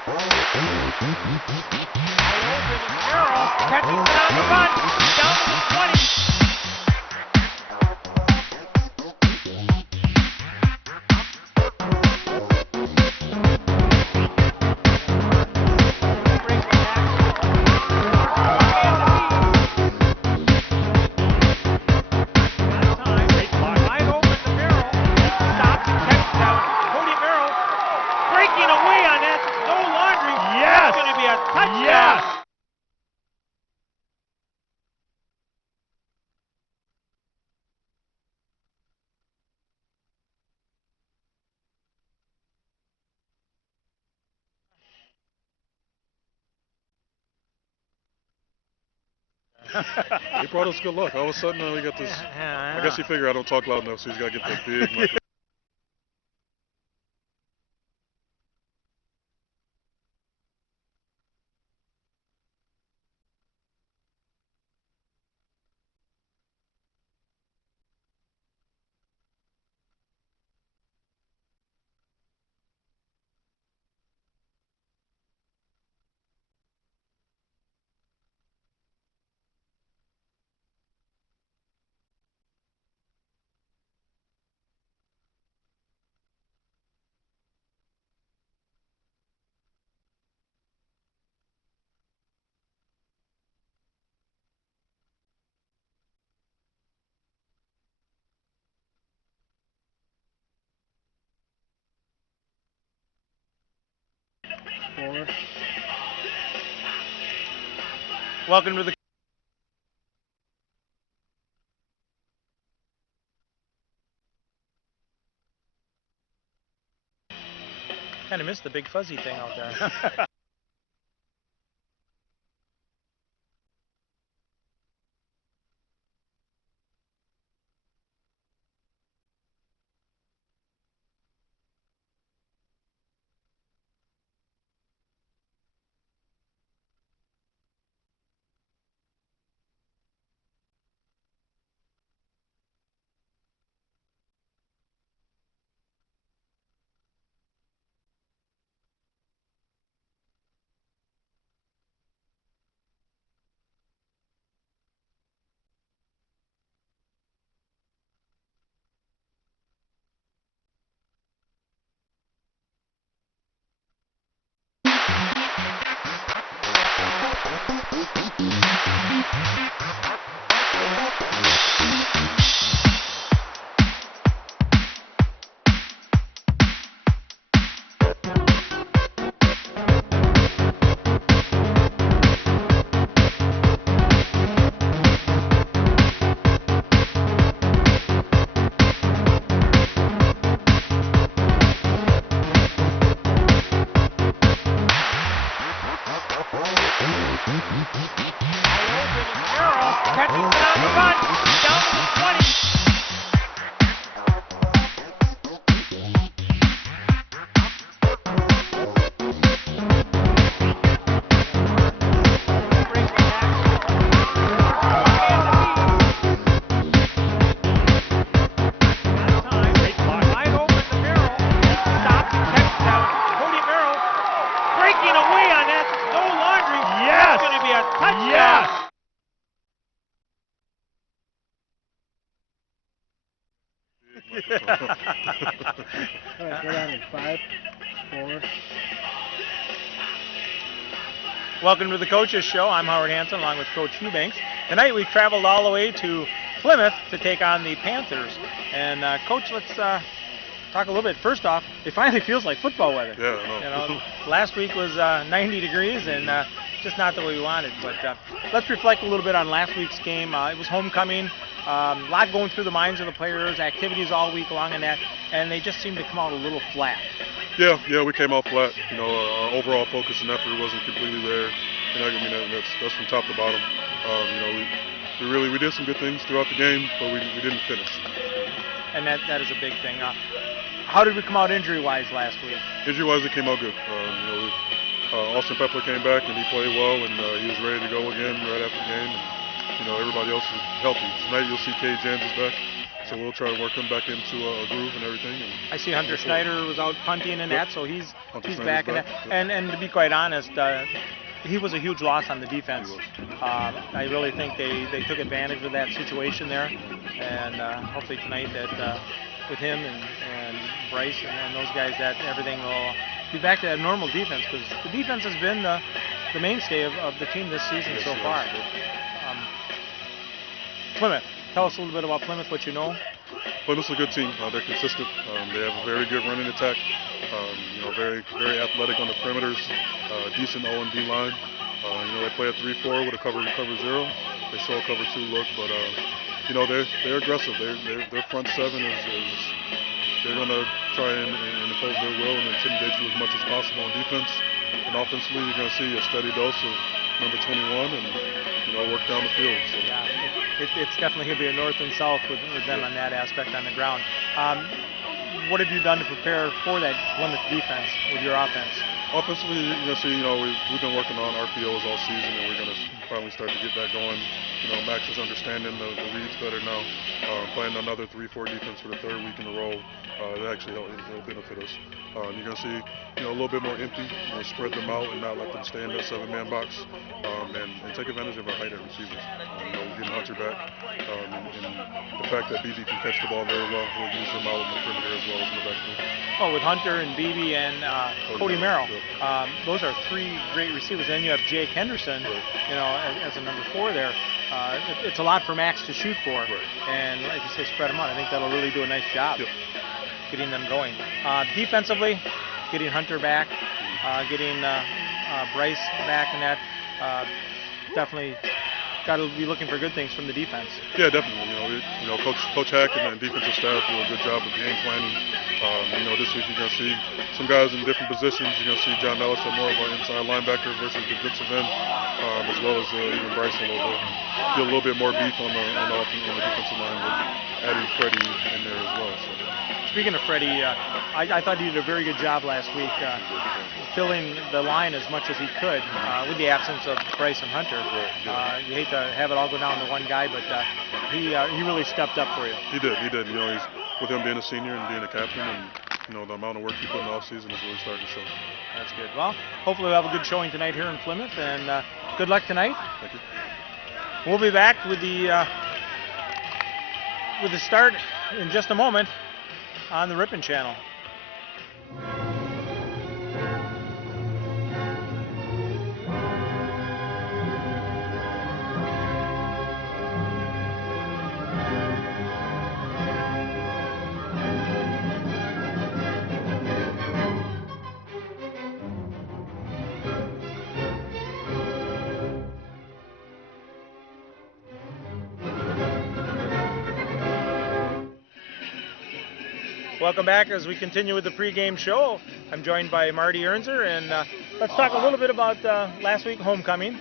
Catches it on the run. Down to the 20. Yes! He brought us good luck. All of a sudden, we got this. I guess he figured I don't talk loud enough, so he's got to get that big microphone. Welcome to the kind of missed the big fuzzy thing out there. Catches it on the run. Down to the 20. Yes! All right, go down in 5, 4. Welcome to the Coaches Show. I'm Howard Hanson along with Coach Eubanks. Tonight we traveled all the way to Plymouth to take on the Panthers. And Coach, let's talk a little bit. First off, it finally feels like football weather. Yeah, I know. Last week was 90 degrees and just not the way we wanted. But let's reflect a little bit on last week's game. It was homecoming. A lot going through the minds of the players, activities all week long and that, and they just seemed to come out a little flat. Yeah, we came out flat. Our overall focus and effort wasn't completely there. That's from top to bottom. We did some good things throughout the game, but we didn't finish. And that is a big thing. How did we come out injury-wise last week? Injury-wise, it came out good. Austin Pepler came back and he played well, and he was ready to go again right after the game. And, everybody else is healthy. Tonight you'll see Cade James is back, So we'll try to work him back into a groove and everything. And I see Hunter Schneider was out punting and Yep. that, so he's Hunter Schneider's back in back. that. Yep. And to be quite honest, he was a huge loss on the defense. He was. I really think they took advantage of that situation there, and hopefully tonight that with him and Bryce and those guys, that everything will be back to that normal defense, because the defense has been the mainstay of the team this season Yes, so yes, far. yep. Plymouth, tell us a little bit about Plymouth, what you know. Plymouth's a good team. They're consistent. They have a very good running attack. Very athletic on the perimeters. Decent O&D line. They play a 3-4 with a cover 0. They show a cover 2 look, but they're aggressive. Their front seven is they're going to try and impose their will and intimidate you as much as possible on defense. And offensively, you're going to see a steady dose of number 21 and work down the field. So. Yeah, it's definitely going to be a north and south with them on that aspect on the ground. What have you done to prepare for that Plymouth defense with your offense? Offensively, you're going to see, we've been working on RPOs all season, and we're going to finally start to get that going. Max is understanding the reads better now. Playing another 3-4 defense for the third week in a row, that actually it'll benefit us. You're going to see, a little bit more empty, spread them out and not let them stay in that 7-man box, and take advantage of our height at receivers. We're getting Hunter back, and the fact that BB can catch the ball very well, we'll use them out in the perimeter as well as in the backfield. Oh, with Hunter and BB and Cody Merrill, Yep. those are three great receivers. Then you have Jake Henderson, Right. as a number 4 there. It's a lot for Max to shoot for, Right. and like you say, spread them out. I think that'll really do a nice job Yep. getting them going. Defensively, getting Hunter back, getting Bryce back, and that definitely got to be looking for good things from the defense. Yeah, definitely. Coach Hack and the defensive staff do a good job of game planning. This week you're going to see some guys in different positions. You're going to see John Ellis at more of an inside linebacker versus defensive end, as well as even Bryce a little bit. Get a little bit more beef on the defensive line with adding Freddie in there as well. So. Speaking of Freddie, I thought he did a very good job last week, filling the line as much as he could with the absence of Bryce and Hunter. Right, You hate to have it all go down to one guy, but he really stepped up for you. He did. He's with him being a senior and being a captain, and the amount of work he put in the offseason is really starting to show. That's good. Well, hopefully we'll have a good showing tonight here in Plymouth, and good luck tonight. Thank you. We'll be back with the start in just a moment on the Ripon Channel. Welcome back as we continue with the pregame show. I'm joined by Marty Ernzer, and let's talk a little bit about last week homecoming.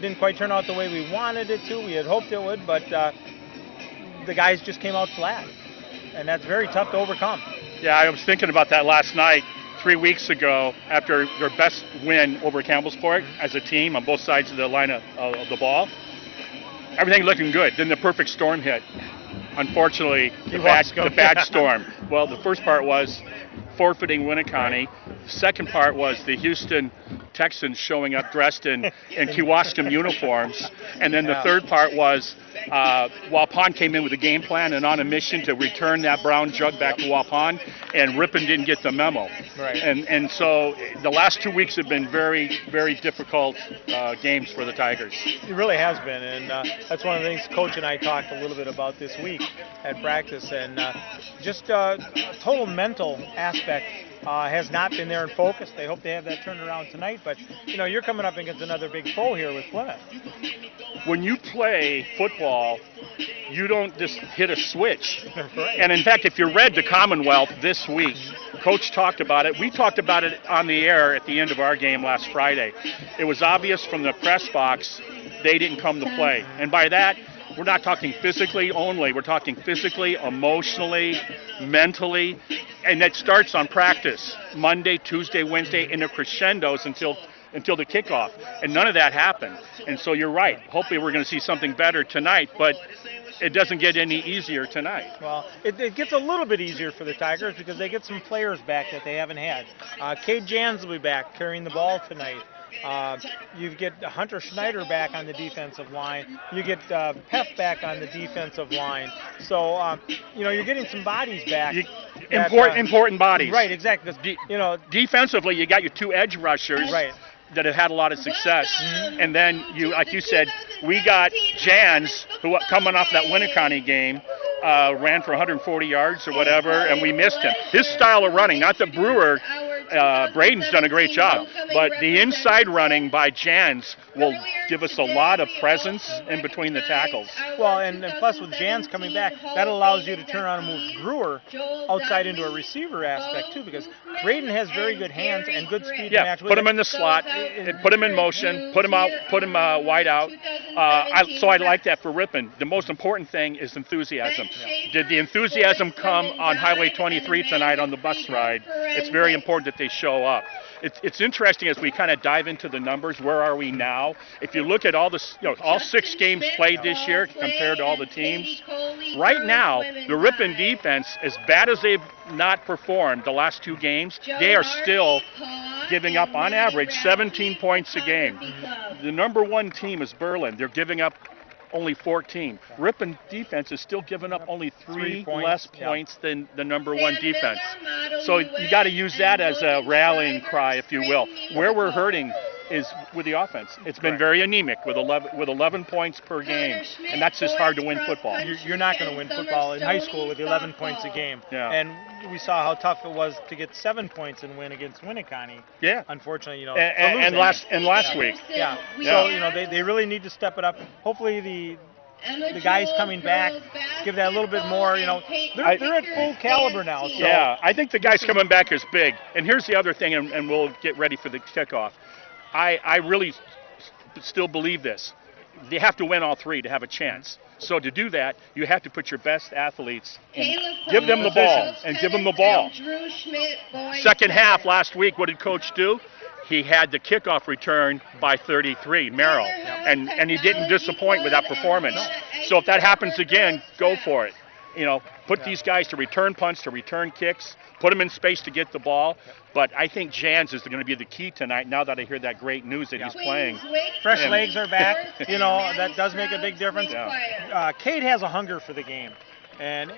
Didn't quite turn out the way we wanted it to. We had hoped it would, but the guys just came out flat, and that's very tough to overcome. Yeah, I was thinking about that last night, 3 weeks ago, after their best win over Campbellsport as a team on both sides of the line of the ball. Everything looking good. Then the perfect storm hit. Unfortunately, the bad storm. Well, the first part was forfeiting Winneconne. The second part was the Houston Texans showing up dressed in Kewaskum uniforms. And then the third part was Waupun came in with a game plan and on a mission to return that brown jug back to Waupun, and Ripon didn't get the memo. Right. And so the last 2 weeks have been very, very difficult games for the Tigers. It really has been, and that's one of the things Coach and I talked a little bit about this week at practice, and just total mental aspect has not been there in focus. They hope they have that turned around tonight, but you're coming up against another big foe here with Plymouth. When you play football, you don't just hit a switch. Right. And in fact, if you read the Commonwealth this week, Coach talked about it. We talked about it on the air at the end of our game last Friday. It was obvious from the press box they didn't come to play. And by that, we're not talking physically only. We're talking physically, emotionally, mentally. And that starts on practice, Monday, Tuesday, Wednesday, and it crescendos until the kickoff. And none of that happened. And so you're right. Hopefully we're going to see something better tonight. But it doesn't get any easier tonight. Well, it gets a little bit easier for the Tigers because they get some players back that they haven't had. Cade Jans will be back carrying the ball tonight. You get Hunter Schneider back on the defensive line. You get Peff back on the defensive line. So, you're getting some bodies back. Important bodies. Right, exactly. Defensively, you got your 2 edge rushers. Right. That have had a lot of success, and then like you said, we got Jans, who coming off that Winneconne game, ran for 140 yards or whatever, and we missed him. His style of running, not the Brewer, Braden's done a great job, but the inside running by Jans will give us a lot of presence in between the tackles. Well, and plus with Jans coming back, that allows you to turn around and move Brewer outside into a receiver aspect too, because Braden has very good hands and good speed to match with. Put him in the slot, put him in motion, put him wide out. So I like that for Ripon. The most important thing is enthusiasm. Did the enthusiasm come on Highway 23 tonight on the bus ride? It's very important that they show up. It's interesting as we kind of dive into the numbers. Where are we now? If you look at all all 6 games played this year compared to all the teams, right now the Ripon defense, as bad as they've not performed the last 2 games, they are still giving up on average 17 points a game. The number 1 team is Berlin. They're giving up only 14. Ripon defense is still giving up only 3 less points than the number 1 defense. So you got to use that as a rallying cry, if you will. Where we're hurting is with the offense. It's been very anemic with 11 points per game, and that's just hard to win football. You're not going to win football in high school with 11 points a game. Yeah. And we saw how tough it was to get 7 points and win against Winneconne. Yeah. Unfortunately, and last week. Yeah. So they really need to step it up. Hopefully the guys coming back give that a little bit more. They're at full caliber now. So. Yeah, I think the guys coming back is big. And here's the other thing, and we'll get ready for the kickoff. I really still believe this. They have to win all 3 to have a chance. So to do that, you have to put your best athletes and give them the ball and give them the ball. Second half last week, what did Coach do? He had the kickoff return by 33, Merrill, and he didn't disappoint with that performance. So if that happens again, go for it. Put these guys to return punts, to return kicks, put them in space to get the ball. But I think Jans is going to be the key tonight now that I hear that great news that he's playing. Fresh legs are back. That does make a big difference. Cade has a hunger for the game. And,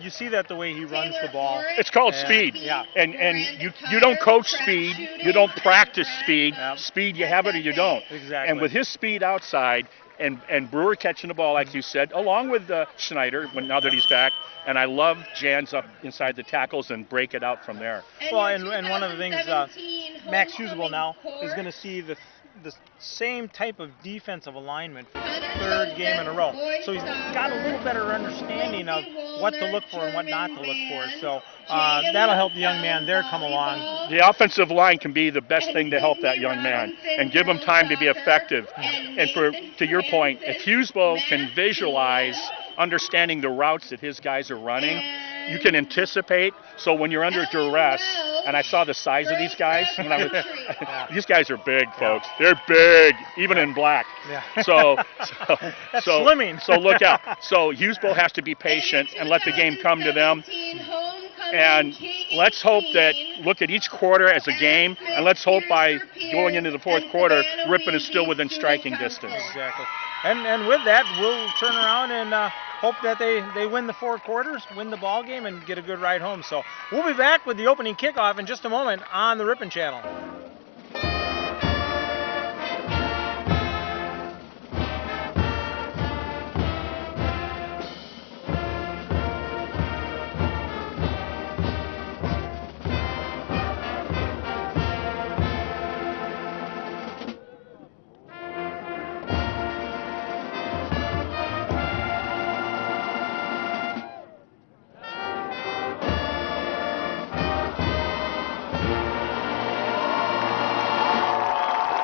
you see that the way he runs the ball. It's called speed. Yeah. And you don't coach speed. You don't practice speed. Yeah. Speed, you have it or you don't. Exactly. And with his speed outside and Brewer catching the ball, like you said, along with Schneider, now that he's back, and I love Jans up inside the tackles and break it out from there. Well, and one of the things Max Husable now is going to see the same type of defensive alignment for the 3rd game in a row. So he's got a little better understanding of what to look for and what not to look for. So that'll help the young man there come along. The offensive line can be the best thing to help that young man and give him time to be effective. And to your point, if Husebo can visualize understanding the routes that his guys are running, you can anticipate. So when you're under duress, and I saw the size of these guys, these guys are big, folks. They're big, even in black. Yeah. So That's slimming. So look out. So Husebo has to be patient and let the game come to them. And let's hope that, look at each quarter as a game, and let's hope by going into the 4th quarter, Ripon is still within striking distance. Exactly. And with that, we'll turn around and hope that they win the 4 quarters, win the ball game, and get a good ride home. So we'll be back with the opening kickoff in just a moment on the Ripon Channel.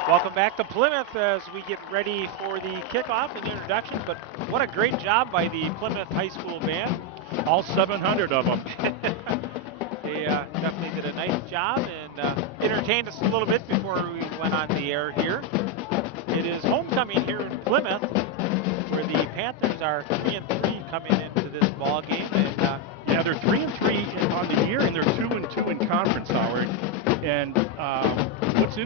Welcome back to Plymouth as we get ready for the kickoff and introduction. But what a great job by the Plymouth High School band. All 700 of them. They definitely did a nice job and entertained us a little bit before we went on the air here. It is homecoming here in Plymouth, where the Panthers are 3-3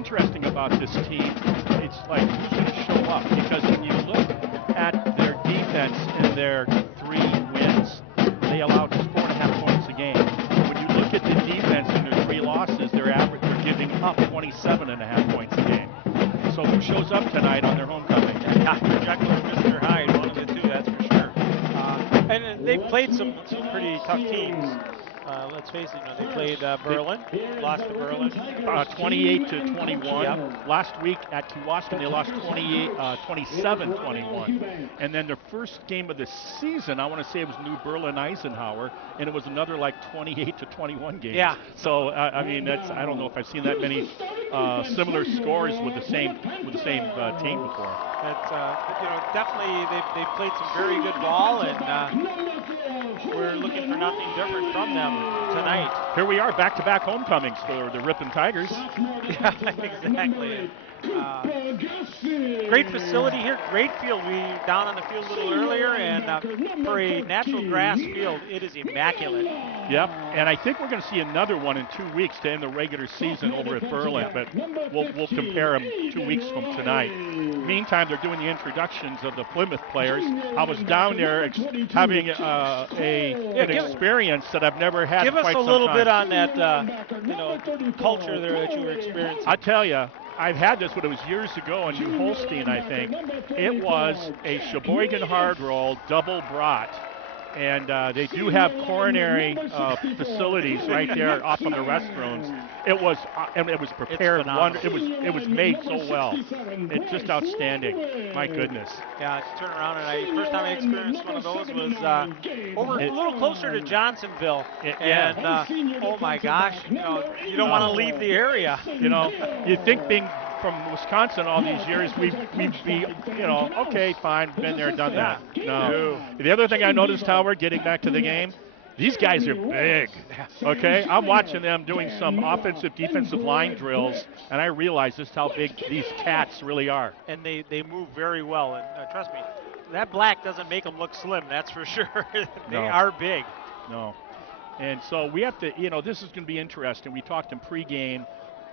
interesting about this team, it's like who's going to show up, because when you look at their defense in their 3 wins, they allowed 4.5 points a game. When you look at the defense in their 3 losses, they're giving up 27.5 points a game. So who shows up tonight on their homecoming? Dr. Jekyll and Mr. Hyde, one of the two, that's for sure. And they've played some pretty tough teams. Let's face it, they played Berlin, lost to Berlin. 28-21. Yep. Last week at Kewaskum, they lost 27-21. And then their first game of the season, I want to say it was New Berlin-Eisenhower, and it was another like 28-21 game. Yeah. So I mean, I don't know if I've seen that many similar scores with the same team before. That's definitely they've played some very good ball, and we're looking for nothing different from them tonight. Here we are, back-to-back homecomings for the Ripon Tigers. Yeah, exactly. Great facility here, great field. We down on the field a little earlier, and for a natural grass field, it is immaculate. Yep, and I think we're going to see another one in 2 weeks to end the regular season over at Berlin, but we'll compare them 2 weeks from tonight. Meantime, they're doing the introductions of the Plymouth players. I was down there having an experience that I've never had. Give in us quite a some little time. bit on that, culture there that you were experiencing. I tell you, I've had this, but it was years ago in New Holstein, I think. It was a Sheboygan hard roll, double brat. And they do have coronary facilities right there off from the restrooms. It was prepared it was made so well. It's just outstanding. My goodness. Yeah, I turn around, and first time I experienced one of those was over a little closer to Johnsonville. Oh my gosh, you don't want to leave the area. You think being from Wisconsin all these years, we'd be, okay, fine, been there, done that. No. The other thing I noticed, Howard, getting back to the game, these guys are big, okay? I'm watching them doing some offensive, defensive line drills, and I realize just how big these cats really are. And they move very well, and trust me, that black doesn't make them look slim, that's for sure. They are big. No. And so we have to, this is going to be interesting. We talked in pregame,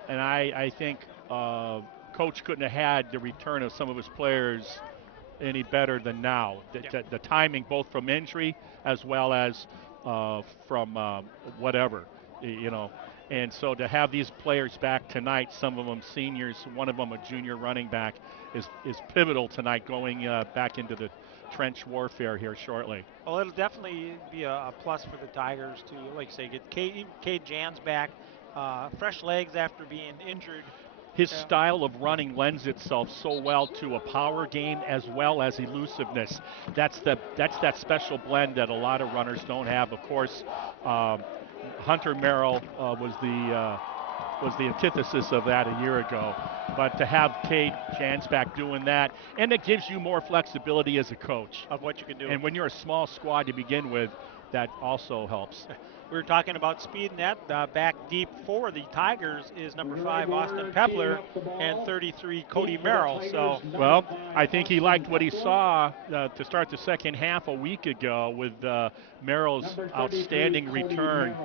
and I think Coach couldn't have had the return of some of his players any better than now. The timing, both from injury as well as from whatever, And so to have these players back tonight, some of them seniors, one of them a junior running back, is pivotal tonight going back into the trench warfare here shortly. Well, it'll definitely be a plus for the Tigers to, like say, get Cade Jans back, fresh legs after being injured. His style of running lends itself so well to a power game as well as elusiveness. That's that special blend that a lot of runners don't have. Of course, Hunter Merrill was the antithesis of that a year ago. But to have Cade Jans back doing that, and it gives you more flexibility as a coach of what you can do. And when you're a small squad to begin with, that also helps. We were talking about speed, and that back deep for the Tigers is number 5 Austin Pepler and 33 Cody Merrill. So, well, I think he liked what he saw to start the second half a week ago with Merrill's outstanding return.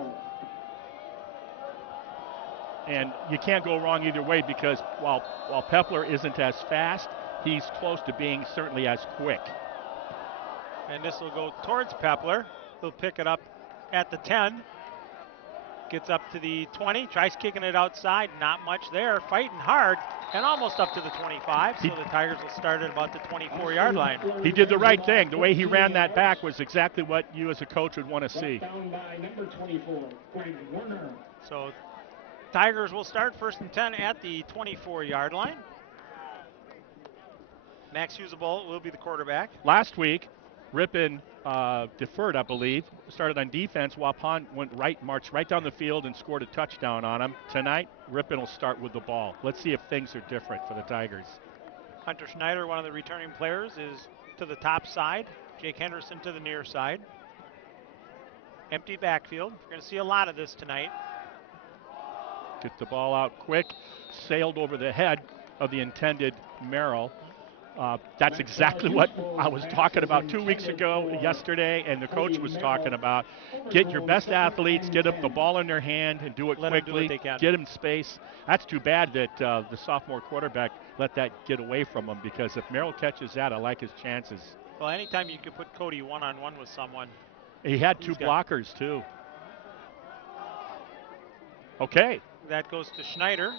And you can't go wrong either way, because while Pepler isn't as fast, he's close to being certainly as quick. And this will go towards Pepler. He'll pick it up at the 10. Gets up to the 20, tries kicking it outside, not much there, fighting hard, and almost up to the 25, so the Tigers will start at about the 24-yard line. He did the right thing. The way he ran that back was exactly what you as a coach would want to see. So Tigers will start 1st and 10 at the 24-yard line. Max Husable will be the quarterback. Last week, Ripon deferred, I believe, started on defense. Waupun marched right down the field and scored a touchdown on him. Tonight, Ripon will start with the ball. Let's see if things are different for the Tigers. Hunter Schneider, one of the returning players, is to the top side. Jake Henderson to the near side. Empty backfield. We're going to see a lot of this tonight. Get the ball out quick. Sailed over the head of the intended Merrill. That's exactly what I was talking about 2 weeks ago, yesterday, and the coach was talking about. Get your best athletes, get up the ball in their hand, and do it Let 'em do quickly. what they can. Get them space. That's too bad that the sophomore quarterback let that get away from him, because if Merrill catches that, I like his chances. Well, anytime you could put Cody one-on-one with someone. He had 2 He's got- blockers, too. Okay. That goes to Schneider.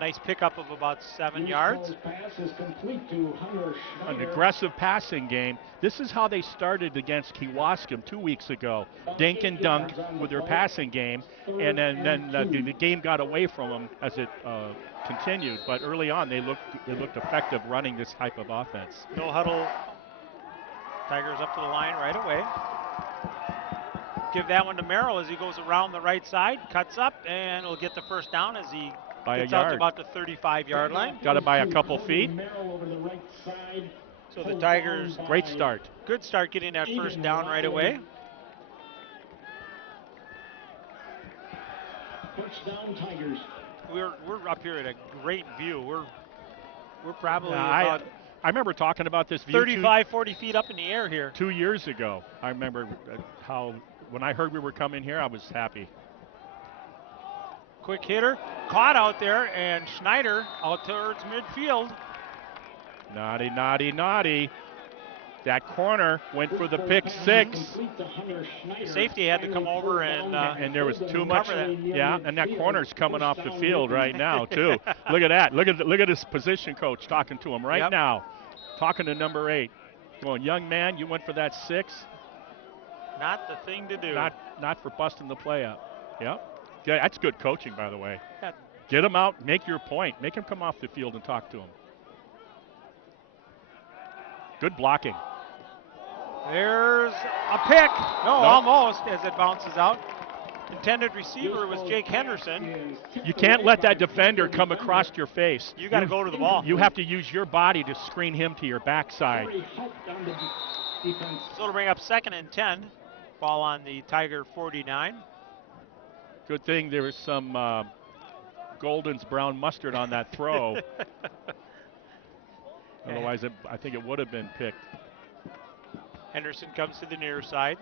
Nice pickup of about 7 yards. An aggressive passing game. This is how they started against Kewaskum 2 weeks ago. Dink and dunk with their passing game, and then the game got away from them as it continued. But early on, they looked effective running this type of offense. No huddle. Tigers up to the line right away. Give that one to Merrill as he goes around the right side, cuts up, and will get the first down as he By a gets out to yard. about the 35-yard line. Got it by a couple feet. So the Tigers, Great start. good start getting that first down right away. Touchdown Tigers. We're up here at a great view. We're probably Now, about I remember talking about this view 35, 40 feet up in the air here. 2 years ago. I remember how when I heard we were coming here, I was happy. Quick hitter, caught out there, and Schneider out towards midfield. Naughty, naughty, naughty. That corner went for the pick six. Safety had to come over And there was too much. cover that. Yeah, and that corner's coming off the field right now too. Look at that. Look at his position coach talking to him right Yep. now. Talking to number 8. Going, young man, you went for that 6. Not the thing to do. Not for busting the play up. Yep. Yeah, that's good coaching, by the way. Yeah. Get him out, make your point. Make him come off the field and talk to him. Good blocking. There's a pick. No, Nope. almost as it bounces out. Intended receiver was Jake Henderson. You can't let that defender come across your face. You got to go to the ball. You have to use your body to screen him to your backside. So to bring up 2nd and 10. Ball on the Tiger 49. Good thing there was some Golden's brown mustard on that throw. Otherwise, I think it would have been picked. Henderson comes to the near side.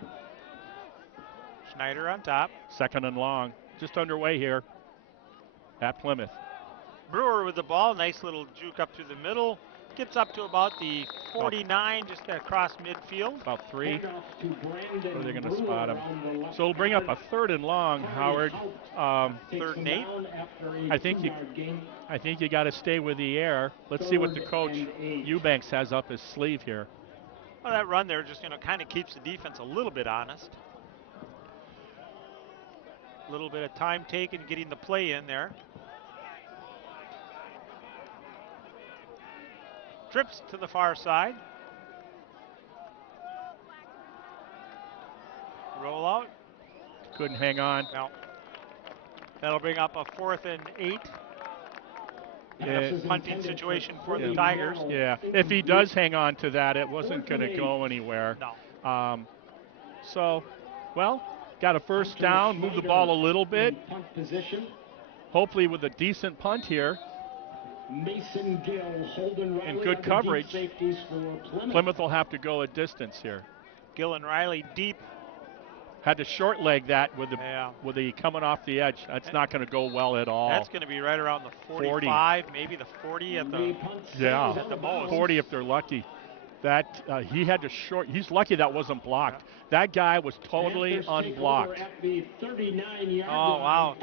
Schneider on top. 2nd and long. Just underway here at Plymouth. Brewer with the ball. Nice little juke up through the middle. Gets up to about the 49, just across midfield. About 3. Where are they going to spot him? So it'll bring up a 3rd and long, Howard. 3rd and 8. I think you got to stay with the air. Let's see what the coach Eubanks has up his sleeve here. Well, that run there just kind of keeps the defense a little bit honest. A little bit of time taken getting the play in there. Trips to the far side. Roll out. Couldn't hang on. No. That'll bring up a 4th and 8. Punting situation for the Tigers. Yeah, if he does hang on to that, it wasn't going to go anywhere. No. So, well, got a first down, move the ball a little bit. Hopefully with a decent punt here. Mason Gill, Holden Riley, and good coverage. Plymouth will have to go a distance here. Gill and Riley deep. Had to short leg that with the coming off the edge. That's not going to go well at all. That's going to be right around the 45, maybe the 40 at the most. 40 if they're lucky. That he had to short. He's lucky that wasn't blocked. That guy was totally unblocked. Oh wow!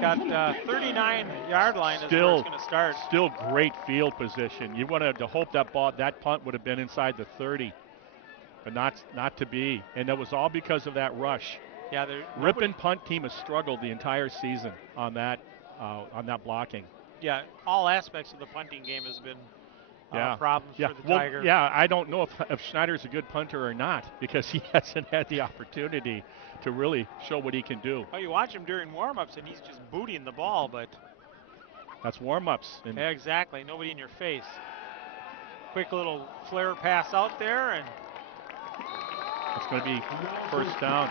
Got 39-yard line is where it's going to start. Still great field position. You wanted to hope that punt would have been inside the 30, but not to be. And that was all because of that rush. Yeah, Rip and punt team has struggled the entire season on that blocking. Yeah, all aspects of the punting game has been. Problems for the Tigers. Yeah, I don't know if Schneider's a good punter or not because he hasn't had the opportunity to really show what he can do. Well, you watch him during warm-ups and he's just booting the ball, but that's warm-ups. Yeah, exactly. Nobody in your face. Quick little flare pass out there, and it's going to be first down.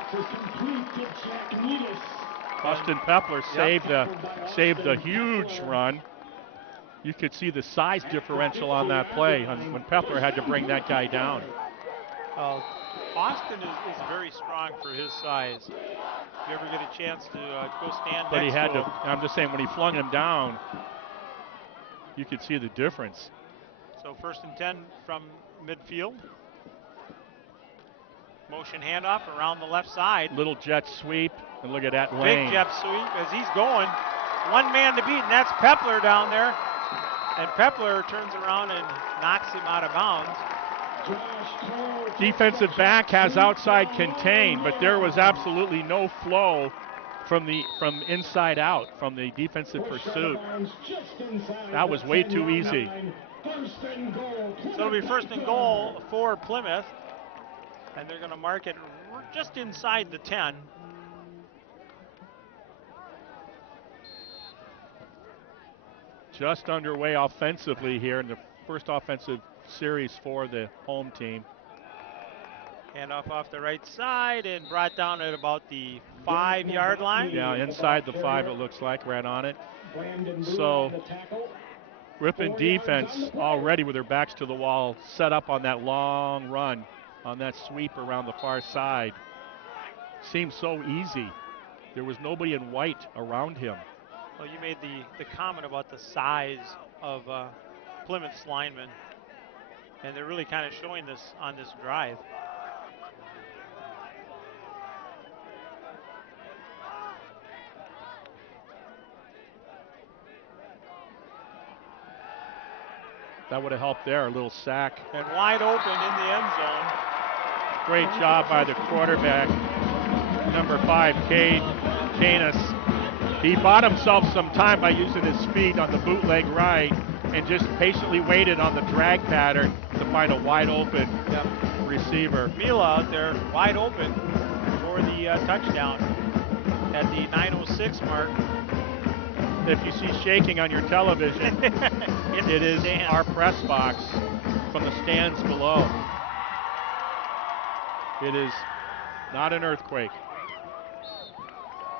Austin Pepler saved the huge run. You could see the size differential on that play when Pepler had to bring that guy down. Austin is very strong for his size. If you ever get a chance to go stand But he next had to to, him. I'm just saying, when he flung him down, you could see the difference. So 1st and 10 from midfield. Motion handoff around the left side. Little jet sweep, and look at that Big lane. jet sweep as he's going. One man to beat, and that's Pepler down there. And Pepler turns around and knocks him out of bounds. Defensive back has outside contained, but there was absolutely no flow from inside out, from the defensive pursuit. That was way too easy. So it'll be 1st and goal for Plymouth. And they're going to mark it just inside the 10. Just underway offensively here in the first offensive series for the home team. Handoff off the right side and brought down at about the 5-yard line. Yeah, inside the 5 it looks like, right on it. So Ripon defense already with their backs to the wall, set up on that long run, on that sweep around the far side. Seemed so easy. There was nobody in white around him. Well, you made the comment about the size of Plymouth's linemen, and they're really kind of showing this on this drive. That would have helped there, a little sack. And wide open in the end zone. Great job by the quarterback, number 5, Cade Canis. He bought himself some time by using his feet on the bootleg right and just patiently waited on the drag pattern to find a wide open receiver. Mila out there wide open for the touchdown at the 9:06 mark. If you see shaking on your television, it is our press box from the stands below. It is not an earthquake.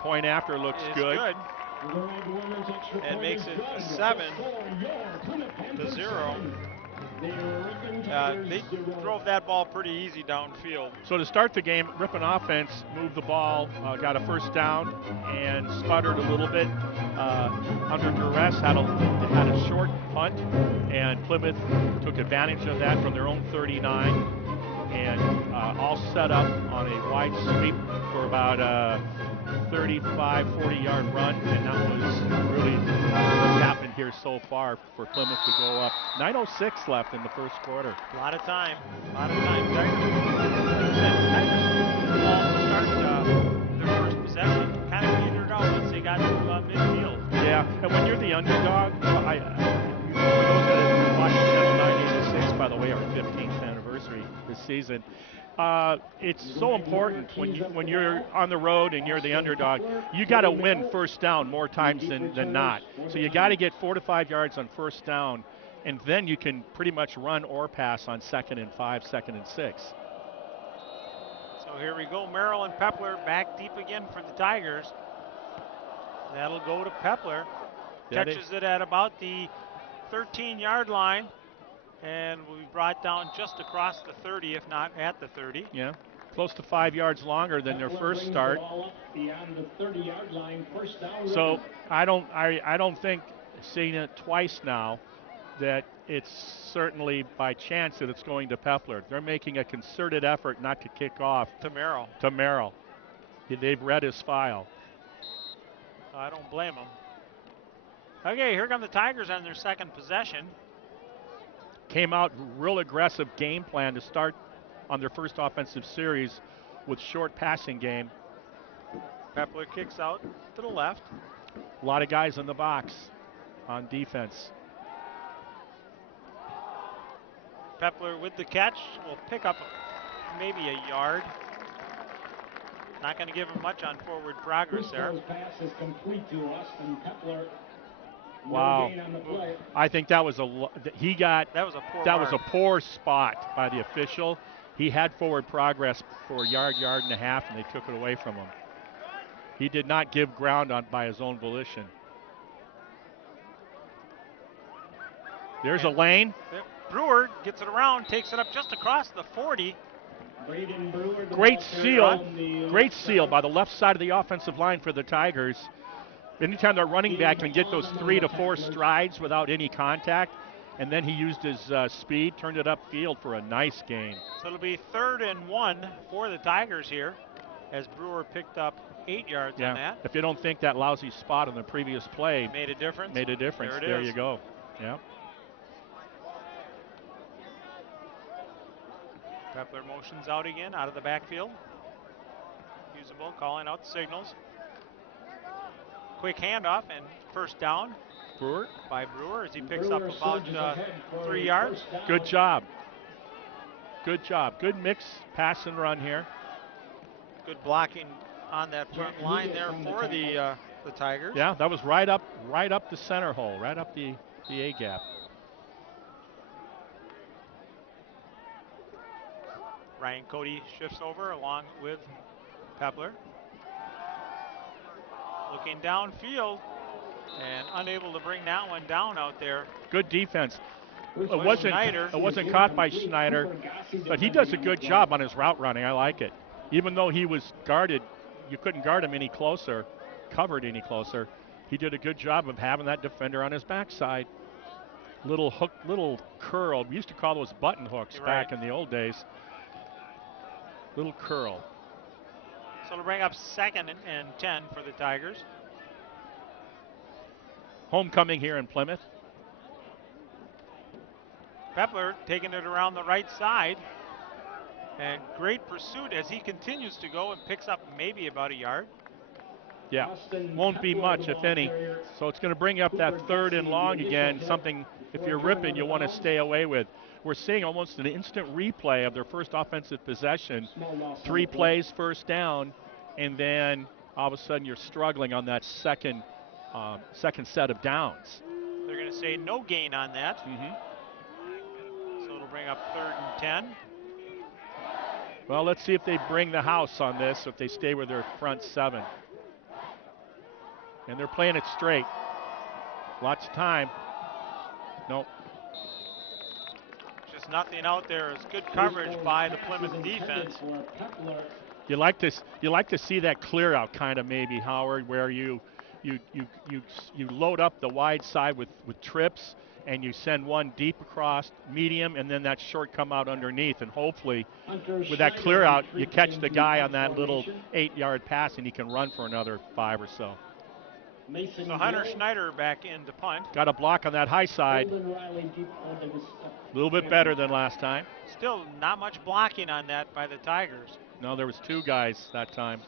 Point after looks good. And makes it 7-0. They drove that ball pretty easy downfield. So to start the game, Ripon offense moved the ball, got a first down, and sputtered a little bit under duress. Had a short punt, and Plymouth took advantage of that from their own 39, and all set up on a wide sweep for about 35, 40-yard run, and that was really what's happened here so far for Plymouth to go up. 9:06 left in the first quarter. A lot of time. Tigers start their first possession kind of petered out once they got to midfield. Yeah, and when you're the underdog, for those that have been watching Channel 986, by the way, our 15th anniversary this season, it's so important when you're on the road and you're the underdog. You got to win first down more times than not. So you got to get 4 to 5 yards on first down, and then you can pretty much run or pass on 2nd and 5, 2nd and 6. So here we go. Merrill and Pepler back deep again for the Tigers. That'll go to Pepler. Catches it at about the 13-yard line. And will be brought down just across the 30, if not at the 30. Yeah, close to 5 yards longer than their first start. So I don't think, seeing it twice now, that it's certainly by chance that it's going to Pepler. They're making a concerted effort not to kick off to Merrill. They've read his file. I don't blame them. Okay, here come the Tigers on their second possession. Came out real aggressive game plan to start on their first offensive series with short passing game. Pepler kicks out to the left. A lot of guys in the box on defense. Pepler with the catch will pick up maybe a yard. Not going to give him much on forward progress there. Pass is complete to Austin Pepler. Wow, I think that was that was a poor spot by the official. He had forward progress for a yard and a half, and they took it away from him. He did not give ground by his own volition. There's a lane. Brewer gets it around, takes it up just across the 40. Braden Brewer, the Great ball seal. on the Great left seal side. by the left side of the offensive line for the Tigers. Anytime their running back can get those 3 to 4 strides without any contact, and then he used his speed, turned it upfield for a nice gain. So it'll be 3rd and 1 for the Tigers here, as Brewer picked up 8 yards on that. If you don't think that lousy spot on the previous play Made a difference. made a difference, There it there is. you go. Yeah. Pepler motions out again, out of the backfield. Usable, calling out the signals. Quick handoff and first down Brewer, by Brewer as he picks up Brewer about surges ahead for 3 yards. first down. good job. Good job. Good mix, pass and run here. Good blocking on that front line there for the Tigers. Yeah, that was right up the center hole, right up the A gap. Ryan Cody shifts over along with Pepler. Looking downfield and unable to bring that one down out there. Good defense. With It wasn't Schneider. caught by Schneider, but he does a good job on his route running. I like it. Even though he was guarded, you couldn't guard him any closer, covered any closer. He did a good job of having that defender on his backside. Little hook, little curl. We used to call those button hooks You're back right. in the old days. Little curl. So it'll bring up 2nd and 10 for the Tigers. Homecoming here in Plymouth. Pepler taking it around the right side. And great pursuit as he continues to go and picks up maybe about a yard. Yeah, Austin won't be Pepler, much, the if ball any. carrier. So it's going to bring up that 3rd and long again, something if you're ripping you want to stay away with. We're seeing almost an instant replay of their first offensive possession. Small loss on 3 the play. plays, first down, and then all of a sudden you're struggling on that second set of downs. They're going to say no gain on that. So it'll bring up 3rd and 10. Well, let's see if they bring the house on this, if they stay with their front 7. And they're playing it straight. Lots of time. Nope. Just nothing out there. It's good coverage by the Plymouth defense. For Pepler. You like to see that clear out kind of maybe, Howard, where you load up the wide side with trips and you send one deep across, medium, and then that short come out underneath, and hopefully Hunter with that clear Schneider out, you retreats catch the into guy punt on that little formation. 8-yard pass and he can run for another 5 or so. Mason So Hunter Gill, Schneider back in to punt. Got a block on that high side, Golden Riley deep under the a little bit better than last time. Still not much blocking on that by the Tigers. No, there was 2 guys that time.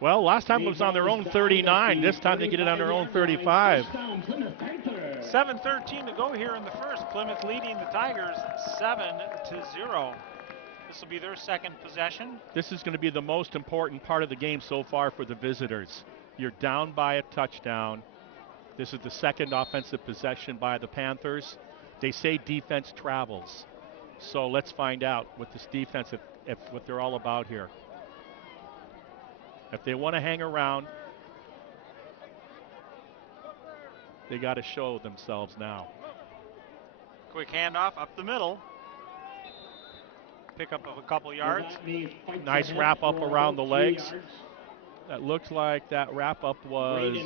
Well, last time it was on their own 39. This time they get it on their own 35. 7:13 to go here in the first. Plymouth leading the Tigers 7-0. This will be their 2nd possession. This is going to be the most important part of the game so far for the visitors. You're down by a touchdown. This is the 2nd offensive possession by the Panthers. They say defense travels. So let's find out with this defense if what they're all about here. If they want to hang around, they got to show themselves now. Quick handoff up the middle. Pick up of a couple yards. Nice wrap up around the legs. That looked like that wrap up was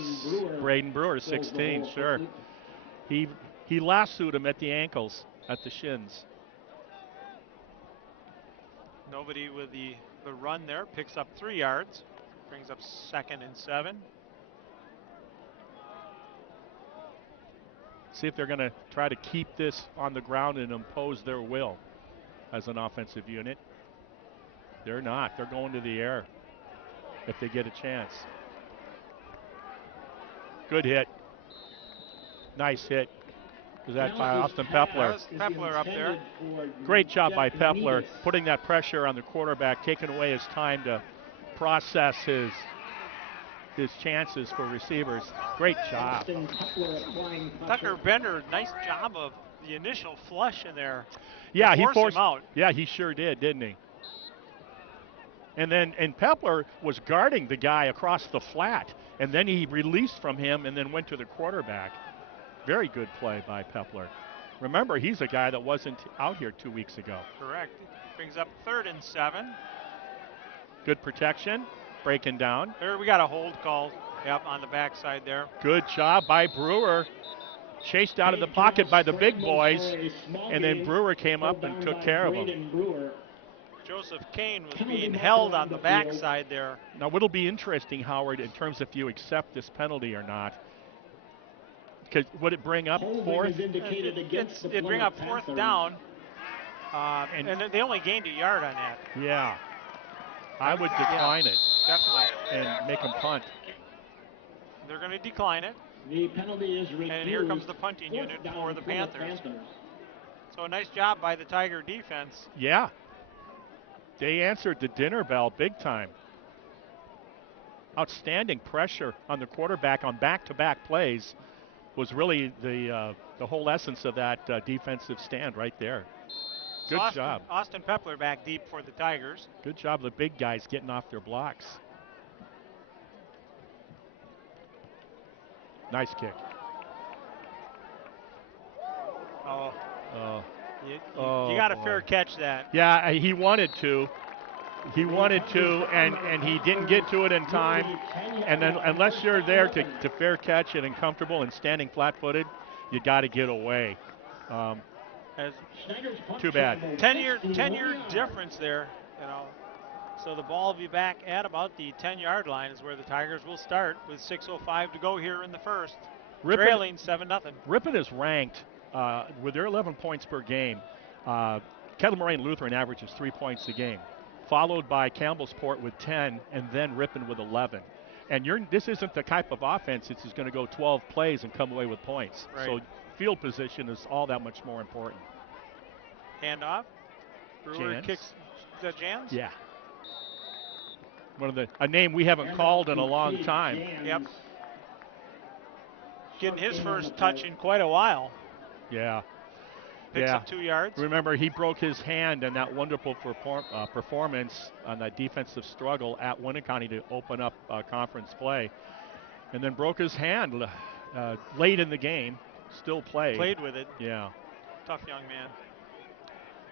Braden Brewer, 16, sure. He lassoed him at the ankles, at the shins. Nobody with the run there. Picks up 3 yards. Brings up 2nd and 7. See if they're going to try to keep this on the ground and impose their will as an offensive unit. They're not. They're going to the air if they get a chance. Good hit. Nice hit. Was that by Austin Pepler? Pepler up there. Great job by Pepler, putting that pressure on the quarterback, taking away his time to process his chances for receivers. Great job. Tucker Bender, nice job of the initial flush in there. Yeah, he forced forced him out. Yeah, he sure did, didn't he? And Pepler was guarding the guy across the flat, and then he released from him and then went to the quarterback. Very good play by Pepler. Remember, he's a guy that wasn't out here 2 weeks ago. Correct. Brings up 3rd and 7. Good protection, breaking down. There we got a hold call. Yep, on the backside there. Good job by Brewer. Chased out of the pocket by the big boys, and then Brewer came up and took care of him. Joseph Kane was being held on the backside there. Now, what'll be interesting, Howard, in terms of if you accept this penalty or not, because would it bring up 4th? It'd bring up 4th down, and they only gained a yard on that. Yeah. I would decline it Definitely. and make them punt. They're going to decline it. The penalty is refused. And here comes the punting unit for the Panthers. So a nice job by the Tiger defense. Yeah. They answered the dinner bell big time. Outstanding pressure on the quarterback on back-to-back plays was really the whole essence of that defensive stand right there. Good job. Austin Pepler back deep for the Tigers. Good job of the big guys getting off their blocks. Nice kick. Oh. Oh. You got a fair catch that. Yeah, he wanted to. He wanted to, and he didn't get to it in time. And then unless you're there to fair catch it and comfortable and standing flat-footed, you got to get away. Too bad. 10-year difference there, you know. So the ball will be back at about the 10-yard line is where the Tigers will start with 6:05 to go here in the first. Trailing 7-0. Ripon is ranked with their 11 points per game. Kettle Moraine Lutheran averages 3 points a game, followed by Campbellsport with 10, and then Ripon with 11. And this isn't the type of offense that's going to go 12 plays and come away with points. Right. So field position is all that much more important. Handoff. Brewer Jans. kicks the Jans. Yeah. A name we haven't called in a long time. Yep. Getting his first touch in quite a while. Yeah. Picks up 2 yards. Remember, he broke his hand in that wonderful performance on that defensive struggle at Winneconne to open up conference play. And then broke his hand late in the game. Still played. Played with it. Yeah. Tough young man.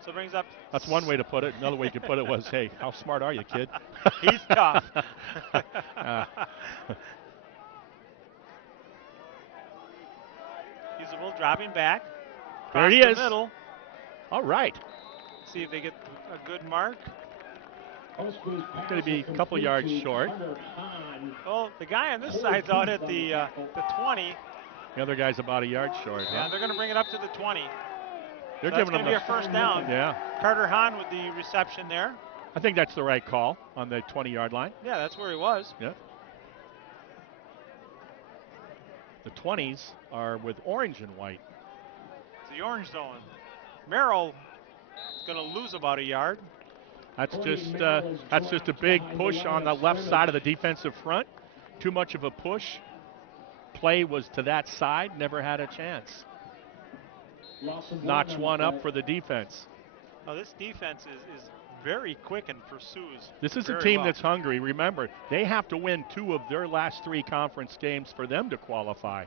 So brings up. That's one way to put it. Another way you could put it was, hey, how smart are you, kid? He's tough. Usable dropping back. There he the is. Middle. All right. See if they get a good mark. Going to be a couple yards short. Well, the guy on this side's out at the 20. The other guy's about a yard short. Yeah, they're going to bring it up to the 20. They're So giving that's him going to be a first down. Yeah. Carter Hahn with the reception there. I think that's the right call on the 20-yard line. Yeah, that's where he was. Yeah. The 20s are with orange and white. It's the orange zone. Merrill is going to lose about a yard. That's just a big push on the left side of the defensive front. Too much of a push. Play was to that side. Never had a chance. Notch one up for the defense. Oh, this defense is very quick and pursues. This is a very team well. that's hungry. Remember, they have to win 2 of their last 3 conference games for them to qualify,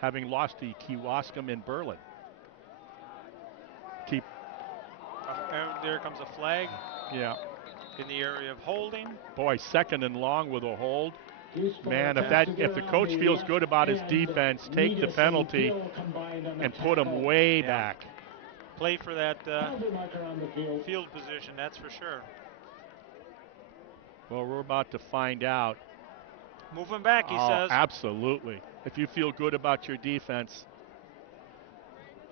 having lost to Kewaskum in Berlin. And there comes a flag. Yeah. In the area of holding. Boy, 2nd and long with a hold. Man, if the coach feels good about his defense, take the penalty and put him way back. Play for that field position, that's for sure. Well, we're about to find out. Move him back, he says. Absolutely. If you feel good about your defense.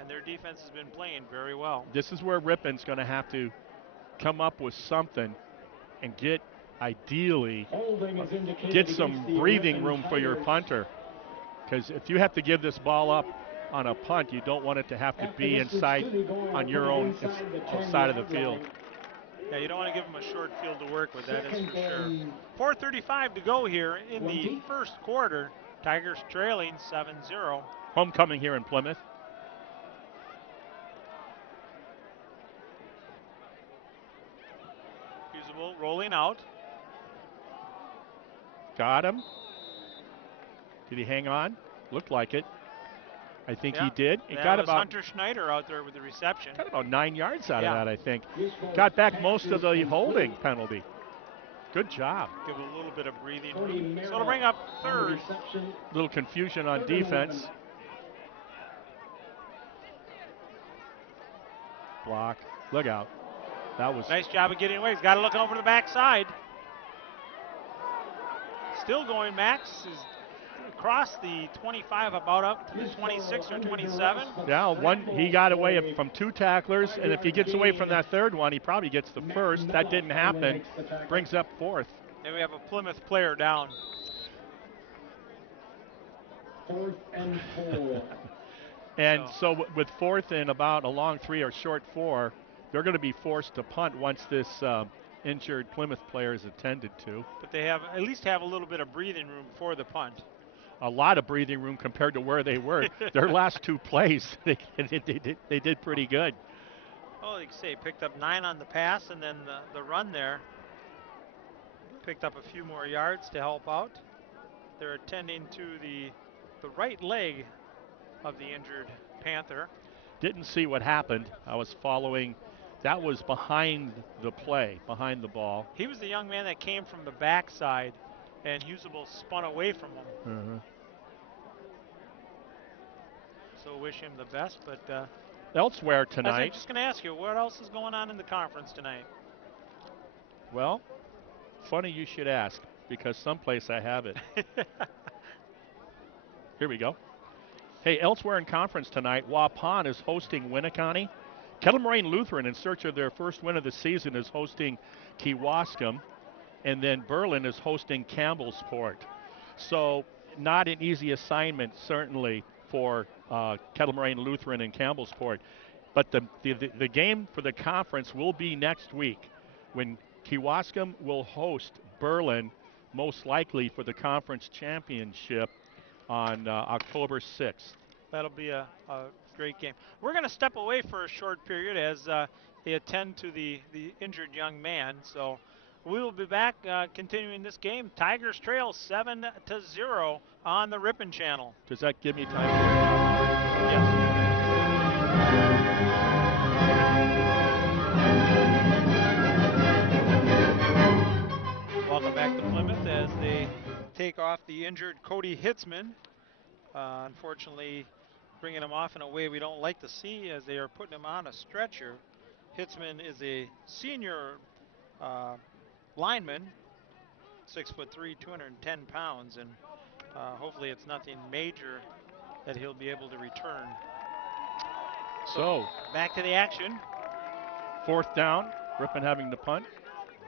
And their defense has been playing very well. This is where Ripon's going to have to come up with something and ideally get some breathing room for your punter. Because if you have to give this ball up on a punt, you don't want it to have to be inside on your own side of the field. Yeah, you don't want to give them a short field to work with, that is for sure. 4:35 to go here in the first quarter. Tigers trailing 7-0. Homecoming here in Plymouth. Usable rolling out. Got him. Did he hang on? Looked like it. I think Yeah. he did. He That got was about Hunter Schneider out there with the reception. got about 9 yards out Yeah. of that, I think. Got back most of the holding penalty. Good job. Give a little bit of breathing room. So it'll bring up third. Little confusion on defense. Block. Look out. That was Nice job of getting away. He's got it looking over the backside. Still going. Max is across the 25, about up to the 26 or 27. Yeah, he got away from 2 tacklers, and if he gets away from that third one, he probably gets the first. That didn't happen. Brings up 4th. And we have a Plymouth player down. 4th and 4. And so with 4th and about a long 3 or short 4, they're going to be forced to punt once this injured Plymouth player is attended to. But they have at least have a little bit of breathing room for the punt. A lot of breathing room compared to where they were. Their last 2 plays, they did pretty good. Well, like you say, picked up 9 on the pass, and then the run there picked up a few more yards to help out. They're attending to the right leg of the injured Panther. Didn't see what happened. I was following. That was behind the play, behind the ball. He was the young man that came from the backside, and Husable spun away from him. Mm-hmm. So wish him the best, but Elsewhere I was tonight, just going to ask you, what else is going on in the conference tonight? well, funny you should ask, because someplace I have it. Here we go. Hey, elsewhere in conference tonight, Waupun is hosting Winneconne. Kettle Moraine Lutheran, in search of their first win of the season, is hosting Kewaskum. And then Berlin is hosting Campbellsport. So not an easy assignment, certainly, for Kettle Moraine Lutheran and Campbellsport. But the game for the conference will be next week when Kewaskum will host Berlin, most likely for the conference championship on October 6th. That'll be a great game. We're going to step away for a short period as they attend to the injured young man. So we will be back continuing this game. Tigers trail 7-0 on the Ripon Channel. Does that give me time? Yes. Welcome back to Plymouth as they take off the injured Cody Hitzman. Unfortunately, bringing him off in a way we don't like to see as they are putting him on a stretcher. Hitzman is a senior lineman, 6'3", 210 pounds, and hopefully it's nothing major that he'll be able to return. So Back to the action. 4th down, Ripon having to punt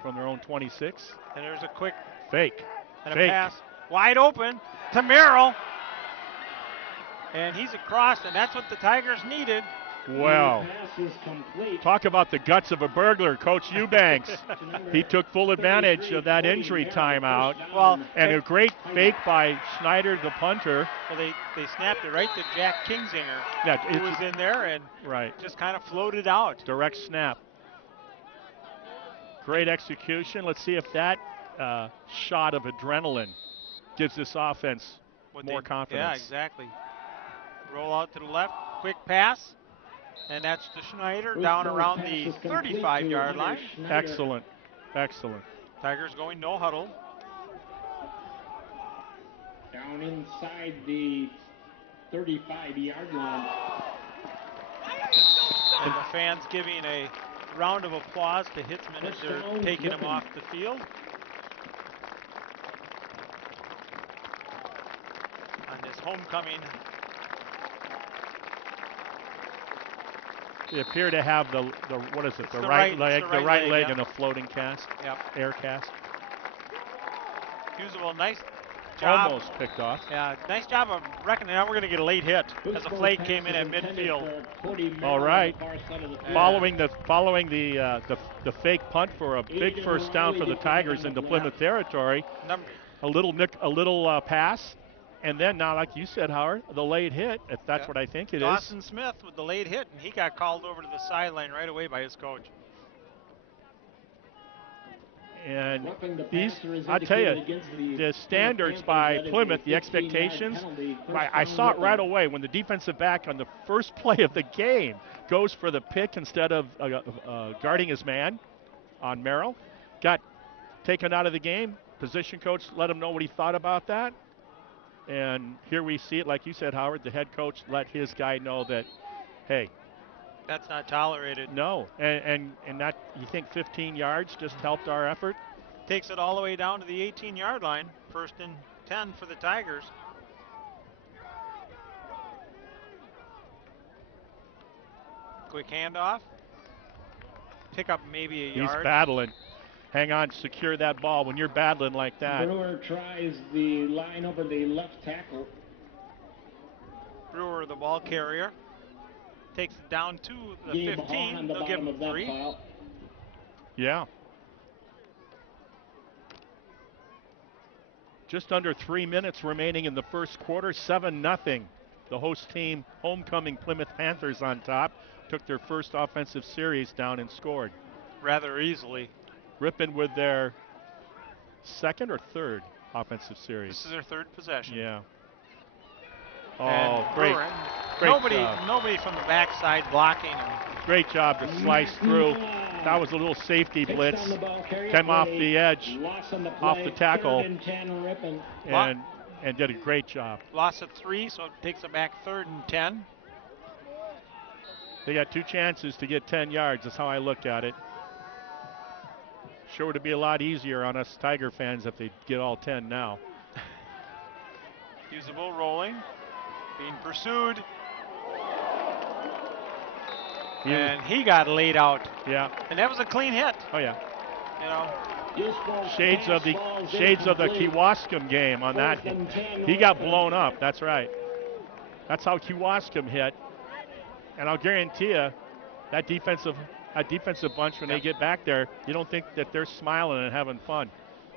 from their own 26. And there's a quick Fake. and Fake. a pass wide open to Merrill. And he's across, and that's what the Tigers needed. Wow. Pass is complete. Talk about the guts of a burglar, Coach Eubanks. He took full advantage of that injury timeout. Well, And a great fake by Schneider, the punter. well, they snapped it right to Jack Kingsinger, Yeah, who was in there and right. just kind of floated out. Direct snap. Great execution. Let's see if that shot of adrenaline gives this offense more confidence. Yeah, exactly. Roll out to the left, quick pass, and that's to Schneider down around the 35-yard line. Excellent. Excellent. Tigers going no huddle. Down inside the 35-yard line. And the fans giving a round of applause to Hitzman as they're taking him off the field. On this homecoming. They appear to have the what is it? It's The the right right- leg, it's the right leg yeah. in a floating cast, Yep. air cast. Usable, nice job. Almost picked off. Yeah, nice job of reckoning. Now we're going to get a late hit as a flag came in at midfield. All right. Following the fake punt for a big first down for the Tigers into Plymouth territory. Number, A little pass, and then now, like you said, Howard, the late hit. If that's Yeah. what I think it is. Dawson Smith with the late hit, and he got called over to the sideline right away by his coach. And Roughing the these, passer is I tell you, indicated against the standards by Panthers. Plymouth, the 15-yard expectations, penalty. First I down, saw it right Ripon. away when the defensive back on the first play of the game goes for the pick instead of guarding his man on Merrill. Got taken out of the game. Position coach let him know what he thought about that. And here we see it, like you said, Howard, the head coach let his guy know that, hey, That's not tolerated. no. And that, you think 15 yards just helped our effort? Takes it all the way down to the 18-yard line. 1st and 10 for the Tigers. Quick handoff. Pick up maybe a He's yard. battling. Hang on, secure that ball when you're battling like that. Brewer tries the line over the left tackle. Brewer, the ball carrier, takes it down to the Gabe Hahn 15. on the They'll give bottom him of that 3. pile. Yeah. Just under 3 minutes remaining in the first quarter, 7-0. The host team, homecoming Plymouth Panthers on top, took their first offensive series down and scored. Rather easily. Ripon with their second or third offensive series. This is their 3rd possession. Yeah. And Oh, great. Brewer, Great nobody, job. nobody from the backside blocking him. Great job to slice through. That was a little safety Takes blitz. down the ball carrier Came off for a the edge loss on the off play. the tackle. 3rd and 10 Ripon. and did a great job. Loss of 3, so it takes it back 3rd and 10. They got 2 chances to get 10 yards. That's how I look at it. Sure would be a lot easier on us Tiger fans if they get all 10 now. Usable rolling. Being pursued. And he got laid out. Yeah. And that was a clean hit. Oh yeah. You know, Shades of the Kewaskum game on that hit. He got blown up. That's right. That's how Kewaskum hit. And I'll guarantee you, that defensive bunch, when they get back there, you don't think that they're smiling and having fun.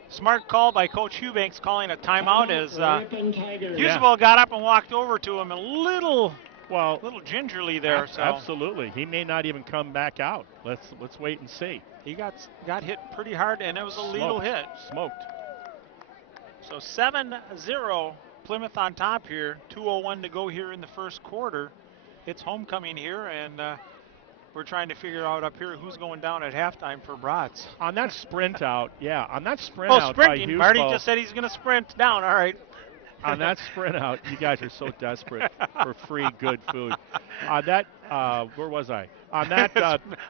smart call by Coach Eubanks calling a timeout as Ripon Tigers. Usable got up and walked over to him a little Well, gingerly there. So absolutely. He may not even come back out. Let's wait and see. he got hit pretty hard, and it was a lethal hit. Smoked. So 7-0, Plymouth on top here. 2:01 to go here in the first quarter. It's homecoming here, and we're trying to figure out up here who's going down at halftime for Bratz. On that sprint out, by Sprinting. Hughes Marty Bow, just said he's going to sprint down. All right. on that sprint out, you guys are so desperate for free good food. On that, where was I? On that,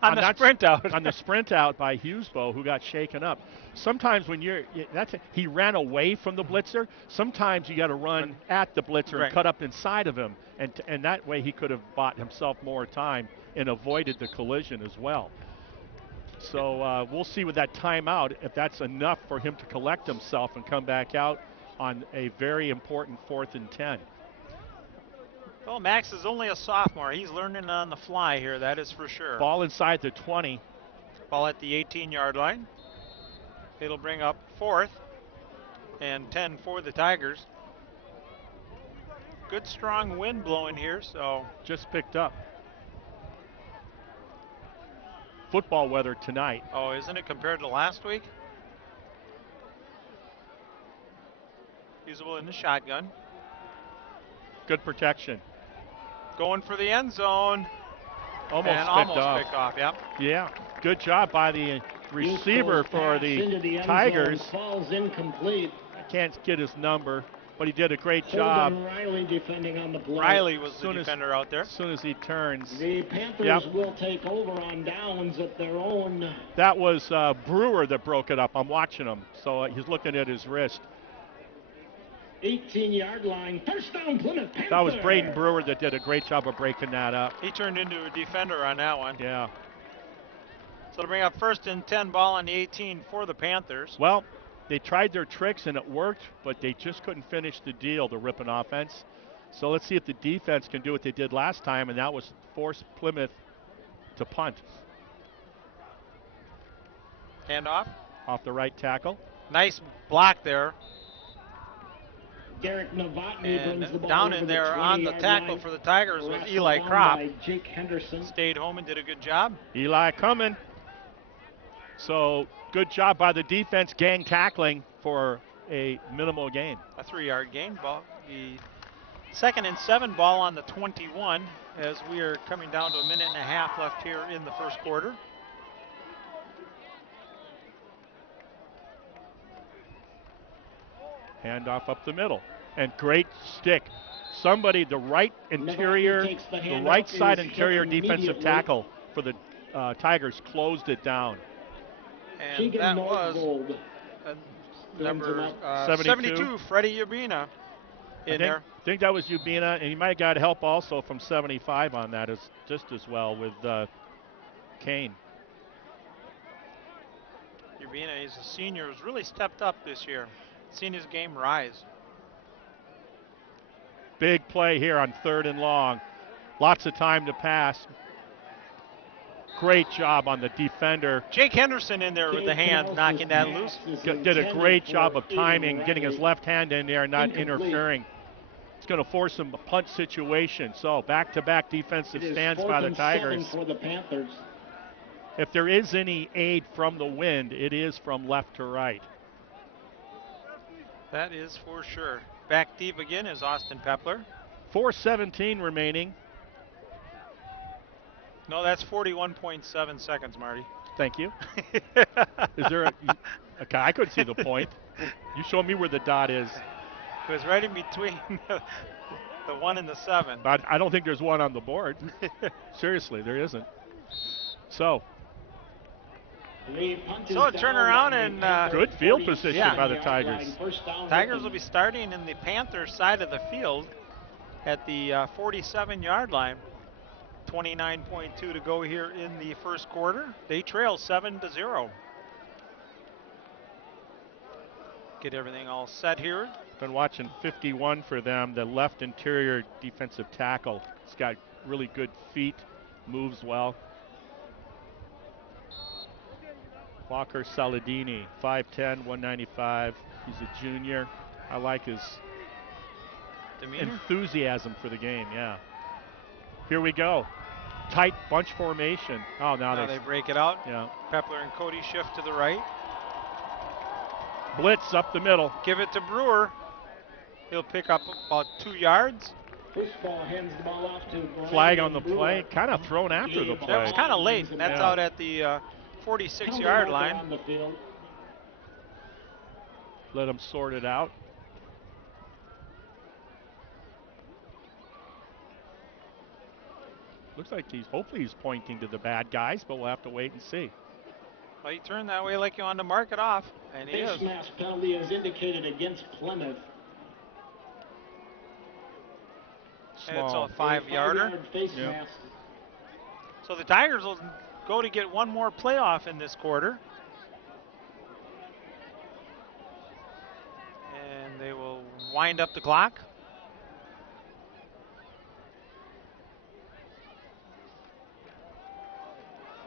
on the sprint out. On the sprint out by Hughesbow, who got shaken up. Sometimes when he ran away from the blitzer. Sometimes you got to run at the blitzer Right. and cut up inside of him, and that way he could have bought himself more time and avoided the collision as well. So we'll see with that timeout if that's enough for him to collect himself and come back out on a very important 4th and 10. Well, Max is only a sophomore. He's learning on the fly here, that is for sure. Ball inside the 20. Ball at the 18-yard line. It'll bring up 4th and 10 for the Tigers. Good strong wind blowing here, so Just picked up. Football weather tonight. oh, isn't it compared to last week? Usable in the shotgun. Good protection. Going for the end zone. Almost picked off, yep. Yeah, good job by the receiver Useful for pass into the end Tigers. zone, falls incomplete. I can't get his number, but he did a great job. Holden Riley defending on the play. Riley was the Soon as- defender out there. As soon as he turns. The Panthers Yep. will take over on downs at their own. That was Brewer that broke it up. I'm watching him, so he's looking at his wrist. 18-yard line. First down, Plymouth Panthers. That was Braden Brewer that did a great job of breaking that up. He turned into a defender on that one. Yeah. So to bring up 1st and 10, ball on the 18 for the Panthers. Well, they tried their tricks and it worked, but they just couldn't finish the deal, the Ripon offense. So let's see if the defense can do what they did last time, and that was force Plymouth to punt. Handoff. Off the right tackle. Nice block there. Derek Novotny brings the And ball down over in there on the 20-yard tackle line. for the Tigers was Wrestled Eli down Kropp. by Jake Henderson. Stayed home and did a good job. Eli coming. So good job by the defense, gang tackling for a minimal gain. A 3-yard gain. Ball. The 2nd and 7 ball on the 21 as we are coming down to a minute and a half left here in the first quarter. Handoff up the middle. And great stick. Somebody, the right interior, the right side interior defensive tackle for the Tigers closed it down. And that was number 72, Freddie Ubina in there. I think that was Ubina, and he might have got help also from 75 on that just as well with Kane. Ubina, he's a senior, has really stepped up this year. Seen his game rise. Big play here on 3rd and long. Lots of time to pass. Great job on the defender. Jake Henderson in there with the hand, knocking that loose. Did a great job of timing, getting his left hand in there and not interfering. It's going to force him a punt situation. So back-to-back defensive stands by the Tigers. If there is any aid from the wind, it is from left to right. That is for sure. Back deep again is Austin Pepler. 4:17 remaining. No, that's 41.7 seconds, Marty. Thank you. Is there a... Okay, I couldn't see the point. You show me where the dot is. It was right in between the 1 and the 7. But I don't think there's one on the board. Seriously, there isn't. So turn around and... good field position by the Tigers. Tigers will be starting in the Panthers side of the field at the 47-yard line. 29.2 to go here in the first quarter. They trail 7-0. Get everything all set here. Been watching 51 for them, the left interior defensive tackle. He's got really good feet, moves well. Walker Saladini, 5'10", 195. He's a junior. I like his demeanor, enthusiasm for the game, yeah. Here we go. Tight bunch formation. Oh, now they break it out. Yeah. Pepler and Cody shift to the right. Blitz up the middle. Give it to Brewer. He'll pick up about 2 yards. Flag on the play. Kind of thrown after the play. That was kind of late. And that's out at the 46-yard line. Let them sort it out. Looks like hopefully he's pointing to the bad guys, but we'll have to wait and see. Well, he turned that way like you wanted to mark it off, and he is. Face mask penalty is indicated against Plymouth. Small. It's a 5-yarder. Yep. So the Tigers will go to get one more playoff in this quarter. And they will wind up the clock.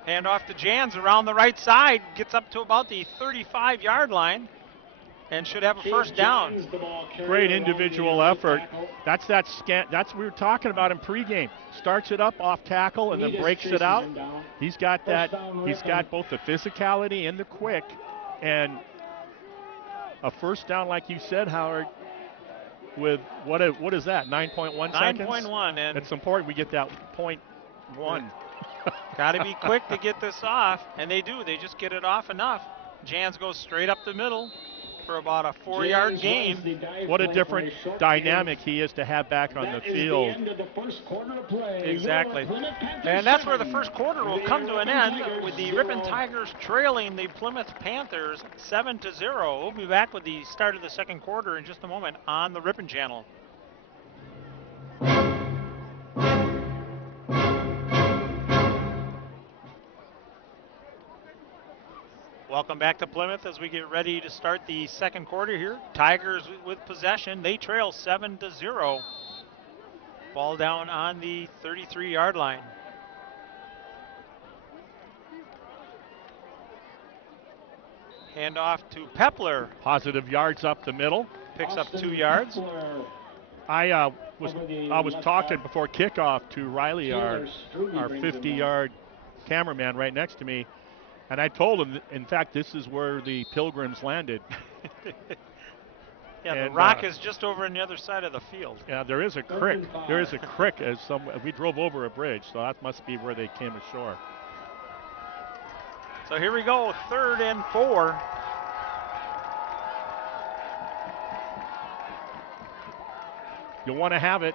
Hand off to Jans around the right side, gets up to about the 35-yard line and should have a first down. Great individual effort. That's what we were talking about in pregame. Starts it up off tackle and then breaks it out. He's got that. He's got both the physicality and the quick, and a first down, like you said, Howard. With what is that? 9.1 seconds. 9.1, and it's important we get that 0.1. Got to be quick to get this off, and they do. They just get it off enough. Jans goes straight up the middle for about a 4-yard gain. What a different dynamic he is to have back on the field. Exactly. And that's where the first quarter will come to an end with the Ripon Tigers trailing the Plymouth Panthers 7-0. We'll be back with the start of the second quarter in just a moment on the Ripon Channel. Welcome back to Plymouth as we get ready to start the second quarter here. Tigers with possession. They trail 7-0. Ball down on the 33-yard line. Hand off to Pepler. Positive yards up the middle. Picks up 2 yards. I was talking before kickoff to Riley, our 50-yard cameraman right next to me. And I told him, in fact, this is where the Pilgrims landed. Yeah, the And, rock is just over on the other side of the field. Yeah, there is a crick. There is a crick as we drove over a bridge, so that must be where they came ashore. So here we go, 3rd and 4. You want to have it.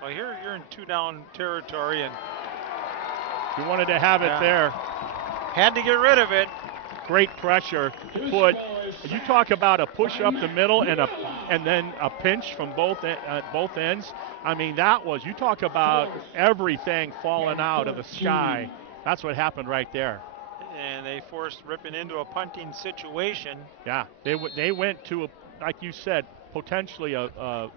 Well, here you're in 2-down territory, and You wanted to have it there. had to get rid of it. Great pressure. You talk about a push up the middle and then a pinch from both ends. I mean, you talk about everything falling out of the sky. That's what happened right there. And they forced Ripon into a punting situation. Yeah, they went to, like you said, potentially a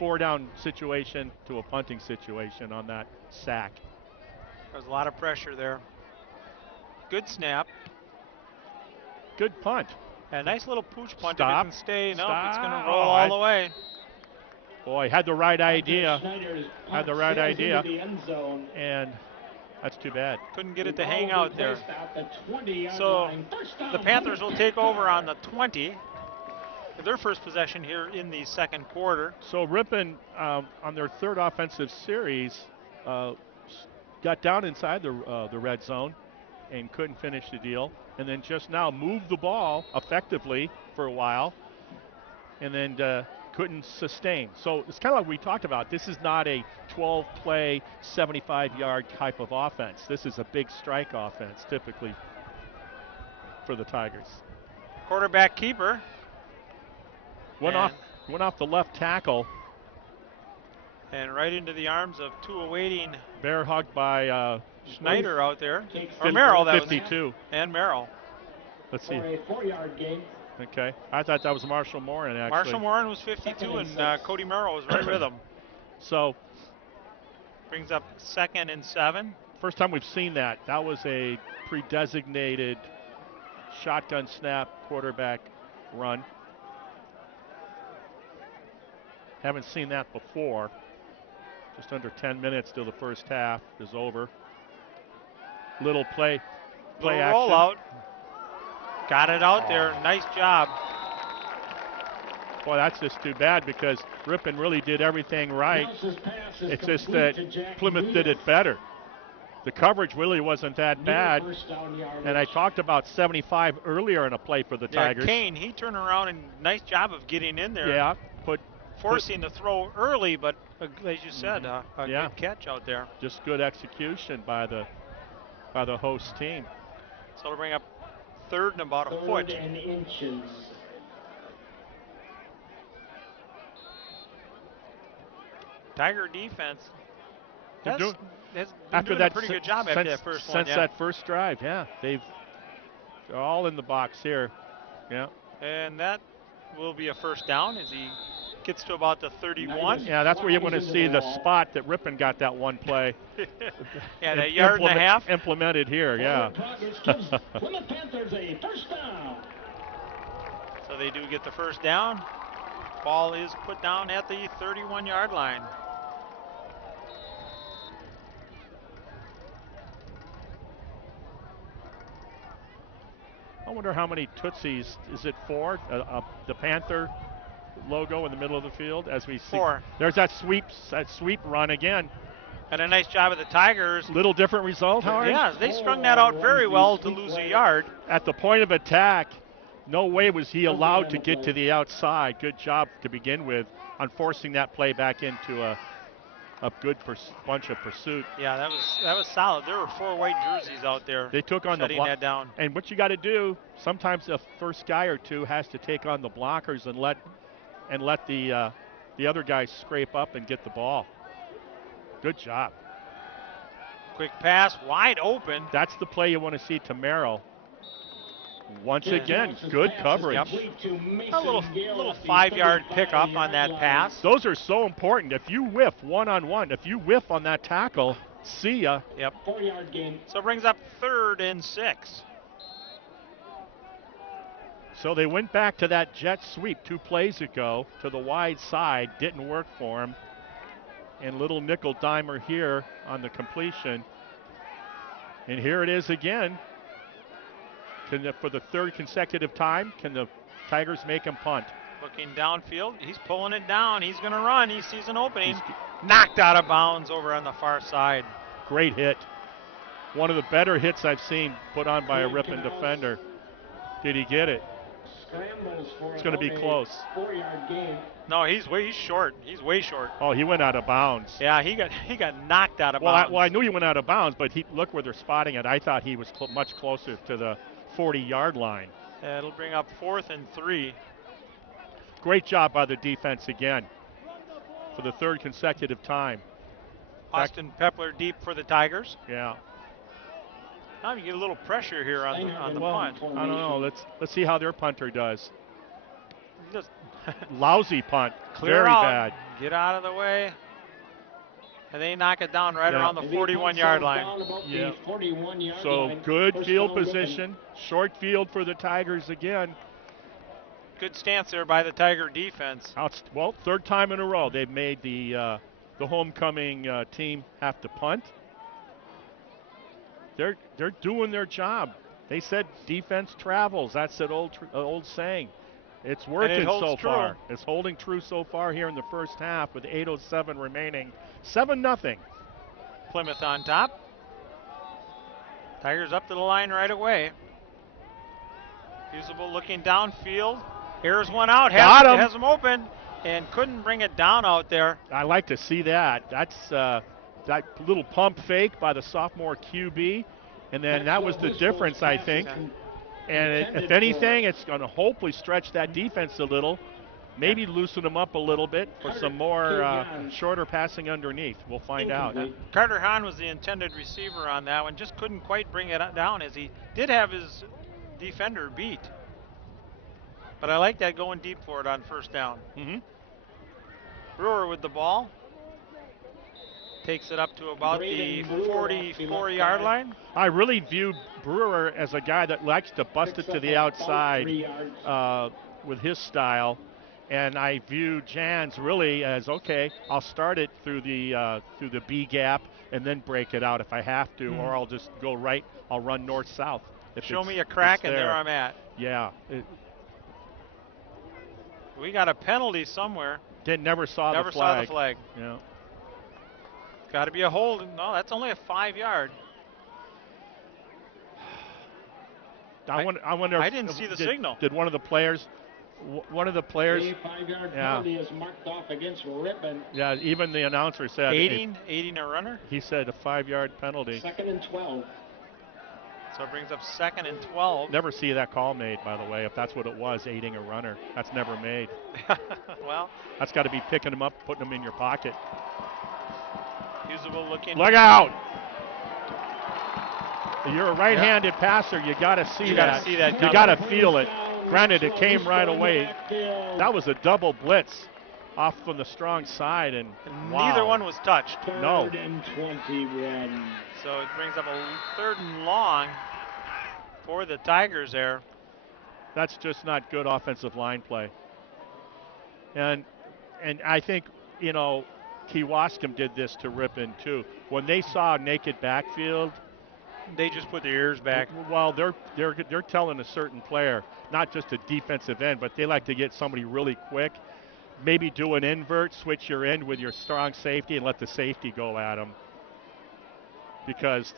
4-down situation to a punting situation on that sack. There's a lot of pressure there. Good snap. Good punt. A nice little pooch punt. Stop. If it can stay. No, it's going Stop. to roll all the way. Boy, had the right idea. Schneider's Had the punt right sails into idea. the end zone. And that's too bad. Couldn't get it The to hang ball out there. placed at the 20-yard So line. First down, the Panthers will take over on the 20. Their first possession here in the second quarter. So Ripon, on their third offensive series, got down inside the red zone and couldn't finish the deal. And then just now moved the ball effectively for a while and then couldn't sustain. So it's kind of like we talked about. This is not a 12-play, 75-yard type of offense. This is a big strike offense typically for the Tigers. Quarterback keeper. Went off the left tackle. And right into the arms of two awaiting Bear hugged by Schneider out there. Takes Or Merrill, that was. 52. And Merrill. Let's for see. a 4-yard gain. Okay. I thought that was Marshall Morin, actually. Marshall Morin was 52, and Cody Merrill was right with him. So, Brings up 2nd and 7. first time we've seen that. That was a pre-designated shotgun snap quarterback run. Haven't seen that before. Just under 10 minutes till the first half is over. Little play Little action. rollout. Got it out there. Nice job. Boy, that's just too bad because Ripon really did everything right. Nelson's pass is It's just complete that to Jack Plymouth did it Nunez. better. The coverage really wasn't that Near bad. first down yardage. And I talked about 75 earlier in a play for the Tigers. Kane, he turned around and nice job of getting in there. Yeah, Forcing the throw early, but as you said, a Yeah. good catch out there. just good execution by the host team. So it'll bring up 3rd and about a Third foot. and inches. Tiger defense They're has doing- been doing a pretty good job after since, that first one. since Yeah. that first drive, yeah, they're all in the box here. Yeah, And that will be a first down as he gets to about the 31. yeah, that's where you want to see the spot that Ripon got that one play. Yeah, that yard and a half. implemented here. Yeah. Forward progress gives Plymouth Panthers a first down. So they do get the first down. Ball is put down at the 31-yard line. I wonder how many Tootsies, is it 4? The Panther logo in the middle of the field as we see. 4. There's that sweep run again. And a nice job of the Tigers. Little different result, Howard? Yeah, they strung that out very well to lose a yard. At the point of attack, no way was he allowed to get to the outside. Good job to begin with on forcing that play back into a good bunch of pursuit. Yeah, that was solid. There were 4 white jerseys out there. They took on the shutting block. that down. And what you got to do, sometimes the first guy or two has to take on the blockers and let the other guys scrape up and get the ball. Good job. Quick pass, wide open. That's the play you want to see to Merrill. Once Jack again, Nelson's good pass is coverage. complete to Mason A little Gill at the 5-yard 35 pickup on that yard pass. line. Those are so important. If you whiff one-on-one, if you whiff on that tackle, see ya. Yep. 4-yard gain. So it brings up 3rd and 6. So they went back to that jet sweep 2 plays ago to the wide side. Didn't work for him. And little nickel dimer here on the completion. And here it is again. For the third consecutive time, can the Tigers make him punt? Looking downfield, he's pulling it down. He's going to run. He sees an opening. Knocked out of bounds over on the far side. Great hit. One of the better hits I've seen put on by a Ripon defender. Did he get it? It's going to be close. 4-yard gain. No, he's short. He's way short. Oh, he went out of bounds. Yeah, he got knocked out of bounds. I knew he went out of bounds, but look where they're spotting it. I thought he was much closer to the 40-yard line. Yeah, it'll bring up 4th and 3. Great job by the defense again for the third consecutive time. Austin Pepler deep for the Tigers. Yeah. Now you get a little pressure here on the punt. I don't know. Let's see how their punter does. Just lousy punt. Clear Very out. bad. Get out of the way. And they knock it down right around the 41-yard line. Yeah. So good field position. Short field for the Tigers again. Good stance there by the Tiger defense. Well, third time in a row they've made the homecoming team have to punt. They're doing their job. They said defense travels. That's that old saying. It's working so far. It's holding true so far here in the first half with 8:07 remaining. 7-0. Plymouth on top. Tigers up to the line right away. Usable looking downfield. Here's one out. Has him open and couldn't bring it down out there. I like to see that. That's that little pump fake by the sophomore QB. And then that was the difference, I think. And if anything, it's going to hopefully stretch that defense a little, maybe loosen them up a little bit for some more shorter passing underneath. We'll find out. Carter Hahn was the intended receiver on that one, just couldn't quite bring it down as he did have his defender beat. But I like that going deep for it on first down. Brewer with the ball. Takes it up to about the 44-yard line. I really view Brewer as a guy that likes to bust it to the outside with his style. And I view Jans really as, okay, I'll start it through the B gap and then break it out if I have to, or I'll just go right. I'll run north-south. Show me a crack and there I'm at. Yeah. We got a penalty somewhere. Never saw the flag. Never saw the flag. Yeah. Got to be a hold. No, that's only a 5-yard. I wonder. I didn't see the signal. Did one of the players? One of the players. A 5-yard penalty is marked off against Ripon. Yeah, even the announcer said. Aiding a runner. He said a 5-yard penalty. 2nd and 12. So it brings up 2nd and 12. Never see that call made, by the way. If that's what it was, aiding a runner, that's never made. Well, that's got to be picking them up, putting them in your pocket. Usable looking. Look out! You're a right-handed passer. You got to see that. You got to feel it. Granted, it came right away. That was a double blitz off from the strong side, and wow. Neither one was touched. No. 3rd and 21. So it brings up a 3rd and long for the Tigers there. That's just not good offensive line play. And I think, Kewaskum did this to Ripon too. When they saw a naked backfield, they just put their ears back. Well, they're telling a certain player, not just a defensive end, but they like to get somebody really quick. Maybe do an invert, switch your end with your strong safety, and let the safety go at them. Because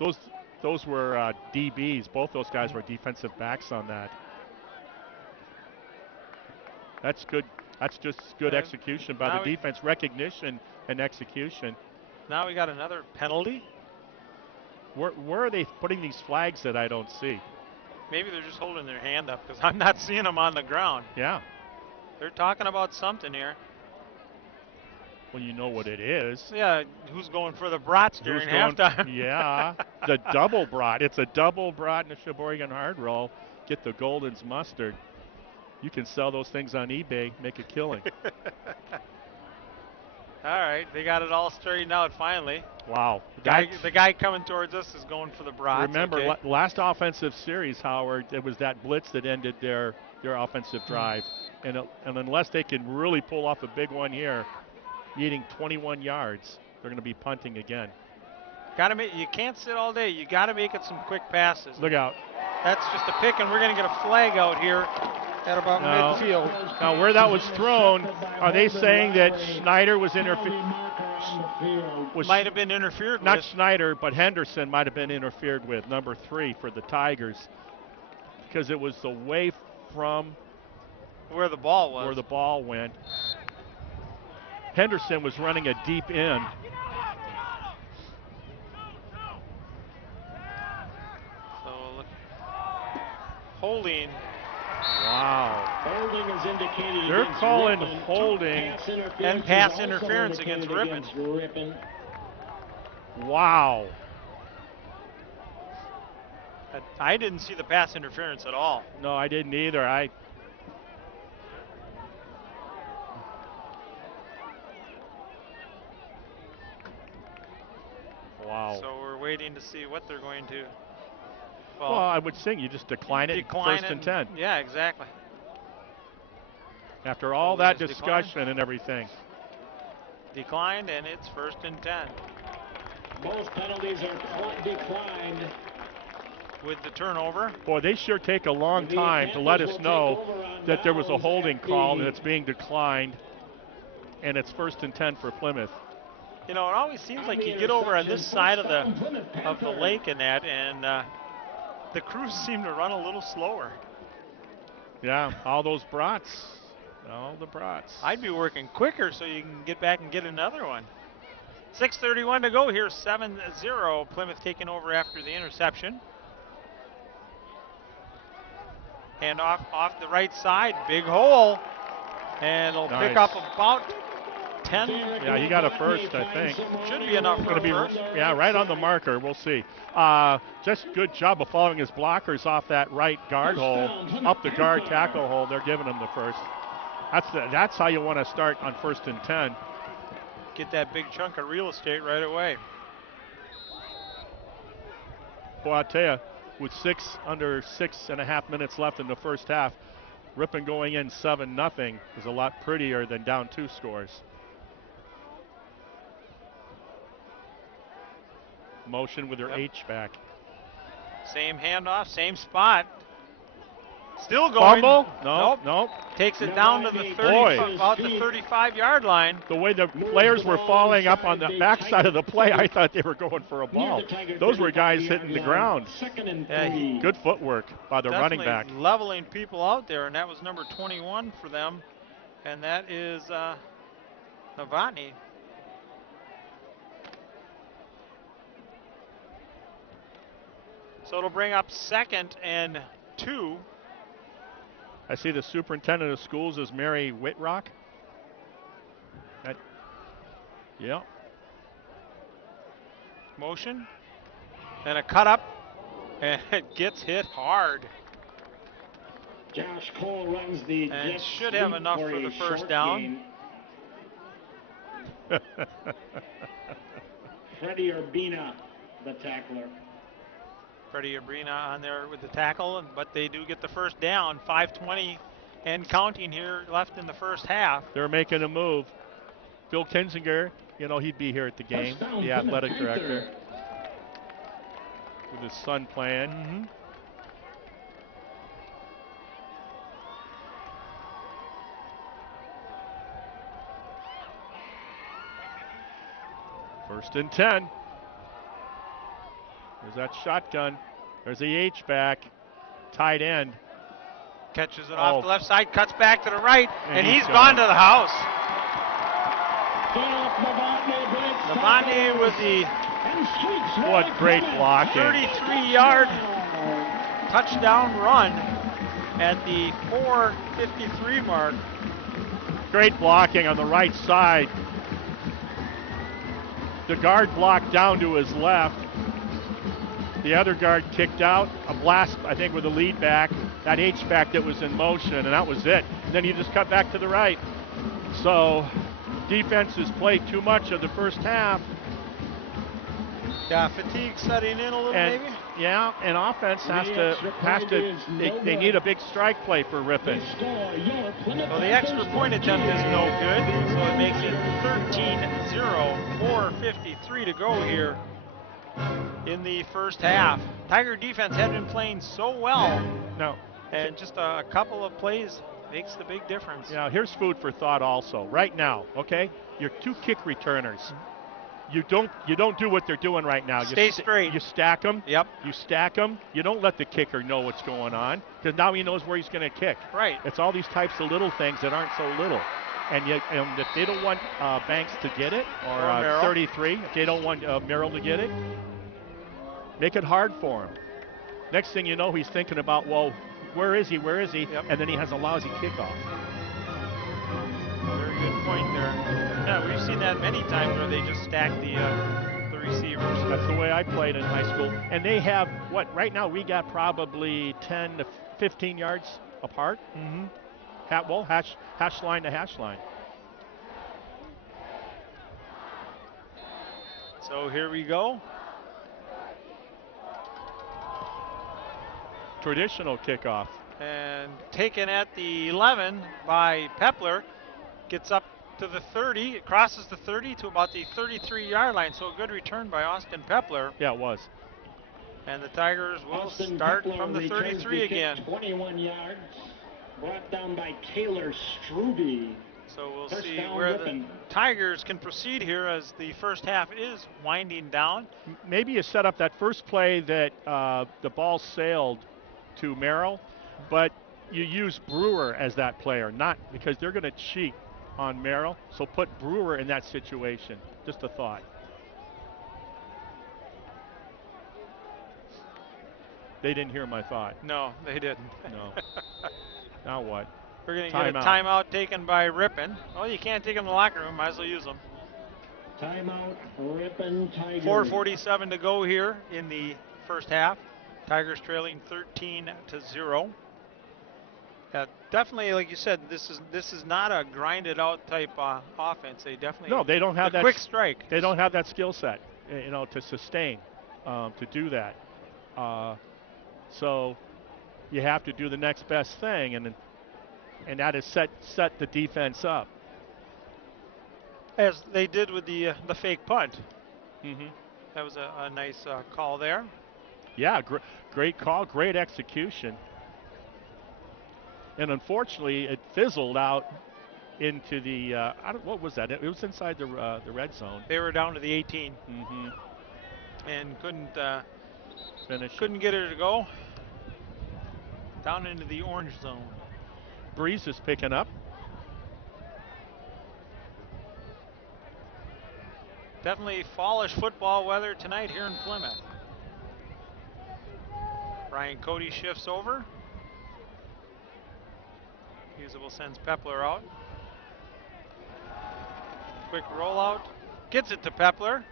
those were DBs. Both those guys were defensive backs on that. That's good. That's just good execution by the defense, recognition and execution. Now we got another penalty. Where are they putting these flags that I don't see? Maybe they're just holding their hand up because I'm not seeing them on the ground. Yeah. They're talking about something here. Well, you know what it is. Yeah, who's going for the brats during halftime? Yeah, the double brat. It's a double brat and a Sheboygan hard roll. Get the Golden's mustard. You can sell those things on eBay, make a killing. All right, they got it all straightened out finally. Wow. The guy coming towards us is going for the brats. Remember, last offensive series, Howard, it was that blitz that ended their offensive drive. And unless they can really pull off a big one here, needing 21 yards, they're going to be punting again. You can't sit all day. You got to make it some quick passes. Look out. That's just a pick, and we're going to get a flag out here at about midfield. Now, where that was thrown, are they saying that Schneider was interfered? Might have been interfered Not with. Schneider, but Henderson might have been interfered with, number 3 for the Tigers, because it was away from Where the ball was. where the ball went. Henderson was running a deep in. So look, holding. Wow. Holding is indicated. They're against calling Rippon. holding and pass is also interference indicated against Rippon. Wow. I didn't see the pass interference at all. No, I didn't either. Wow. So we're waiting to see what they're going to. Well, I would think you just decline it decline first it and 10. Yeah, exactly. After all Holding that is declined. discussion and everything. Declined, and it's first and 10 Most penalties are declined. with the turnover. Boy, they sure take a long time to let us know that there was a holding call and it's being declined, and it's first and 10 for Plymouth. You know, it always seems like you get over on this side of the lake and that, and the crews seem to run a little slower. Yeah, all those brats. All the brats. I'd be working quicker so you can get back and get another one. 6:31 to go here, 7-0. Plymouth taking over after the interception. Hand off the right side, big hole, and it'll pick up about 10. Yeah, he got a first, I think. Should be enough for Gonna a be, first. yeah, right on the marker. We'll see. Just good job of following his blockers off that right guard hole, up the guard tackle hole. They're giving him the first. That's how you want to start on first and 10. Get that big chunk of real estate right away. Boy, I tell you, with under 6.5 minutes left in the first half, Ripon going in 7-0 is a lot prettier than down 2 scores. Motion with their H-back. Same handoff, same spot. Still going. Fumble? Nope. Nope. Takes it down to the 30, about the 35-yard line. The way the players were falling up on the backside of the play, I thought they were going for a ball. Those were guys hitting the ground. Yeah, Good footwork by the running back. Leveling people out there, and that was number 21 for them, and that is Novotny. So it'll bring up 2nd and 2. I see the superintendent of schools is Mary Whitrock. Yeah. Motion. And a cut up. And it gets hit hard. Josh Cole runs the And jet should have sweep enough for a the first short down. gain. Freddie Urbina, the tackler. Freddie Urbina on there with the tackle, but they do get the first down. 5:20 and counting here left in the first half. They're making a move. Phil Kinzinger, you know, he'd be here at the game, the athletic director, with his son playing. First and 10. There's that shotgun. There's the H-back. Tight end. Catches it off the left side, cuts back to the right, and he's gone gone. to the house. Novotny with the What great blocking. 33-yard touchdown run at the 4:53 mark. Great blocking on the right side. The guard blocked down to his left. The other guard kicked out. A blast, I think, with the lead back. That H-back that was in motion, and that was it. And then he just cut back to the right. So defenses played too much of the first half. Yeah, fatigue setting in a little maybe. Yeah, and offense they need a big strike play for Ripon. Well, the extra point attempt is no good, so it makes it 13-0, 4:53 to go here in the first half. Tiger defense hadn't been playing so well, Now, and just a couple of plays makes the big difference. yeah, here's food for thought also. Right now, okay, your 2 kick returners. You don't do what they're doing right now. Stay straight. You stack them. Yep. You stack them. You don't let the kicker know what's going on because now he knows where he's going to kick. Right. It's all these types of little things that aren't so little. And if they don't want Banks to get it, or Merrill. 33, if they don't want Merrill to get it, make it hard for him. Next thing you know, he's thinking about, well, where is he? Where is he? Yep. And then he has a lousy kickoff. Very good point there. Yeah, we've seen that many times where they just stack the receivers. That's the way I played in high school. And they have, right now we got probably 10 to 15 yards apart. Mm-hmm. Hash line to hash line. So here we go. Traditional kickoff. And taken at the 11 by Pepler. Gets up to the 30. It crosses the 30 to about the 33-yard line. So a good return by Austin Pepler. Yeah, it was. And the Tigers will Austin start Pepler from the returns 33 the kick again. 21 yards, brought down by Taylor Struby. So we'll First see down, where Ripon. the Tigers can proceed here as the first half is winding down. Maybe you set up that first play that the ball sailed to Merrill, but you use Brewer as that player, not because they're going to cheat on Merrill. So put Brewer in that situation. Just a thought. They didn't hear my thought. No, they didn't. No. Now what? We're going to get a timeout taken by Ripon. Oh, you can't take them in the locker room. Might as well use them. Timeout, Ripon Tigers. 4:47 to go here in the first half. Tigers trailing 13-0. Definitely, like you said, this is not a grinded out type offense. They definitely No, they don't have that quick strike. They don't have that skill set, to sustain, to do that. So you have to do the next best thing, and that is set the defense up. As they did with the fake punt. Mm-hmm. That was a nice call there. Yeah, great call, great execution. And unfortunately, it fizzled out into the, what was that? It was inside the red zone. They were down to the 18. Mm-hmm. And couldn't Finish. couldn't get it to go. Down into the orange zone. Breeze is picking up. Definitely fallish football weather tonight here in Plymouth. Brian Cody shifts over. Usable sends Pepler out. Quick rollout. Gets it to Pepler.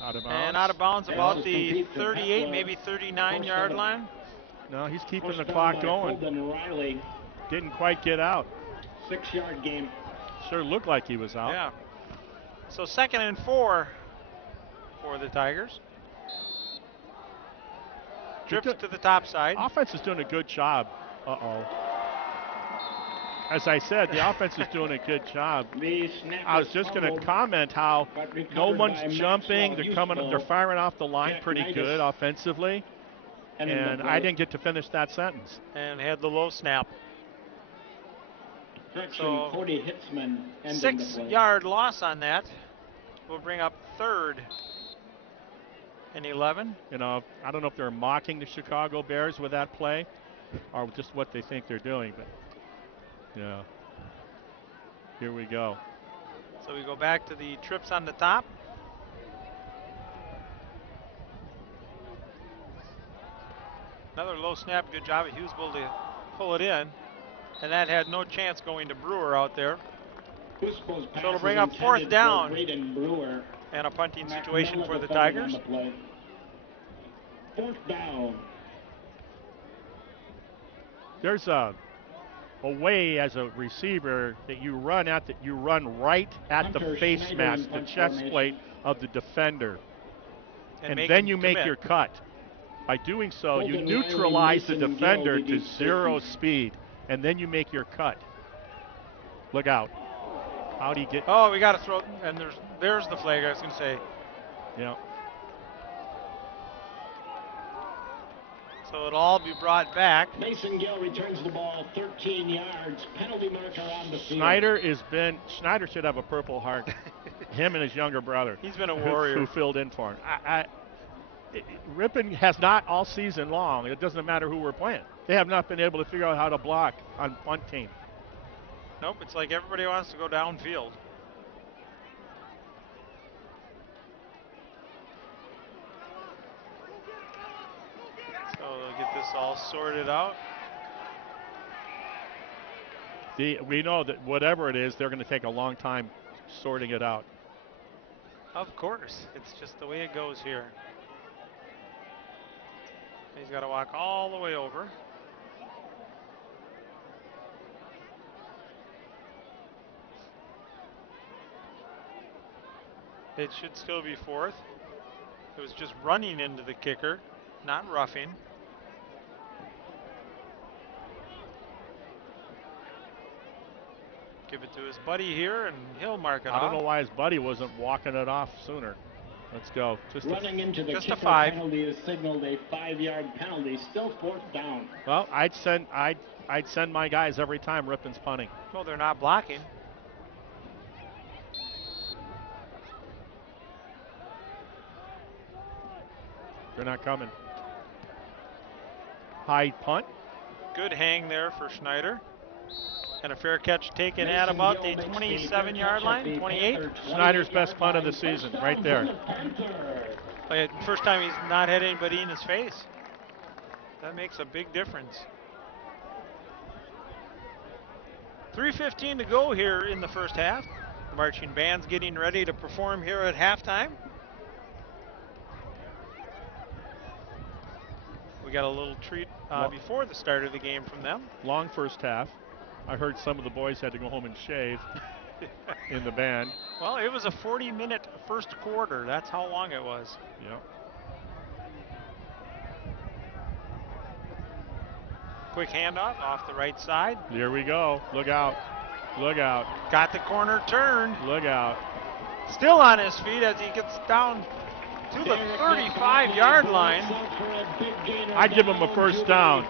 Out of bounds. And out of bounds about the 38, maybe 39-yard line. No, he's keeping First the down clock by going. Holden Riley. Didn't quite get out. 6-yard gain. Sure looked like he was out. Yeah. So 2nd and 4 for the Tigers. Trips to the top side. Offense is doing a good job. Uh-oh. As I said, the offense is doing a good job. The snap I was is just going to fumbled, comment how but recovered no by one's jumping. Maxwell They're coming. Houston. They're firing off the line Jack pretty Knightis. good offensively. And in the And play, I didn't get to finish that sentence. And had the low snap. correction, so Cody Hitzman ending the play. 6-yard loss on that. Will bring up 3rd and 11. You know, I don't know if they're mocking the Chicago Bears with that play or just what they think they're doing, but yeah. Here we go. So we go back to the trips on the top. Another low snap. Good job at Hughesville to pull it in. And that had no chance going to Brewer out there. Cusco's pass So it'll bring is up 4th intended down. for Braden Brewer. And a punting situation McMillan for the defending Tigers. on the play. 4th down. There's a way as a receiver that you run right at Hunter the face Schneider mask, in the punt chest formation. plate of the defender. And make then him you make commit. your cut. By doing so, you Holden Riley, neutralize the Mason defender Gill, to DD 0 safety. speed, and then you make your cut. Look out. How'd he get? Oh, we got to throw. And there's the flag. I was going to say. Yeah. So it'll all be brought back. Mason Gill returns the ball 13 yards. Penalty marker on the field. Schneider should have a Purple Heart. Him and his younger brother. He's been a warrior. Who filled in for him. Ripon has not all season long. It doesn't matter who we're playing. They have not been able to figure out how to block on punt team. Nope, it's like everybody wants to go downfield. So they'll get this all sorted out. We know that whatever it is, they're going to take a long time sorting it out. Of course, it's just the way it goes here. He's got to walk all the way over. It should still be fourth. It was just running into the kicker, not roughing. Give it to his buddy here, and he'll mark it off. I don't know why his buddy wasn't walking it off sooner. Let's go. Running into the just kicker a 5. penalty is signaled a 5-yard penalty. Still 4th down. Well, I'd send my guys every time Ripon's punting. Well, they're not blocking. They're not coming. High punt. Good hang there for Schneider. And a fair catch taken at about the 27-yard line, 28. Schneider's best punt of the season, right there. First time he's not had anybody in his face. That makes a big difference. 3:15 to go here in the first half. The marching band's getting ready to perform here at halftime. We got a little treat before the start of the game from them. Long first half. I heard some of the boys had to go home and shave in the band. Well, it was a 40-minute first quarter. That's how long it was. Yeah. Quick handoff off the right side. Here we go. Look out. Look out. Got the corner turn. Look out. Still on his feet as he gets down to the 35-yard line. I'd give him a first down.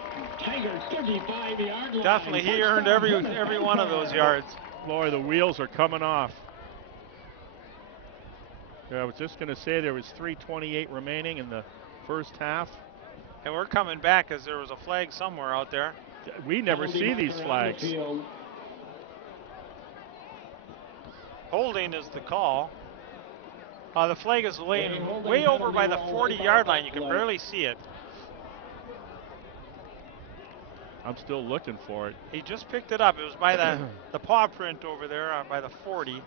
Definitely, he earned every one of those yards. Boy, the wheels are coming off. Yeah, I was just going to say there was 3:28 remaining in the first half. And we're coming back as there was a flag somewhere out there. We never see these flags. Holding is the call. The flag is laying way over by the 40-yard line. You can barely see it. I'm still looking for it. He just picked it up. It was by the paw print over there by the 40.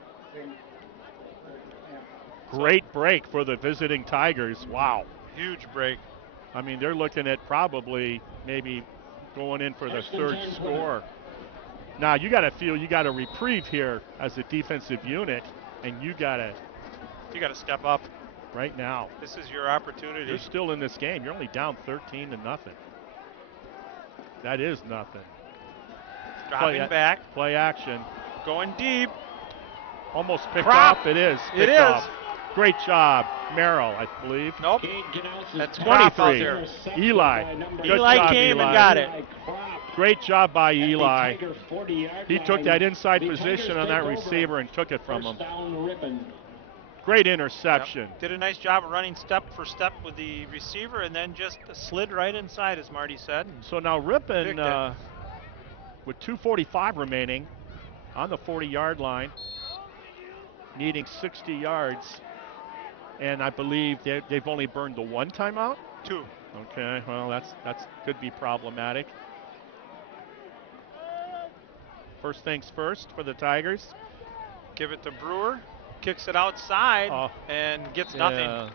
Great break for the visiting Tigers. Wow. Huge break. I mean, they're looking at probably maybe going in for the third score. Now, you got to feel you got a reprieve here as a defensive unit, and you got to step up right now. This is your opportunity. You're still in this game. You're only down 13-0. That is nothing. Dropping back. Play action. Going deep. Almost picked Crop. off. It is. It is. Off. Great job, Merrill, I believe. Nope. That's 23. Eli. Eli came and got it. Great job by Eli. He took that inside position on that receiver and took it from him. Great interception. Yep. Did a nice job of running step for step with the receiver and then just slid right inside, as Marty said. So now Ripon, with 2:45 remaining on the 40-yard line, needing 60 yards. And I believe they've only burned the one timeout? 2. Okay, well, that's could be problematic. First things first for the Tigers. Give it to Brewer. Kicks it outside and gets nothing.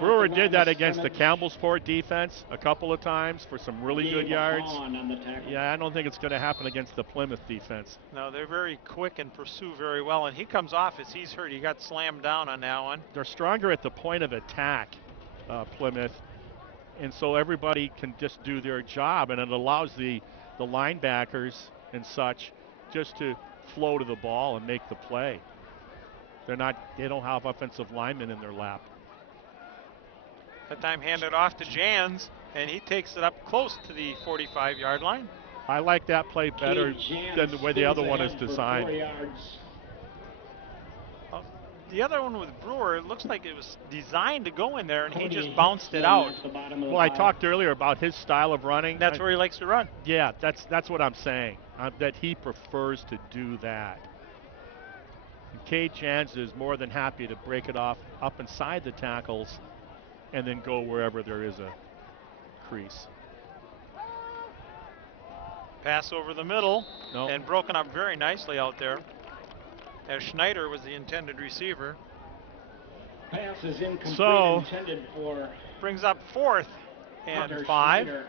Brewer did that against the Campbellsport defense a couple of times for some really good yards. Yeah, I don't think it's going to happen against the Plymouth defense. No, they're very quick and pursue very well, and he comes off as he's hurt. He got slammed down on that one. They're stronger at the point of attack, Plymouth, and so everybody can just do their job, and it allows the linebackers and such just to flow to the ball and make the play. They don't have offensive linemen in their lap. That time handed off to Jans, and he takes it up close to the 45-yard line. I like that play better than the way the other one is designed. The other one with Brewer, it looks like it was designed to go in there, and he just bounced it out. Well, I talked earlier about his style of running. That's where he likes to run. Yeah, that's what I'm saying, that he prefers to do that. And Cade Jans is more than happy to break it off up inside the tackles and then go wherever there is a crease. Pass over the middle, No. and broken up very nicely out there, as Schneider was the intended receiver. Pass is incomplete, So, intended for brings up 4th and Hunter 5. Schneider.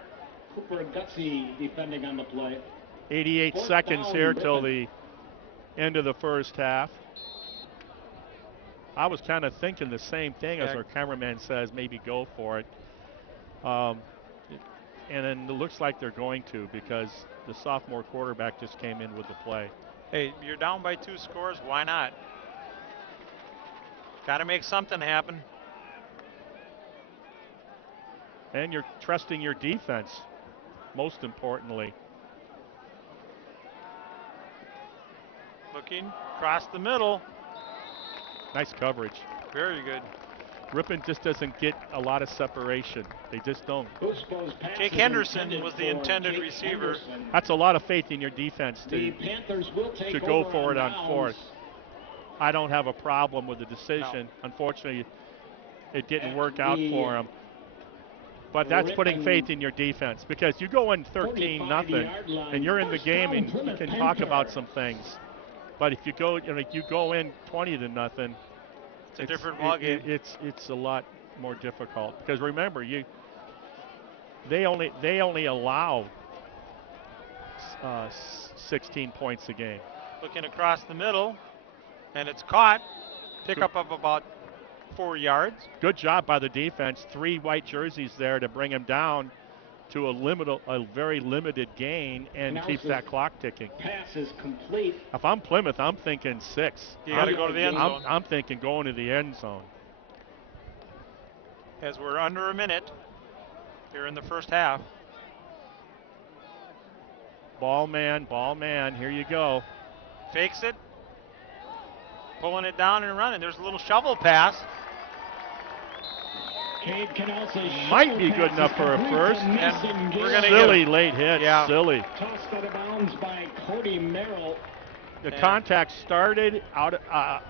Cooper Gutsy defending on the play. 88 Fourth seconds down, here till Ripon. the end of the first half. I was kind of thinking the same thing as Yeah. our cameraman says, maybe go for it. And then it looks like they're going to, because the sophomore quarterback just came in with the play. Hey, you're down by 2 scores. Why not? Got to make something happen. And you're trusting your defense, most importantly. Looking across the middle. Nice coverage. Very good. Ripon just doesn't get a lot of separation. They just don't. Busbo's pass Jake is Henderson intended was the for intended Jake receiver. Henderson. That's a lot of faith in your defense The to Panthers will take to go over for it on downs. 4th. I don't have a problem with the decision. Unfortunately, it didn't At work out the for him. But that's putting Ripon faith in your defense, because you go in 13-0 45-yard line. and you're in the First game down, and you Plymouth can talk about Panther. some things. But if you go, you go in 20-0, It's a different ballgame. It's a lot more difficult, because remember, they only allow 16 points a game. Looking across the middle, and it's caught. Pickup of about 4 yards. Good job by the defense. 3 white jerseys there to bring him down to a very limited gain and keep Analysis. that clock ticking. Pass is complete. If I'm Plymouth, I'm thinking 6. You got to go to the end zone. I'm thinking going to the end zone. As we're under a minute here in the first half. Ball man, here you go. Fakes it. Pulling it down and running. There's a little shovel pass. Cade can also Might be shovel good enough passes for a complete first. to And Mason we're Gill. gonna Silly late hit, Yeah. silly. Tossed out of bounds by Cody Merrill. The Yeah. contact started out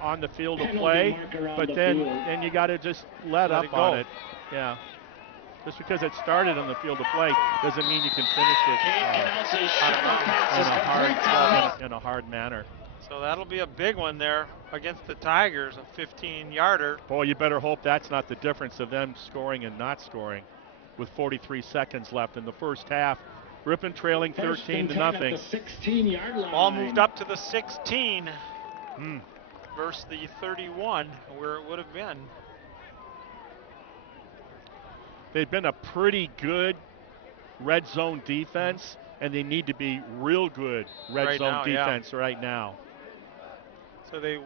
on the field of Penalty play, marker on but the then field. you got to just let up it go. on it. Yeah. Just because it started on the field of play doesn't mean you can finish it Cade can also shovel passes complete in a hard manner. So that'll be a big one there against the Tigers, a 15-yarder. Boy, you better hope that's not the difference of them scoring and not scoring with 43 seconds left in the first half. Ripon trailing First and 10 13-0. at the 16-yard line. Ball moved up to the 16 Hmm. versus the 31 where it would have been. They've been a pretty good red zone defense, and they need to be real good red Right zone now, yeah. defense right now. So they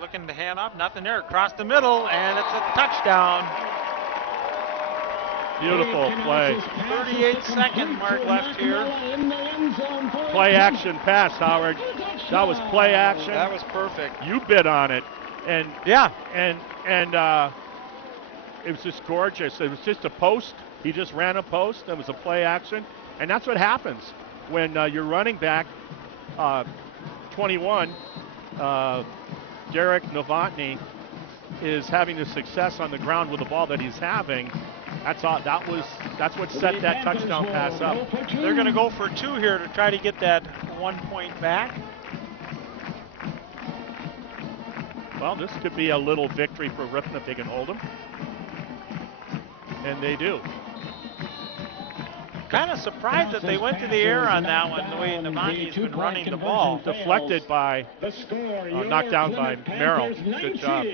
looking to hand off, nothing there. Across the middle, and it's a touchdown. Beautiful play. 38-second mark left here. Play action pass, Howard. That was play action. That was perfect. You bid on it, and Yeah. and it was just gorgeous. It was just a post. He just ran a post. It was a play action, and that's what happens when your running back, 21, Derek Novotny, is having the success on the ground with the ball that he's having. That's all. That's what set that touchdown pass up. They're going to go for 2 here to try to get that 1 point back. Well, this could be a little victory for Ripon if they can hold them. And they do. Kind of surprised that they went to the air on that one, the way Novotny's been running the ball. Deflected by, knocked down by Merrill. Good job.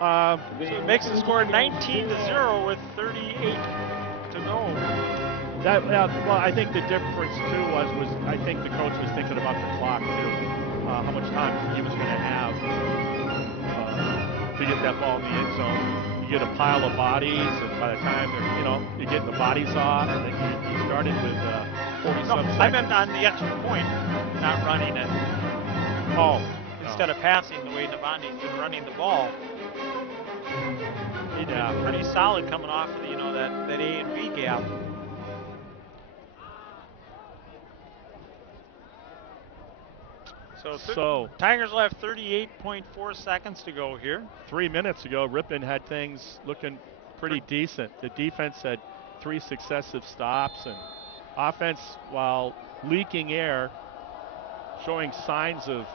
So it makes the score 19-0 with 38 to go. Well, I think the difference too was I think the coach was thinking about the clock too, how much time he was going to have. get that ball in the end zone, you get a pile of bodies, and by the time they're, you're getting the bodies off, and then you started with 40-some seconds. I meant on the extra point, not running it. Oh. Instead of passing the way Novotny's been running the ball. He's been pretty solid coming off of that A and B gap. So Tigers will have 38.4 seconds to go here. 3 minutes ago, Ripon had things looking pretty decent. The defense had 3 successive stops, and offense, while leaking air, showing signs of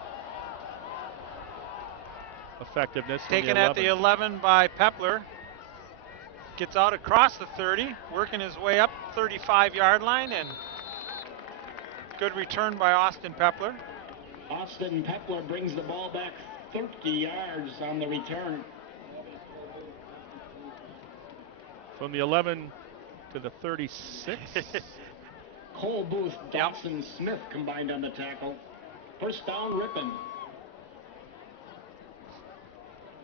effectiveness. Taken at the 11 by Pepler. Gets out across the 30, working his way up 35-yard line, and good return by Austin Pepler. Austin Pepler brings the ball back 30 yards on the return. From the 11 to the 36. Cole Booth, Dawson Smith combined on the tackle. First down, Ripon.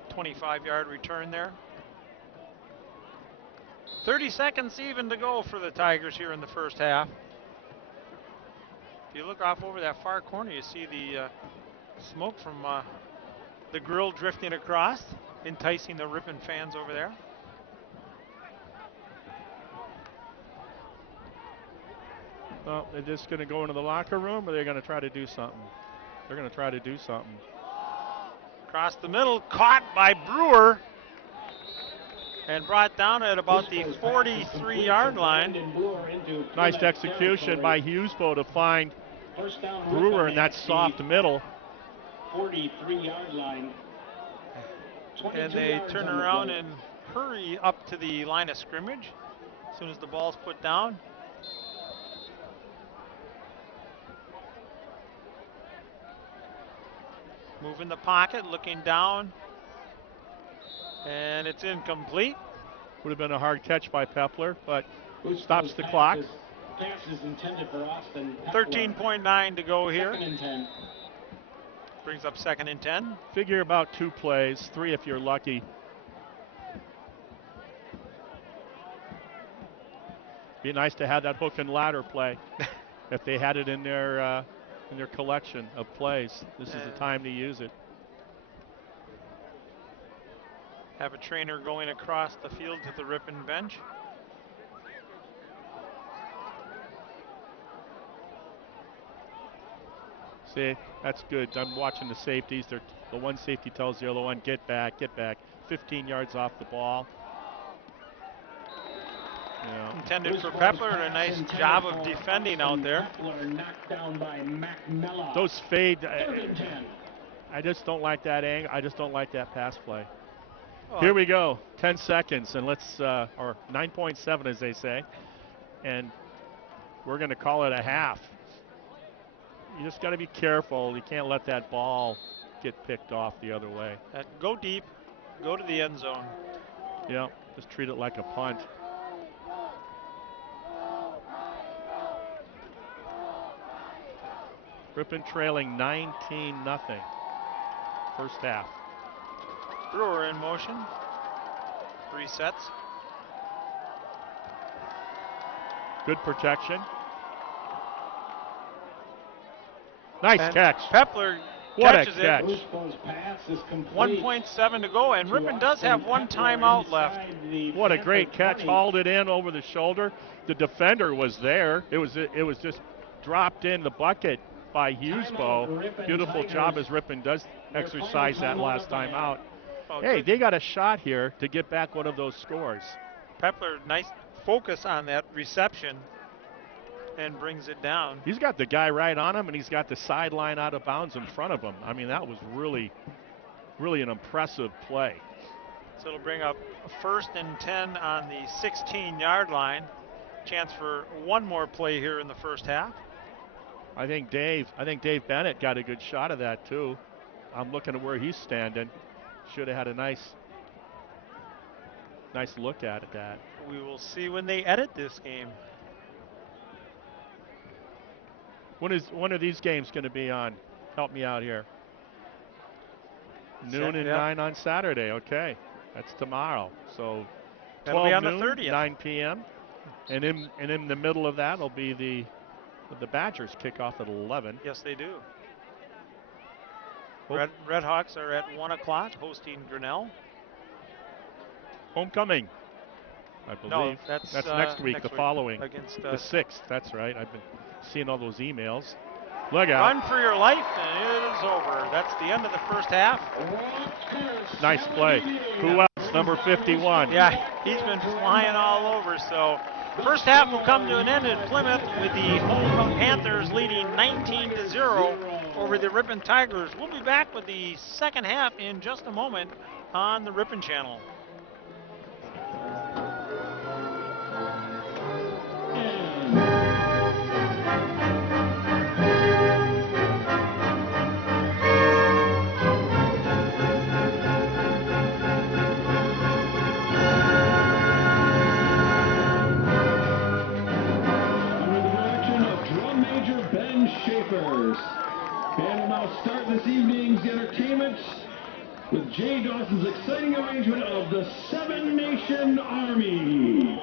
25-yard return there. 30 seconds even to go for the Tigers here in the first half. If you look off over that far corner, you see the smoke from the grill drifting across, enticing the Ripon fans over there. Well, they're just going to go into the locker room, or they're going to try to do something? They're going to try to do something. Across the middle, caught by Brewer, and brought down at about the 43-yard line. Nice execution by Hughesbo to find Brewer in that soft middle. 43-yard line. And they turn around and hurry up to the line of scrimmage as soon as the ball's put down. Move in the pocket, looking down, and it's incomplete. Would have been a hard catch by Pepler, but stops the clock. Pass is intended for Austin. 13.9 to go here. 2nd and 10. Brings up 2nd and 10. Figure about 2 plays, 3 if you're lucky. Be nice to have that hook and ladder play if they had it in their collection of plays. This is the time to use it. Have a trainer going across the field to the Ripon bench. See, that's good. I'm watching the safeties. The one safety tells the other one, get back, get back. 15 yards off the ball. Yeah. Intended for Pepler, and a nice job of defending out there. Knocked down by McMillan. Those fade. 3rd and 10. I just don't like that angle. I just don't like that pass play. Oh. Here we go. 10 seconds, and let's, or 9.7 as they say. And we're going to call it a half. You just got to be careful. You can't let that ball get picked off the other way. Go deep. Go to the end zone. Yeah, just treat it like a punt. Ripon trailing 19-0. First half. Brewer in motion. 3 sets. Good protection. Nice catch. Pepler What a catches catch. Busbo's pass is complete. 1.7 to go, and Ripon does have 1 timeout left. What a great catch. Hauled it in over the shoulder. The defender was there. It was just dropped in the bucket by Hughesbo. Beautiful job as Ripon does exercise that last time out. Hey, they got a shot here to get back one of those scores. Pepler, nice focus on that reception, and brings it down. He's got the guy right on him, and he's got the sideline out of bounds in front of him. I mean, that was really, really an impressive play. So it'll bring up 1st and 10 on the 16-yard line. Chance for one more play here in the first half. I think Dave Bennett got a good shot of that too. I'm looking at where he's standing. Should have had a nice look at that. We will see when they edit this game. When is one of these games going to be on? Help me out here. Noon and 9 on Saturday. Okay, that's tomorrow. So That'll be 12 on the noon, 30th. 9 p.m. And in the middle of that will be the Badgers kick off at 11. Yes, they do. Hope- Red Hawks are at 1 o'clock hosting Grinnell. Homecoming, I believe. No, that's next week, the following. Against The 6th, that's right. I've been seeing all those emails. Look out. Run for your life, and it is over. That's the end of the first half. Nice play. Who else? Number 51. Yeah, he's been flying all over. So first half will come to an end at Plymouth with the home Panthers leading 19-0 over the Ripon Tigers. We'll be back with the second half in just a moment on the Ripon Channel. And will now start this evening's entertainment with Jay Dawson's exciting arrangement of the Seven Nation Army.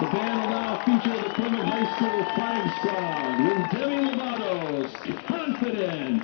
The band will now feature the Plymouth High School Flag Squad with Demi Lovato's Confident.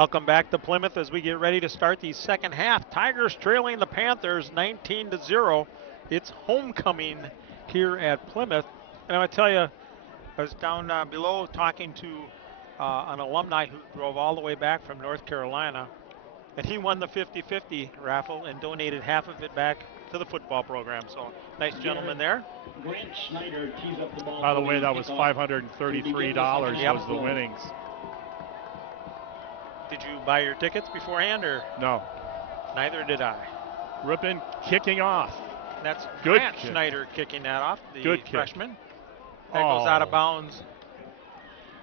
Welcome back to Plymouth as we get ready to start the second half. Tigers trailing the Panthers 19-0. It's homecoming here at Plymouth. And I'm going to tell you, I was down below talking to an alumni who drove all the way back from North Carolina, and he won the 50-50 raffle and donated half of it back to the football program. So nice gentleman there. Grant Schneider tees up the ball. By the way, that was $533 Yep. was the winnings. Did you buy your tickets beforehand, or? No. Neither did I. Rippon kicking off. That's Good Grant kick. Schneider kicking that off, the Good kick. freshman. That goes out of bounds.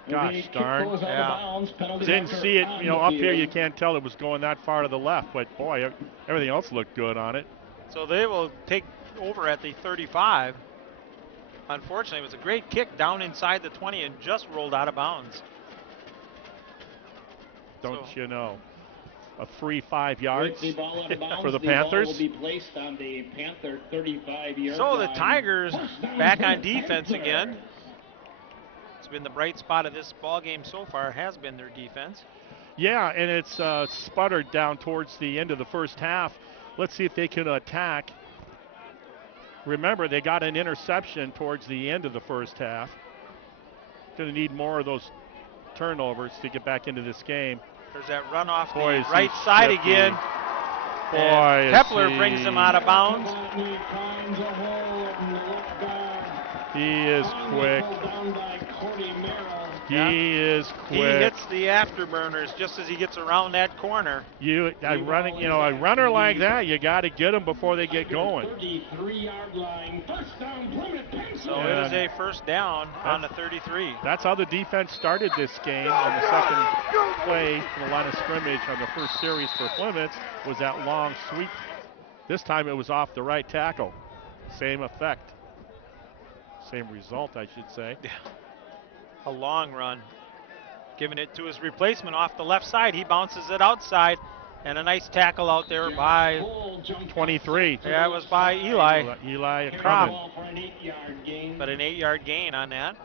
Gosh darn. Yeah. Didn't see it, up here you can't tell it was going that far to the left, but boy, everything else looked good on it. So they will take over at the 35. Unfortunately, it was a great kick down inside the 20 and just rolled out of bounds. Don't you know? A free 5 yards The ball out of bounds. for the The ball Panthers. will be placed on the Panther 35-yard So the line. Tigers back on defense again. It's been the bright spot of this ball game so far, has been their defense. Yeah, and it's sputtered down towards the end of the first half. Let's see if they can attack. Remember, they got an interception towards the end of the first half. Going to need more of those turnovers to get back into this game. There's that run off Boy, the is he right side shifty. again. Boy, And is Kepler he- brings him out of bounds. He is quick. He is He quick. hits the afterburners just as he gets around that corner. A runner like that, you got to get them before they get going. 33-yard line. First down, Plymouth. So it is a first down on the 33. That's how the defense started this game on the second play from the line of scrimmage on the first series for Plymouth was that long sweep. This time it was off the right tackle. Same effect. Same result, I should say. A long run. Giving it to his replacement off the left side. He bounces it outside. And a nice tackle out there by 23. Yeah, it was by Eli. Eli Crop. Crummett For an 8-yard gain. But an 8-yard gain on that.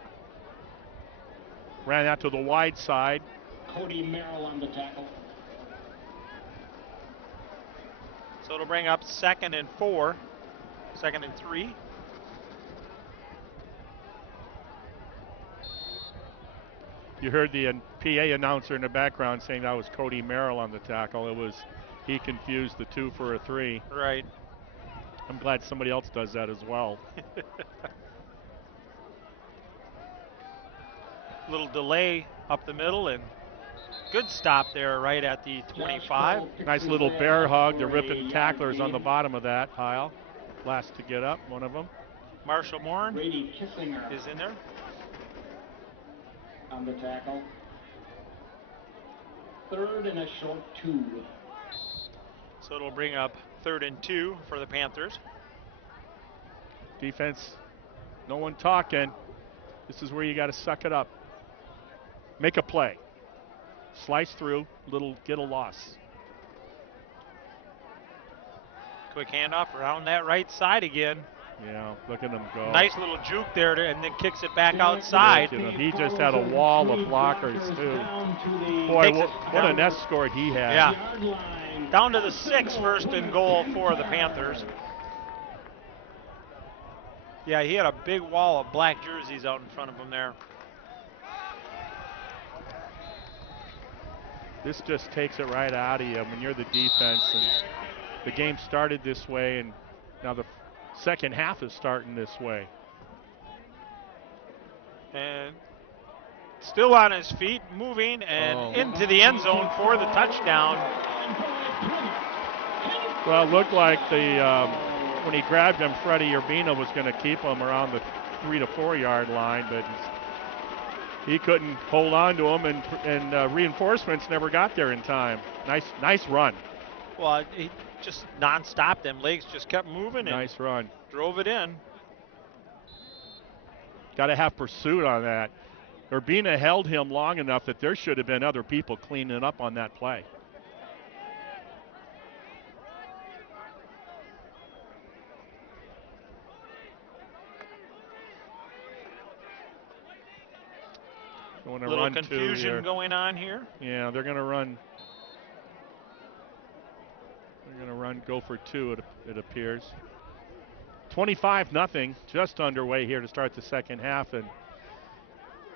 ran out to the wide side. Cody Merrill on the tackle. So it'll bring up 2nd and 4. 2nd and 3. You heard the PA announcer in the background saying that was Cody Merrill on the tackle. He confused the 2 for a 3. Right. I'm glad somebody else does that as well. Little delay up the middle and good stop there right at the 25. Nice little bear hug. The ripping tacklers on the bottom of that pile. Last to get up, one of them. Marshall Morin Brady Kissinger is in there. on the tackle. 3rd and a short 2. So it'll bring up 3rd and 2 for the Panthers. Defense, no one talking. This is where you got to suck it up. Make a play. Slice through, get a loss. Quick handoff around that right side again. Yeah, look at him go. Nice little juke there and then kicks it back outside. You know, he just had a wall of blockers too. Boy, what an escort he had. Yeah. Down to the 6, 1st and goal for the Panthers. Yeah, he had a big wall of black jerseys out in front of him there. This just takes it right out of you when you're the defense. And the game started this way, and now the second half is starting this way. And still on his feet, moving and into the end zone for the touchdown. Well, it looked like when he grabbed him, Freddie Urbina was going to keep him around the 3 to 4 yard line, but he couldn't hold on to him, and reinforcements never got there in time. Nice run. Well, he just non-stop. Them legs just kept moving and Nice run. drove it in. Got to have pursuit on that. Urbina held him long enough that there should have been other people cleaning up on that play. Little confusion going on here. Yeah, they're going to run go for two, it appears. 25-0, just underway here to start the second half, and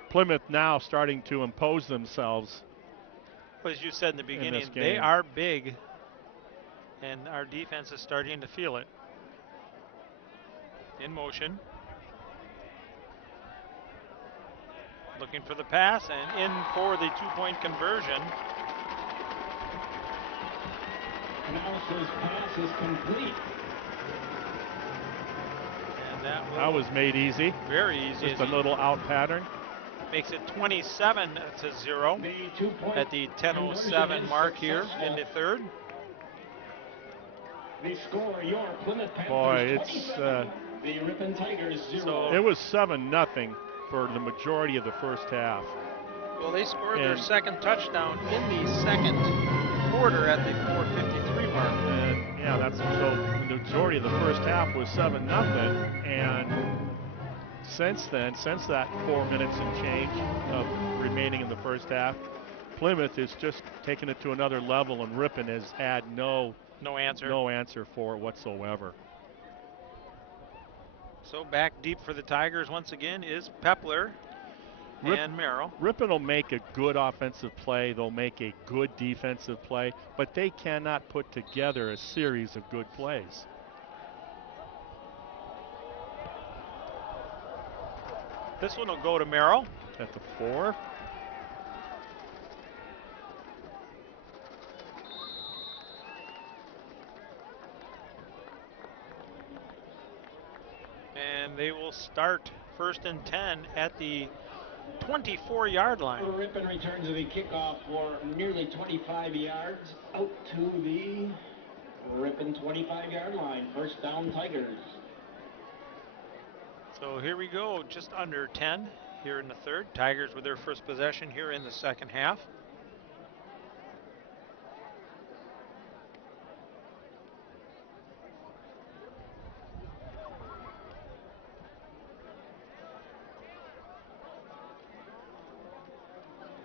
Plymouth now starting to impose themselves. Well, as you said in the beginning, this they game. are big, and our defense is starting to feel it. In motion. Looking for the pass, and in for the two-point conversion. Analysis pass is complete. And That was made easy. very easy. Just a little out pattern. Makes it 27-0 The 2-point at the 10:07 mark here in the third. The score, your Plymouth Panthers Boy, it's 27, the Ripon Tigers 0. So- it was 7-0 for the majority of the first half. Well, they scored their And- second touchdown in the second quarter at the 4:53 mark. And yeah, that's so the majority of the first half was 7-0, and since then, since that 4 minutes and change of remaining in the first half, Plymouth is just taking it to another level, and Ripon has had no answer for it whatsoever. So back deep for the Tigers once again is Pepler and Merrill. Ripon will make a good offensive play. They'll make a good defensive play, but they cannot put together a series of good plays. This one will go to Merrill. At the 4. And they will start 1st and 10 at the 24-yard line. Ripon returns the kickoff for nearly 25 yards out to the Ripon 25-yard line. First down, Tigers. So here we go, just under 10 here in the third. Tigers with their first possession here in the second half.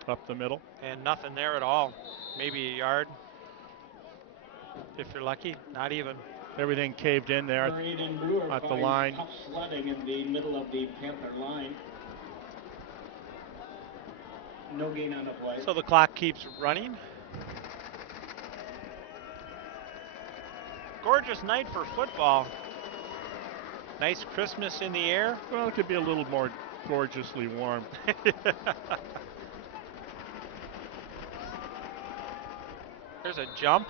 Up the middle. And nothing there at all. Maybe a yard, if you're lucky. Not even. Everything caved in there Braden Brewer at the finds line. tough sledding in the middle of the Panther line. No gain on the play. So the clock keeps running. Gorgeous night for football. Nice Christmas in the air. Well, it could be a little more gorgeously warm. There's a jump.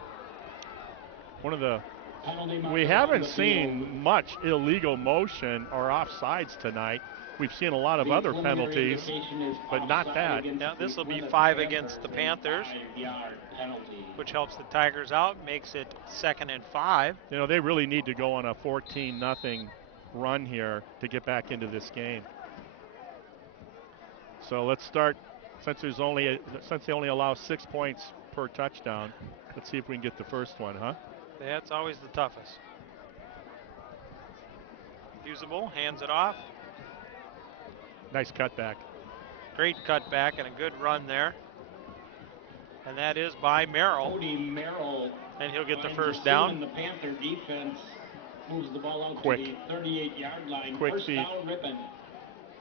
One of the Penalty marker we on haven't the seen field. much illegal motion or offsides tonight. We've seen a lot of The other preliminary penalties, indication is but not offside that. against Now, this the will be Plymouth 5 against the a Panthers. 5-yard penalty. Which helps the Tigers out, makes it 2nd and 5. You know, they really need to go on a 14-0 run here to get back into this game. So let's start. Since they only allow 6 points per touchdown, let's see if we can get the first one, huh? That's always the toughest. Usable, hands it off. Nice cutback. Great cutback and a good run there. And that is by Merrill. Cody Merrill. And he'll get the finds first a seam, down. And the Panther defense moves the ball out Quick. to the 38-yard line. Quick First feet. down, Ripon.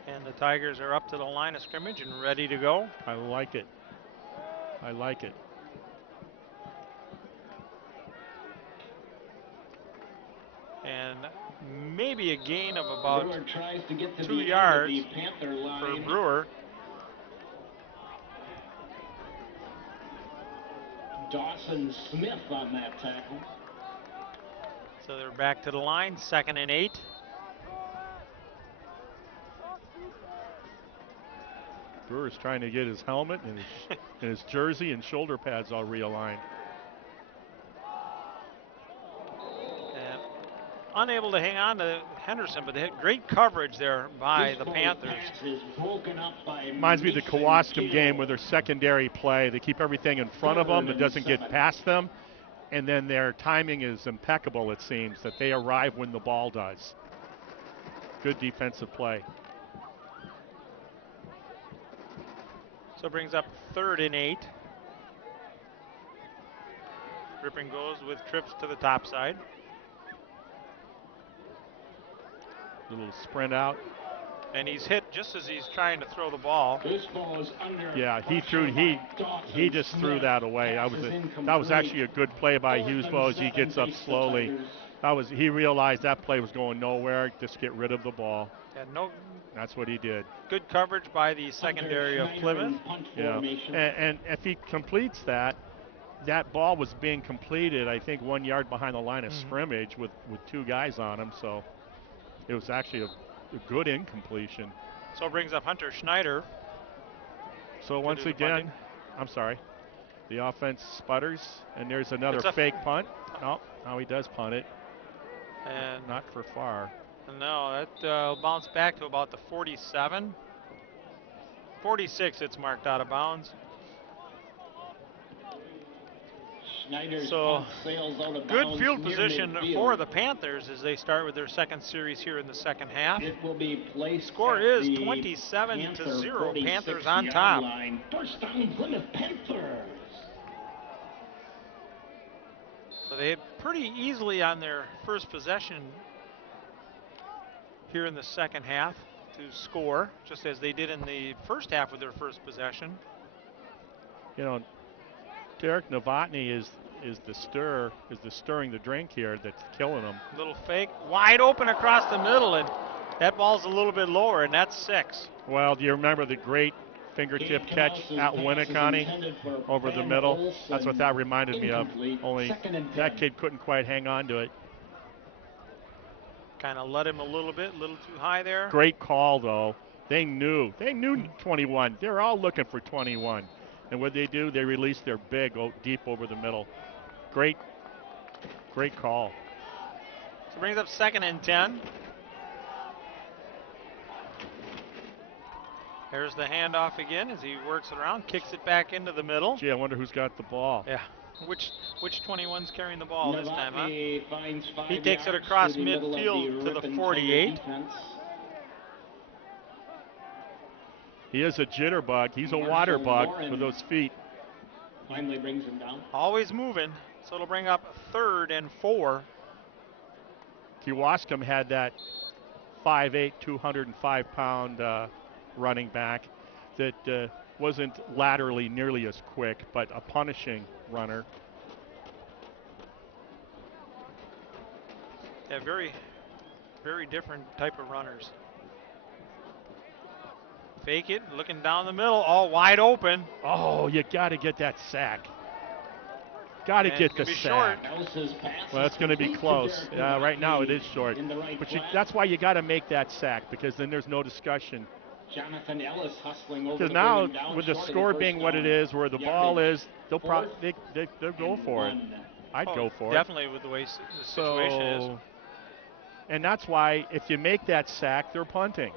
And the Tigers are up to the line of scrimmage and ready to go. I like it. I like it. And maybe a gain of about Brewer tries to get to 2 the yards end of the Panther for line. Brewer. Dawson Smith on that tackle. So they're back to the line, 2nd and 8. Brewer's trying to get his helmet and his jersey and shoulder pads all realigned. And unable to hang on to Henderson, but they had great coverage there by the Panthers. Pass is broken up by Reminds me of the Mason Kewaskum Gill. game with their secondary play. They keep everything in front of them. It doesn't get past them. And then their timing is impeccable, it seems, that they arrive when the ball does. Good defensive play. So it brings up 3rd and 8. Ripon goes with trips to the top side. Little sprint out. And he's hit just as he's trying to throw the ball. This ball is under. Yeah, he just threw that away. That was actually a good play by Hughesbow as he gets up slowly. He realized that play was going nowhere. Just get rid of the ball. That's what he did. Good coverage by the secondary of Plymouth. Yeah, and if he completes that ball was being completed, I think 1 yard behind the line of scrimmage with 2 guys on him. So it was actually a good incompletion. So it brings up Hunter Schneider. So once again, I'm sorry, the offense sputters, and there's another fake punt. No, now he does punt it. And not for far. No, that bounced back to about the 47. 46, it's marked out of bounds. So good field position for the Panthers as they start with their second series here in the second half. It will be placed. Score is 27-0. Panthers on top. First down, Plymouth Panthers. So they had pretty easily on their first possession here in the second half to score, just as they did in the first half with their first possession. You know, Derek Novotny is the stirring the drink here that's killing him. Little fake, wide open across the middle, and that ball's a little bit lower, and that's 6. Well, do you remember the great fingertip catch at Winnicott over the middle? That's what that reminded me of. Only that kid couldn't quite hang on to it. Kind of let him a little too high there. Great call, though. They knew 21. They're all looking for 21. And what they do, they release their big deep over the middle. Great call. So it brings up 2nd and 10. There's the handoff again as he works it around, kicks it back into the middle. Gee, I wonder who's got the ball. Yeah. Which 21's carrying the ball this time, huh? Finds 5 he takes it yards across to the middle of midfield to the Ripon 48. defense. He is a jitterbug. He's a water bug with those feet. Finally brings him down. Always moving, so it'll bring up 3rd and 4. Kewaskum had that 5'8", 205-pound running back that wasn't laterally nearly as quick, but a punishing runner. Yeah, very, very different type of runners. Fake it, looking down the middle, all wide open. Oh, you got to get that sack. Got to get the sack. Well, it's going to be close. Right now it is short. But that's why you got to make that sack, because then there's no discussion. Jonathan Ellis hustling over. Because now, with the score being what it is, where the ball is, they'll go for it. I'd go for it. Definitely with the way the situation is. And that's why if you make that sack, they're punting.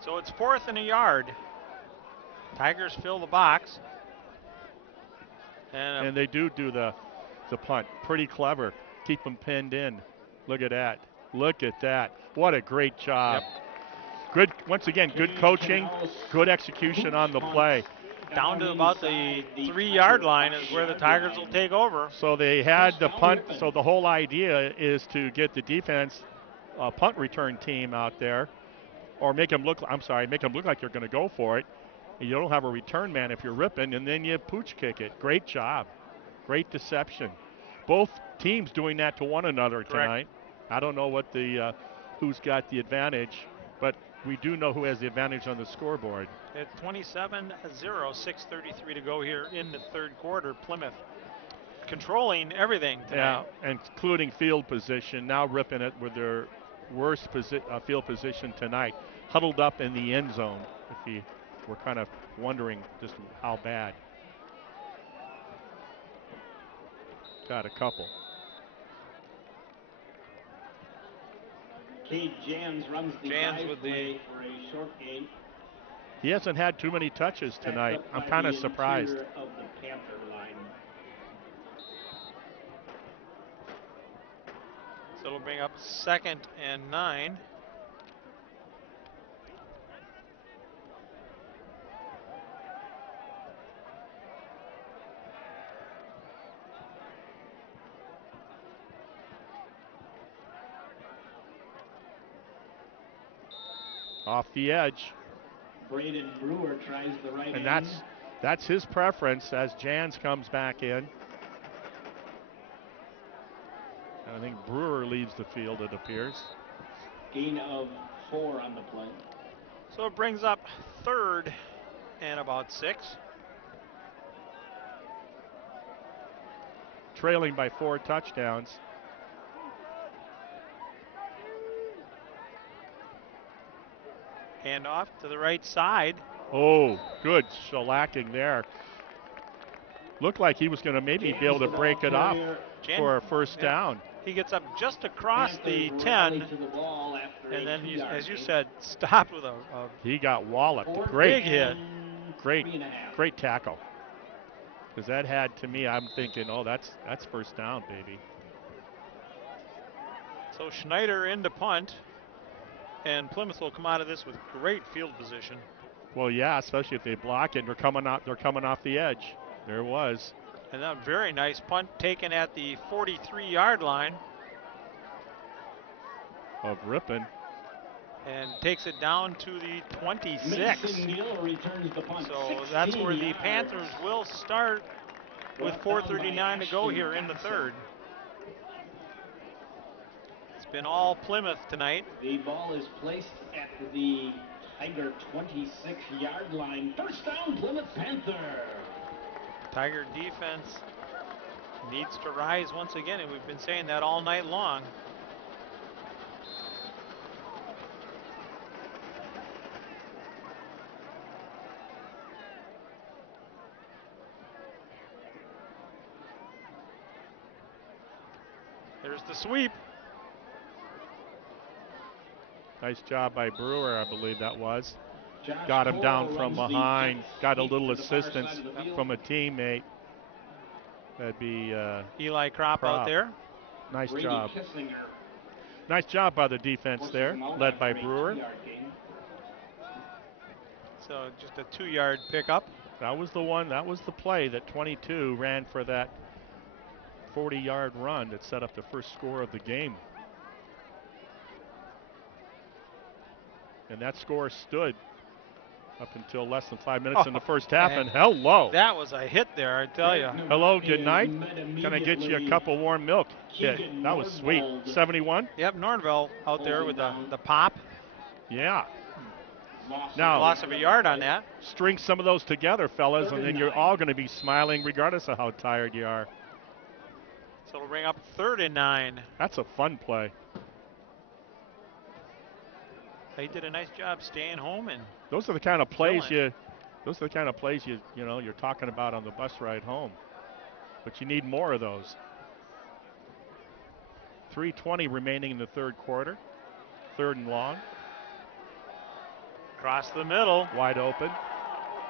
So it's 4th and a yard. Tigers fill the box. And they do the punt. Pretty clever. Keep them pinned in. Look at that. Look at that. What a great job. Yep. Good, once again, good coaching, good execution on the play. Down to about the 3-yard line is where the Tigers will take over. So they had the punt. So the whole idea is to get the defense, punt return team out there, or make them look like you're going to go for it. You don't have a return man if you're Ripon, and then you pooch kick it. Great job. Great deception. Both teams doing that to one another tonight. I don't know what who's got the advantage, but we do know who has the advantage on the scoreboard. It's 27-0, 6:33 to go here in the third quarter. Plymouth controlling everything tonight. Yeah, including field position. Now Ripon it with their worst field position tonight, huddled up in the end zone. If you were kind of wondering just how bad. Got a couple. Cade Jans runs the with the for a short gain. He hasn't had too many touches tonight. I'm kind of surprised. Of the Panther line. So it'll bring up 2nd and 9. off the edge. Braden Brewer tries the right And end. that's his preference as Jans comes back in. And I think Brewer leaves the field, it appears. Gain of 4 on the play. So it brings up 3rd and about 6. Trailing by 4 touchdowns. Hand off to the right side. Oh, good shellacking there. Looked like he was going to maybe be able to break it up for a first down. He gets up just across the 10, and then he's, as you said, stopped with a He got walloped. big Great, hit. great tackle. Because that had, to me, I'm thinking, oh, that's first down, baby. So Schneider into punt, and Plymouth will come out of this with great field position. Well, yeah, especially if they block it. They're coming off the edge. There it was. And that very nice punt taken at the 43-yard line. Of Ripon. And takes it down to the 26. Returns the punt. So that's where the Panthers will start with 4:39 to go here in the 3rd. It's been all Plymouth tonight. The ball is placed at the Tiger 26-yard line. First down, Plymouth Panther. Tiger defense needs to rise once again, and we've been saying that all night long. There's the sweep. Nice job by Brewer, I believe that was. Josh Got him Cole down from runs the behind. jet Got a sweep little to the far assistance side of the field. from a teammate. That'd be Eli Kropp out there. Nice Brady job. Kissinger Nice job by the defense forces there, him out led by after a Brewer. 2-yard gain. So just a 2-yard pickup. That was the one, that was the play that 22 ran for that 40-yard run that set up the first score of the game. And that score stood up until less than 5 minutes in the first half, and hello. That was a hit there, I tell you. Hello, good night. Can I get you a cup of warm milk? Hit. That was sweet. 71? Yep, Nornville out there with the pop. Yeah. Now, Loss of a yard on that. string some of those together, fellas, and then you're all going to be smiling regardless of how tired you are. So it'll bring up 3rd and 9. That's a fun play. They did a nice job staying home, and Those are the kind of plays Excellent. you're talking about on the bus ride home. But you need more of those. 3:20 remaining in the 3rd quarter. 3rd and long. across the middle. Wide open.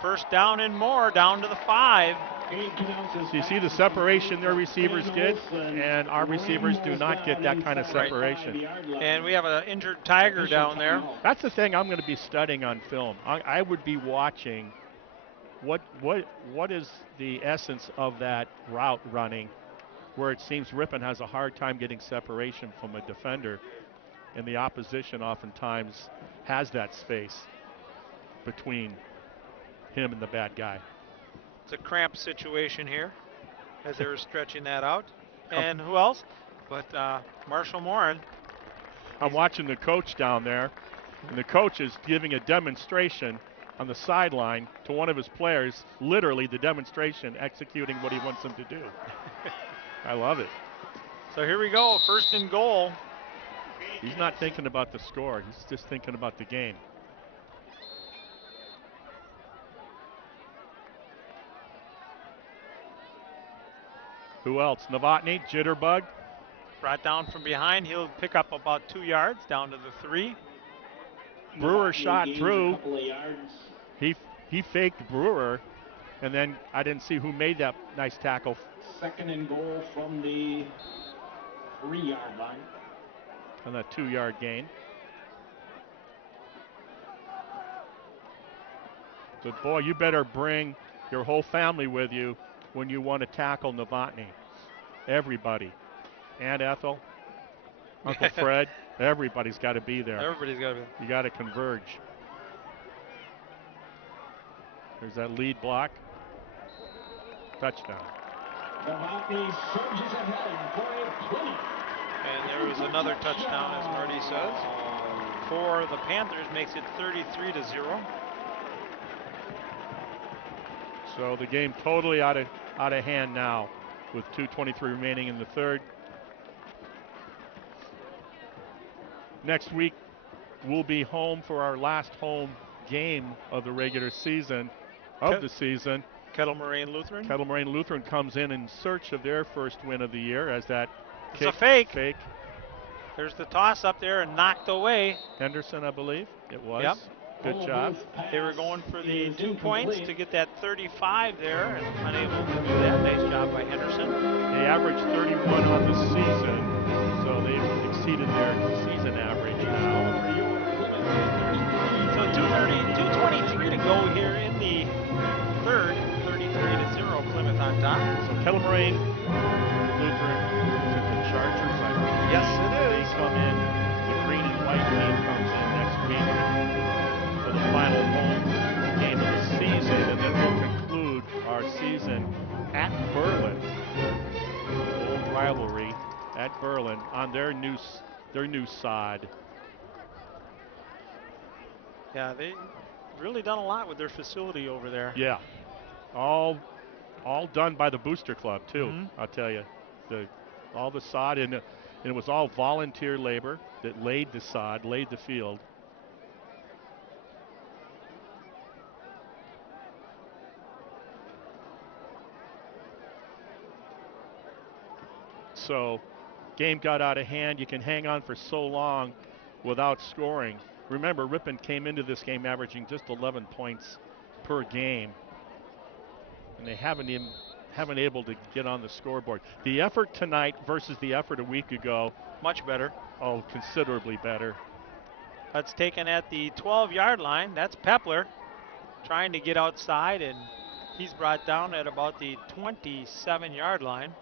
First down and more, down to the 5. So you see the separation their receivers get, and our receivers do not get that kind of separation. And we have an injured Tiger down there. That's the thing I'm going to be studying on film. I would be watching what is the essence of that route running, where it seems Ripon has a hard time getting separation from a defender, and the opposition oftentimes has that space between him and the bad guy. It's a cramped situation here as they were stretching that out. And who else? But Marshall Morin. I'm watching the coach down there, and the coach is giving a demonstration on the sideline to one of his players, literally the demonstration, executing what he wants him to do. I love it. So here we go, 1st and goal. He's not thinking about the score. He's just thinking about the game. Who else? Novotny, Jitterbug. Brought down from behind. He'll pick up about 2 yards down to the 3. Brewer shot through. He faked Brewer, and then I didn't see who made that nice tackle. 2nd and goal from the 3-yard line. On that 2-yard gain. But boy, you better bring your whole family with you when you want to tackle Novotny. Everybody. Aunt Ethel, Uncle Fred, everybody's got to be there. Everybody's got to be. You got to converge. There's that lead block. Touchdown. Novotny surges ahead for a Plymouth. And there was another touchdown, as Marty says, for the Panthers, makes it 33-0. So the game totally out of hand now, with 2:23 remaining in the third. Next week, we'll be home for our last home game of the regular season, Kettle Moraine Lutheran. Kettle Moraine Lutheran comes in search of their first win of the year as that It's a fake. Fake. There's the toss up there and knocked away. Henderson, I believe it was. Yep. Good job. They were going for the 2 points to get that 35 there and unable to do that. Nice job by Henderson. They averaged 31 on the season, so they've exceeded their season average now. So 2:23 to go here in the third. 33-0, Plymouth on top. So Kettle Moraine Lutheran is the Chargers, I believe. Yes, it They is. come in. The green and white team comes in next week for the final home game of the season, and then we'll conclude our season at Berlin. Old rivalry at Berlin on their new sod. Yeah, they really done a lot with their facility over there. Yeah, all done by the Booster Club too. Mm-hmm. I'll tell you, all the sod and it was all volunteer labor that laid the sod, laid the field. So, game got out of hand. You can hang on for so long without scoring. Remember, Ripon came into this game averaging just 11 points per game, and they haven't able to get on the scoreboard. The effort tonight versus the effort a week ago, Much better. oh, considerably better. That's taken at the 12-yard line. That's Pepler trying to get outside, and he's brought down at about the 27-yard line.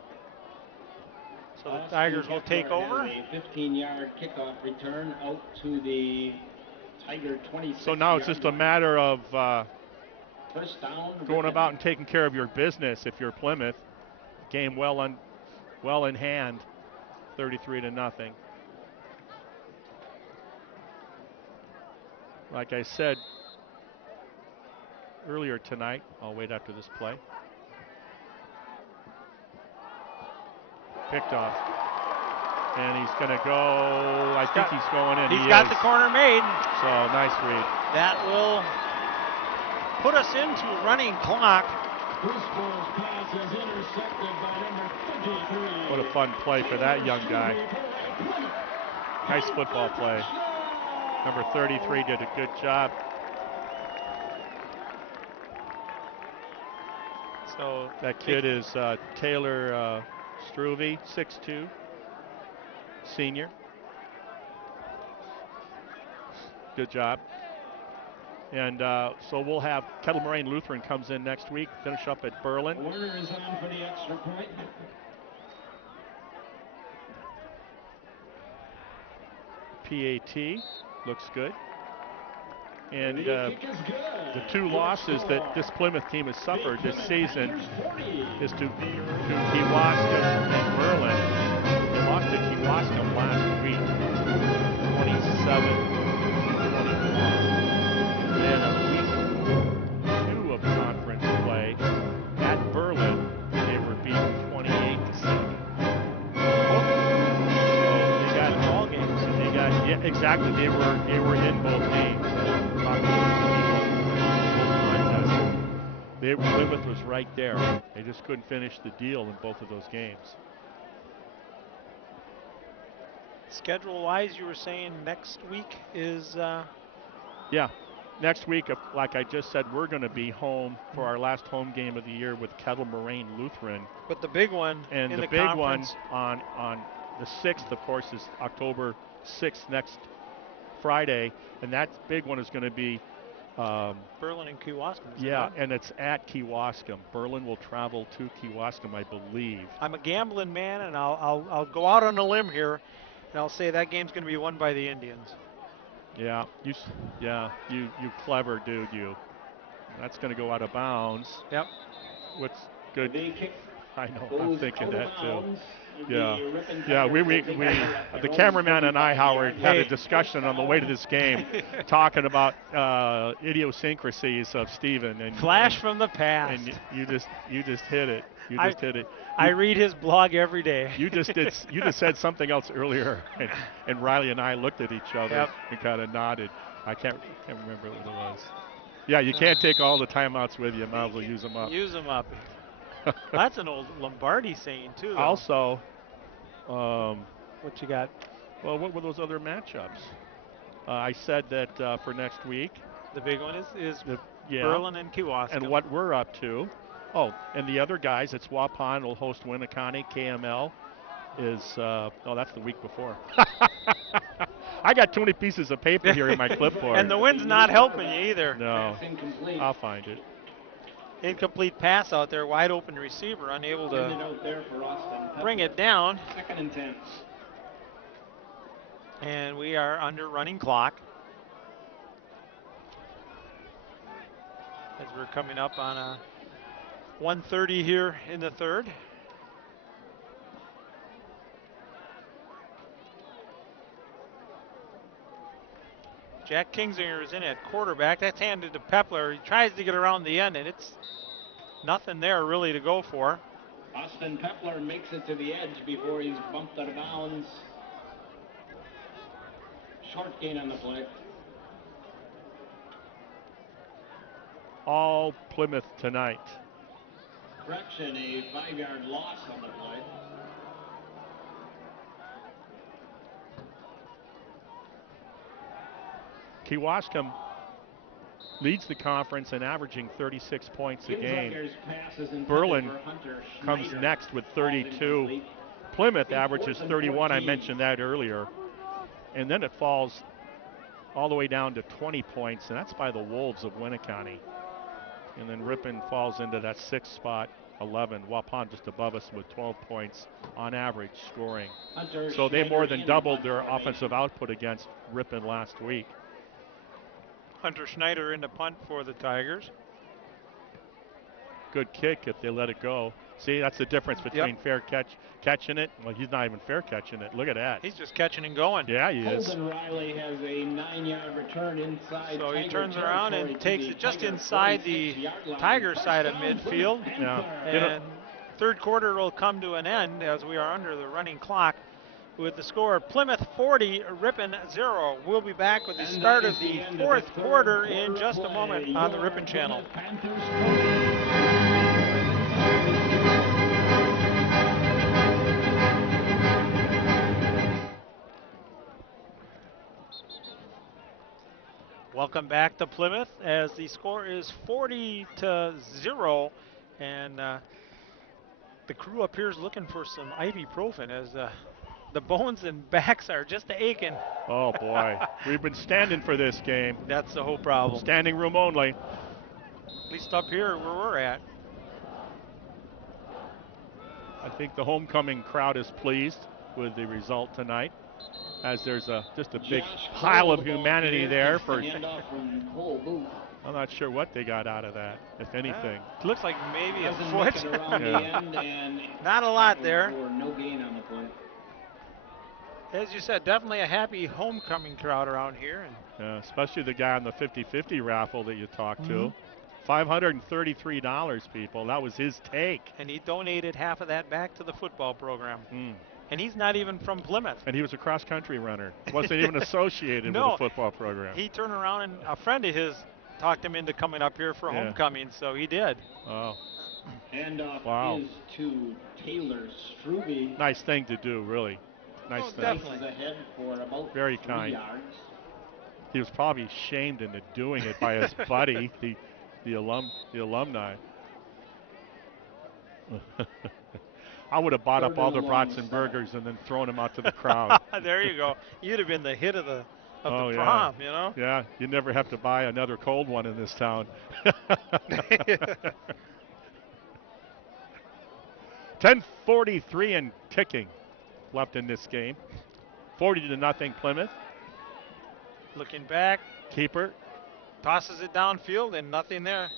So the Tigers will take over. A 15-yard kickoff return out to the Tiger 26. So now it's just a matter of first down. going about and taking care of your business if you're Plymouth. Game well in hand, 33-0. Like I said earlier tonight, I'll wait after this play. Picked off. And he's going to go, I think he's going in. He's got the corner made. So nice read. That will put us into running clock. Briscoe's pass is intercepted by number 53. What a fun play for that young guy. Nice football play. Number 33 did a good job. So That kid is Taylor Struve, 6'2", senior. Good job. And so we'll have Kettle Moraine Lutheran comes in next week, finish up at Berlin. Warner is on for the extra point. PAT looks good. And The kick is good. the two losses that this Plymouth team has suffered this season is to Kewaskum and Berlin. They lost to Kewaskum last week, 27-21. Then a week 2 of conference play at Berlin, they were beaten 28-7. So they got ball games. they got, yeah, exactly. They were in both games. Plymouth was right there. They just couldn't finish the deal in both of those games. Schedule-wise, you were saying next week is... Yeah. Next week, like I just said, we're going to be home for our last home game of the year with Kettle Moraine Lutheran. But the big one And in the the big conference, one on the 6th, of course, is October 6th, next Friday. And that big one is going to be Berlin and Kewaskum. yeah, and it's at Kewaskum. Berlin will travel to Kewaskum, I believe. I'm a gambling man, and I'll go out on a limb here, and I'll say that game's going to be won by the Indians. Yeah, you clever dude, you. That's going to go out of bounds. Yep. What's good? The kick I know. goes I'm thinking out of that too. bounds. Yeah. The Ripon Yeah, Tigers will take we over at the their own cameraman and I, 35 Howard, yard had a line. discussion on the way to this game, talking about idiosyncrasies of Steven. And Flash from the past. And you just hit it. You just hit it. I read his blog every day. You just said something else earlier, and Riley and I looked at each other Yep. and kind of nodded. I can't remember what it was. Yeah, you can't take all the timeouts with you. Might as well use them up. Use them up. That's an old Lombardi saying too, though. Also, what you got? well, what were those other matchups? I said that for next week. The big one is Yeah. Berlin and Kewaskum. And what we're up to. Oh, and the other guys, it's Waupun will host Winneconne. KML is, that's the week before. I got too many pieces of paper here in my clipboard. And the wind's not helping you either. No, Pass incomplete. I'll find it. Incomplete pass out there, wide open receiver, unable Send it to out there for Austin. bring it down. 2nd and 10. And we are under running clock. As we're coming up on a 1:30 here in the third. Jack Kingsinger is in at quarterback. That's handed to Pepler. He tries to get around the end, and it's nothing there really to go for. Austin Pepler makes it to the edge before he's bumped out of bounds. Short gain on the play. All Plymouth tonight. Correction, a 5-yard loss on the play. Kewaskum leads the conference in averaging 36 points a game. Ginzberger's pass is intended Berlin for Hunter comes Schneider. next with Falls 32. incomplete. Plymouth averages 31. I 14. mentioned that earlier. And then it falls all the way down to 20 points, and that's by the Wolves of Winneconne. And then Ripon falls into that 6th spot, 11. Waupun just above us with 12 points on average scoring. Hunter So they Schneider more than in doubled on their formation. offensive output against Ripon last week. Hunter Schneider in the punt for the Tigers. Good kick if they let it go. See, that's the difference between fair catching it. Well, he's not even fair catching it. Look at that. He's just catching and going. Yeah, he is. Holden Riley has a 9-yard return inside. So he Tiger turns around and territory to takes the it just Tiger inside the 46-yard line. Tiger side of Touchdown, midfield. Plymouth Yeah. Panther. And third quarter will come to an end as we are under the running clock with the score Plymouth 40, Ripon 0. We'll be back with the And start that of is the end of fourth third quarter in just a play. moment on the Your Ripon channel. Plymouth Panthers 40. Welcome back to Plymouth as the score is 40-0, and the crew up here is looking for some ibuprofen as the bones and backs are just aching. Oh, boy. We've been standing for this game. That's the whole problem. Standing room only. At least up here where we're at. I think the homecoming crowd is pleased with the result tonight, as there's just a big Josh pile of Cole, humanity there for. handoff from Cole Booth. I'm not sure what they got out of that, if anything. It looks like maybe a Doesn't foot. make it around the Yeah. end, and Not a lot there. for no gain on the play. As you said, definitely a happy homecoming crowd around here. And Especially the guy on the 50-50 raffle that you talked Mm-hmm. to. $533, people. That was his take. and he donated half of that back to the football program. Mm. And he's not even from Plymouth. And he was a cross-country runner. Wasn't even associated No. with the football program. He turned around and a friend of his talked him into coming up here for Yeah. homecoming, so he did. Oh, Handoff Wow. is to Taylor Struve. nice thing to do, really. Nice Oh, thing. definitely. Places ahead for about Very 3 kind. yards. He was probably shamed into doing it by his buddy, the alumni. I would have bought up all the brats and burgers and then thrown them out to the crowd. There you go. You'd have been the hit of the Oh, yeah. prom, you know? Yeah, you never have to buy another cold one in this town. 10:43 and ticking left in this game. 40-0 Plymouth. Looking back, Keeper Tosses it downfield and nothing there.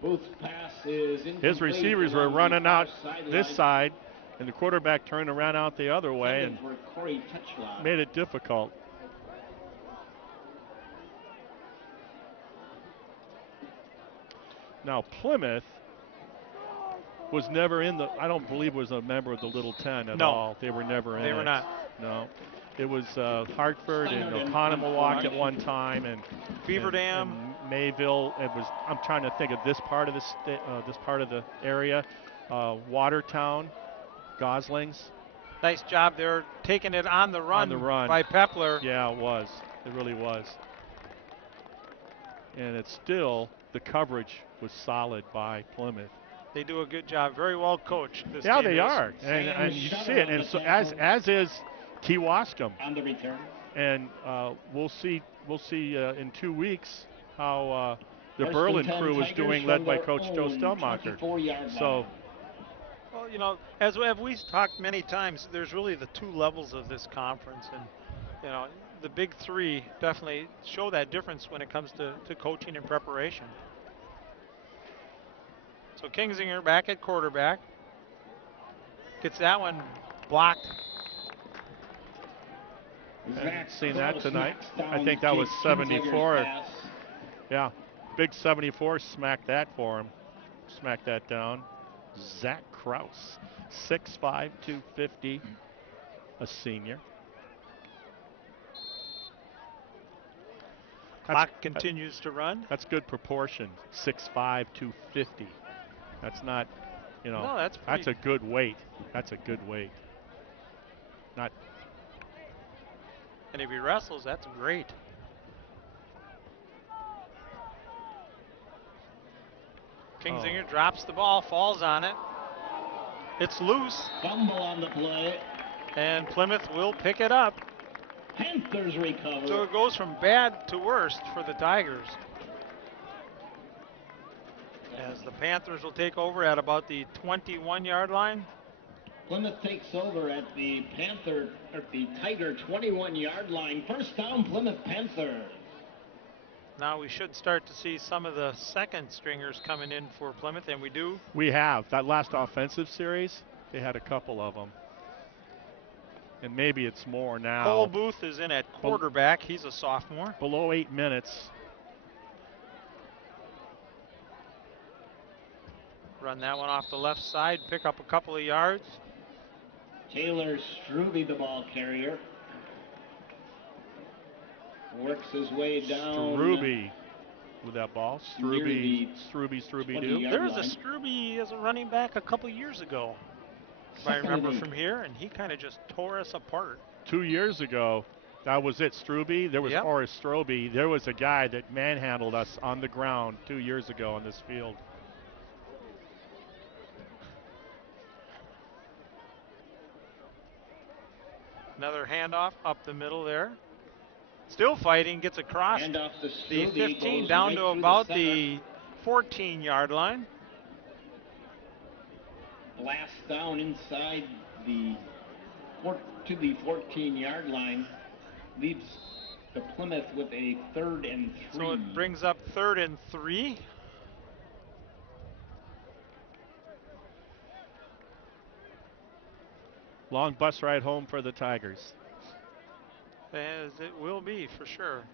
Booth's pass is incomplete. His receivers were along the running far out this sideline. side, and the quarterback turned and ran out the other way and Intended for Corey Touchlaw. made it difficult. Now Plymouth was never in the, I don't believe was a member of the Little 10 at No. all. They were never in They it. were not. No. It was Hartford and Oconomowoc at one time, and Beaver and- Dam. and Mayville. It was. I'm trying to think of this part of this part of the area. Watertown, Goslings. Nice job there, taking it on the run, the run. by Pepler. Yeah, it was. It really was. And it's still, the coverage was solid by Plymouth. They do a good job. Very well coached. This Yeah, game they is. are, and you see it. And so as is Kewaskum. On the return. And we'll see in 2 weeks how the First Berlin and 10 crew is Tigers doing, from led by their Coach Joe own Stelmacher. 24-yard So, line. Well, you know, as we've talked many times, there's really the two levels of this conference, and you know, the big three definitely show that difference when it comes to coaching and preparation. So Kingsinger back at quarterback, gets that one blocked. haven't seen that Zach tonight. Kraus I think that was down King 74. Tigers pass. Yeah, big 74 smacked that for him. Smacked that down. Zach Kraus, 6'5", 250, a senior. Clock continues to run. That's good proportion. 6'5", 250. That's not, you know, No, that's that's pretty- a good weight. That's a good weight. Not And if he wrestles, that's great. Kingsinger drops the ball, falls on it. It's loose, Fumble on the play. and Plymouth will pick it up. Panthers recover. So it goes from bad to worst for the Tigers. As the Panthers will take over at about the 21-yard line. Plymouth takes over at the Tiger 21-yard line. First down, Plymouth Panther. Now we should start to see some of the second stringers coming in for Plymouth, and we do. We have. That last offensive series, they had a couple of them. And maybe it's more now. Cole Booth is in at quarterback. He's a sophomore. Below 8 minutes. Run that one off the left side, pick up a couple of yards. Taylor Struby, the ball carrier. Works his way down. Struby with that ball. Near the Struby 20 do. yard There was a line. Struby as a running back a couple years ago, if I Second remember and 8. from here, and he kind of just tore us apart. 2 years ago, that was it. Struby. There was Yep. or Stroby. There was a guy that manhandled us on the ground 2 years ago on this field. Another handoff up the middle there. Still fighting, gets across Handoff to the Struby, 15 goes down right to through about center. the 14-yard line. Blast down inside the 14-yard line. Leaves the Plymouth with a 3rd and 3. So it brings up 3rd and 3. Long bus ride home for the Tigers. As it will be for sure.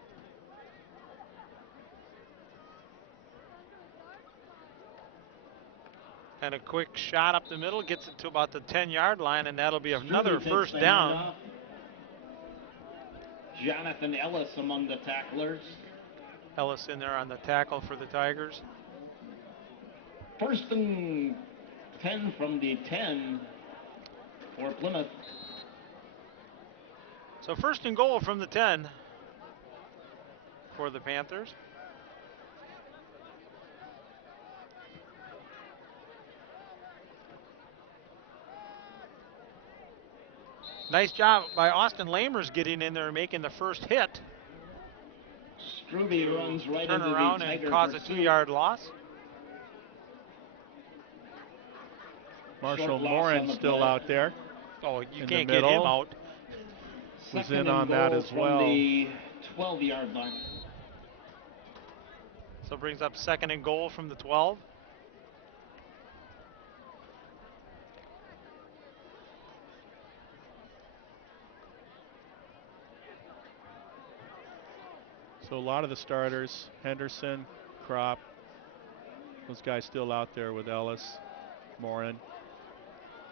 And a quick shot up the middle gets it to about the 10-yard line, and that'll be another Struby takes first the down. handoff. Jonathan Ellis among the tacklers. Ellis in there on the tackle for the Tigers. 1st and 10 from the 10 for Plymouth. So 1st and goal from the 10 for the Panthers. Nice job by Austin Lamers getting in there and making the first hit. Struby runs right Turn into around the and Tiger cause a pursuit. 2-yard loss. Marshall Short loss Morin on the still play. out there. Oh, you In the can't get him middle. out. Was Second in and on that goal as from well. the 12-yard line. So it brings up 2nd and goal from the 12. So a lot of the starters, Henderson, Kropp, those guys still out there with Ellis, Morin.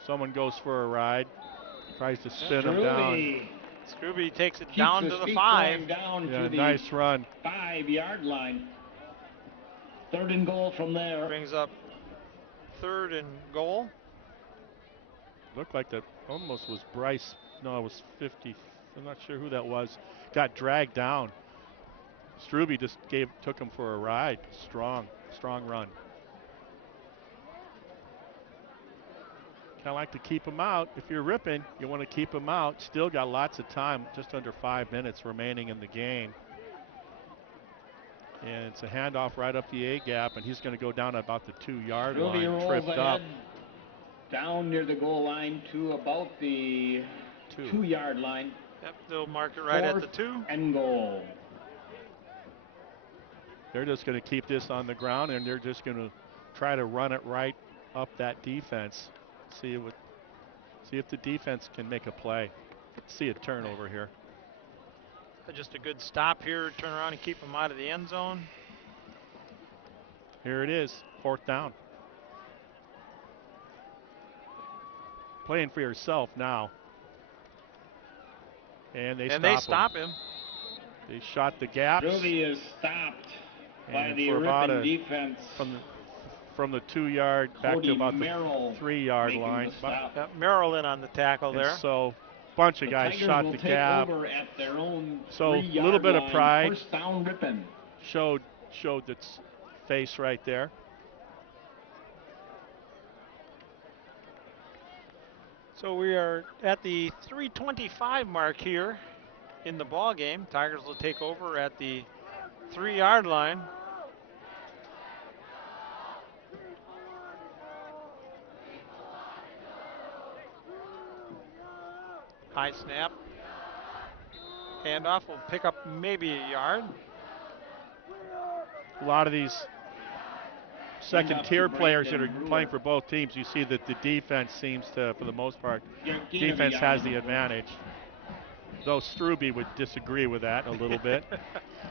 Someone goes for a ride, tries to spin him down. Scrooby takes it Keeps down his to the feet 5. going down Yeah, to the nice run. 5-yard line. 3rd and goal from there. Brings up 3rd and goal. Looked like that almost was Bryce. No, it was 50. I'm not sure who that was. Got dragged down. Strube just took him for a ride. Strong run. Kind of like to keep him out. If you're Ripon, you want to keep him out. Still got lots of time, just under 5 minutes remaining in the game. And it's a handoff right up the A gap, and he's going to go down at about the 2-yard line, tripped up. Down near the goal line to about the 2-yard line. Yep, they'll mark it right at the 2. 4th and goal. They're just going to keep this on the ground, and they're just going to try to run it right up that defense. See if the defense can make a play. See a turnover here. Just a good stop here, turn around and keep them out of the end zone. Here it is, 4th down. Playing for yourself now. And they stop him. They shot the gaps. Ruby is stopped by and the for about Ripon defense. From the 2-yard back to about the 3-yard line. Merrill in on the tackle And there. so a bunch of guys Tigers shot will the take gap. over at their own So a 3-yard little bit of line. pride. 1st down Ripon. Showed its face right there. So we are at the 3:25 mark here in the ball game. Tigers will take over at the 3-yard line. High snap. Handoff will pick up maybe a yard. A lot of these second-tier players that are playing for both teams, you see that the defense seems to, for the most part, defense has the advantage. Though Strube would disagree with that a little bit.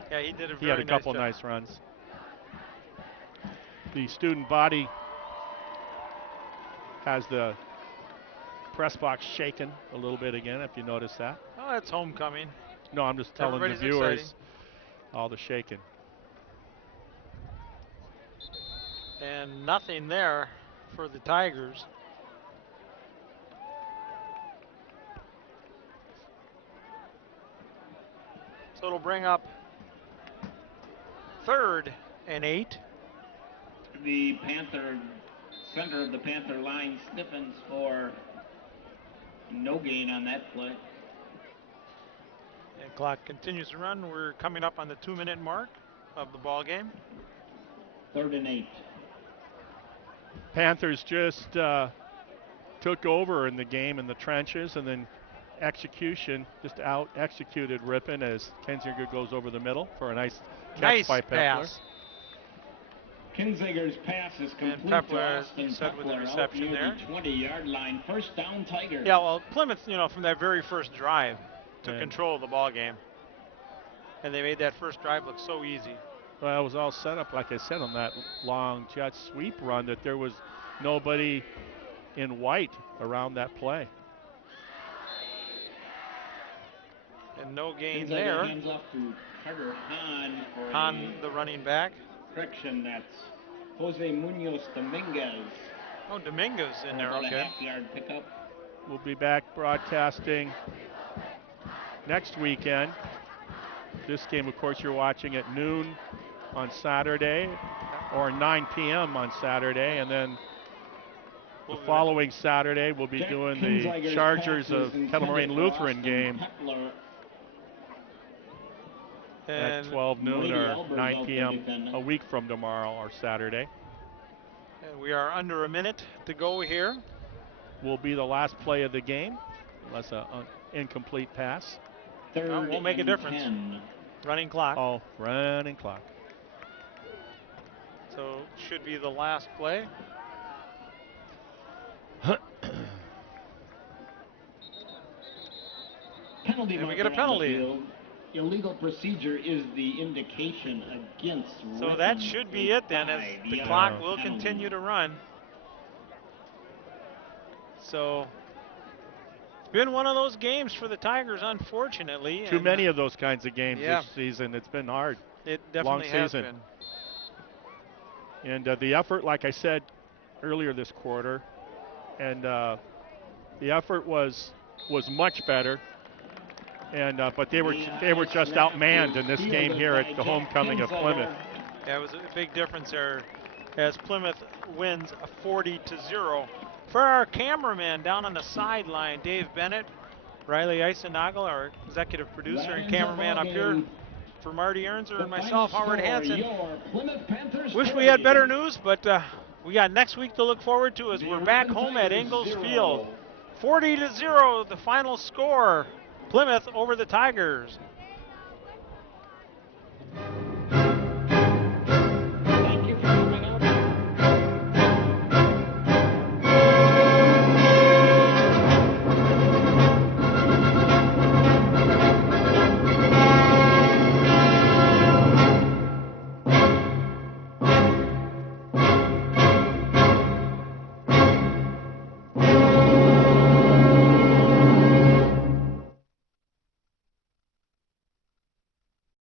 Yeah, he did a very He had a couple nice nice runs. The student body has the press box shaken a little bit again, if you notice that. Oh, that's homecoming. No, I'm just telling Everybody's the viewers exciting. all the shaking. And nothing there for the Tigers. So it'll bring up 3rd and 8. The center of the Panther line stiffens for no gain on that play. And clock continues to run. We're coming up on the 2-minute mark of the ball game. 3rd and 8. Panthers just took over in the game in the trenches, and then execution just out executed Ripon as Kinzinger goes over the middle for a nice catch by Pepler. Pass. Kinziger's pass is complete to Pepler Austin set with the Pepler reception out near there. the 20-yard line. 1st down Tigers. Yeah, well, Plymouth, from that very first drive took And control of the ball game. And they made that first drive look so easy. Well, it was all set up, like I said, on that long jet sweep run that there was nobody in white around that play. And no gain Kinziger there. hands off to Carter Hahn for Hahn, the running back. correction. That's Jose Munoz Dominguez. Oh, Dominguez in there, About a okay. half-yard pickup. We'll be back broadcasting next weekend. This game, of course, you're watching at noon on Saturday or 9 p.m. on Saturday, and then the following Saturday we'll be Jack doing the Kinziger's Chargers pass of is intended Kettle Moraine for Lutheran Austin game Pepler. at And, 12 noon Brady or Albert 9 out p.m. there defending. a week from tomorrow or Saturday. and we are under a minute to go here. Will be the last play of the game, unless an incomplete pass. Third won't make a and difference. 10. Running clock. Oh, running clock. So should be the last play. Penalty And we get a marker on the penalty. field. Illegal procedure is the indication against. So that Ripon. should be it then, as the Yellow clock will penalty. continue to run. So it's been one of those games for the Tigers, unfortunately. Too and, many of those kinds of games yeah. this season. It's been hard. It definitely long has season. been. And the effort, like I said earlier this quarter, and the effort was much better. And but they were just outmanned in this game here at the homecoming of Plymouth. Yeah, it was a big difference there, as Plymouth wins 40-0. For our cameraman down on the sideline, Dave Bennett, Riley Eisenagel, our executive producer and cameraman up here, for Marty Ernzer and myself, Howard Hansen. Wish we had better news, but we got next week to look forward to as we're back home at Ingalls Field. 40-0, the final score. Plymouth over the Tigers.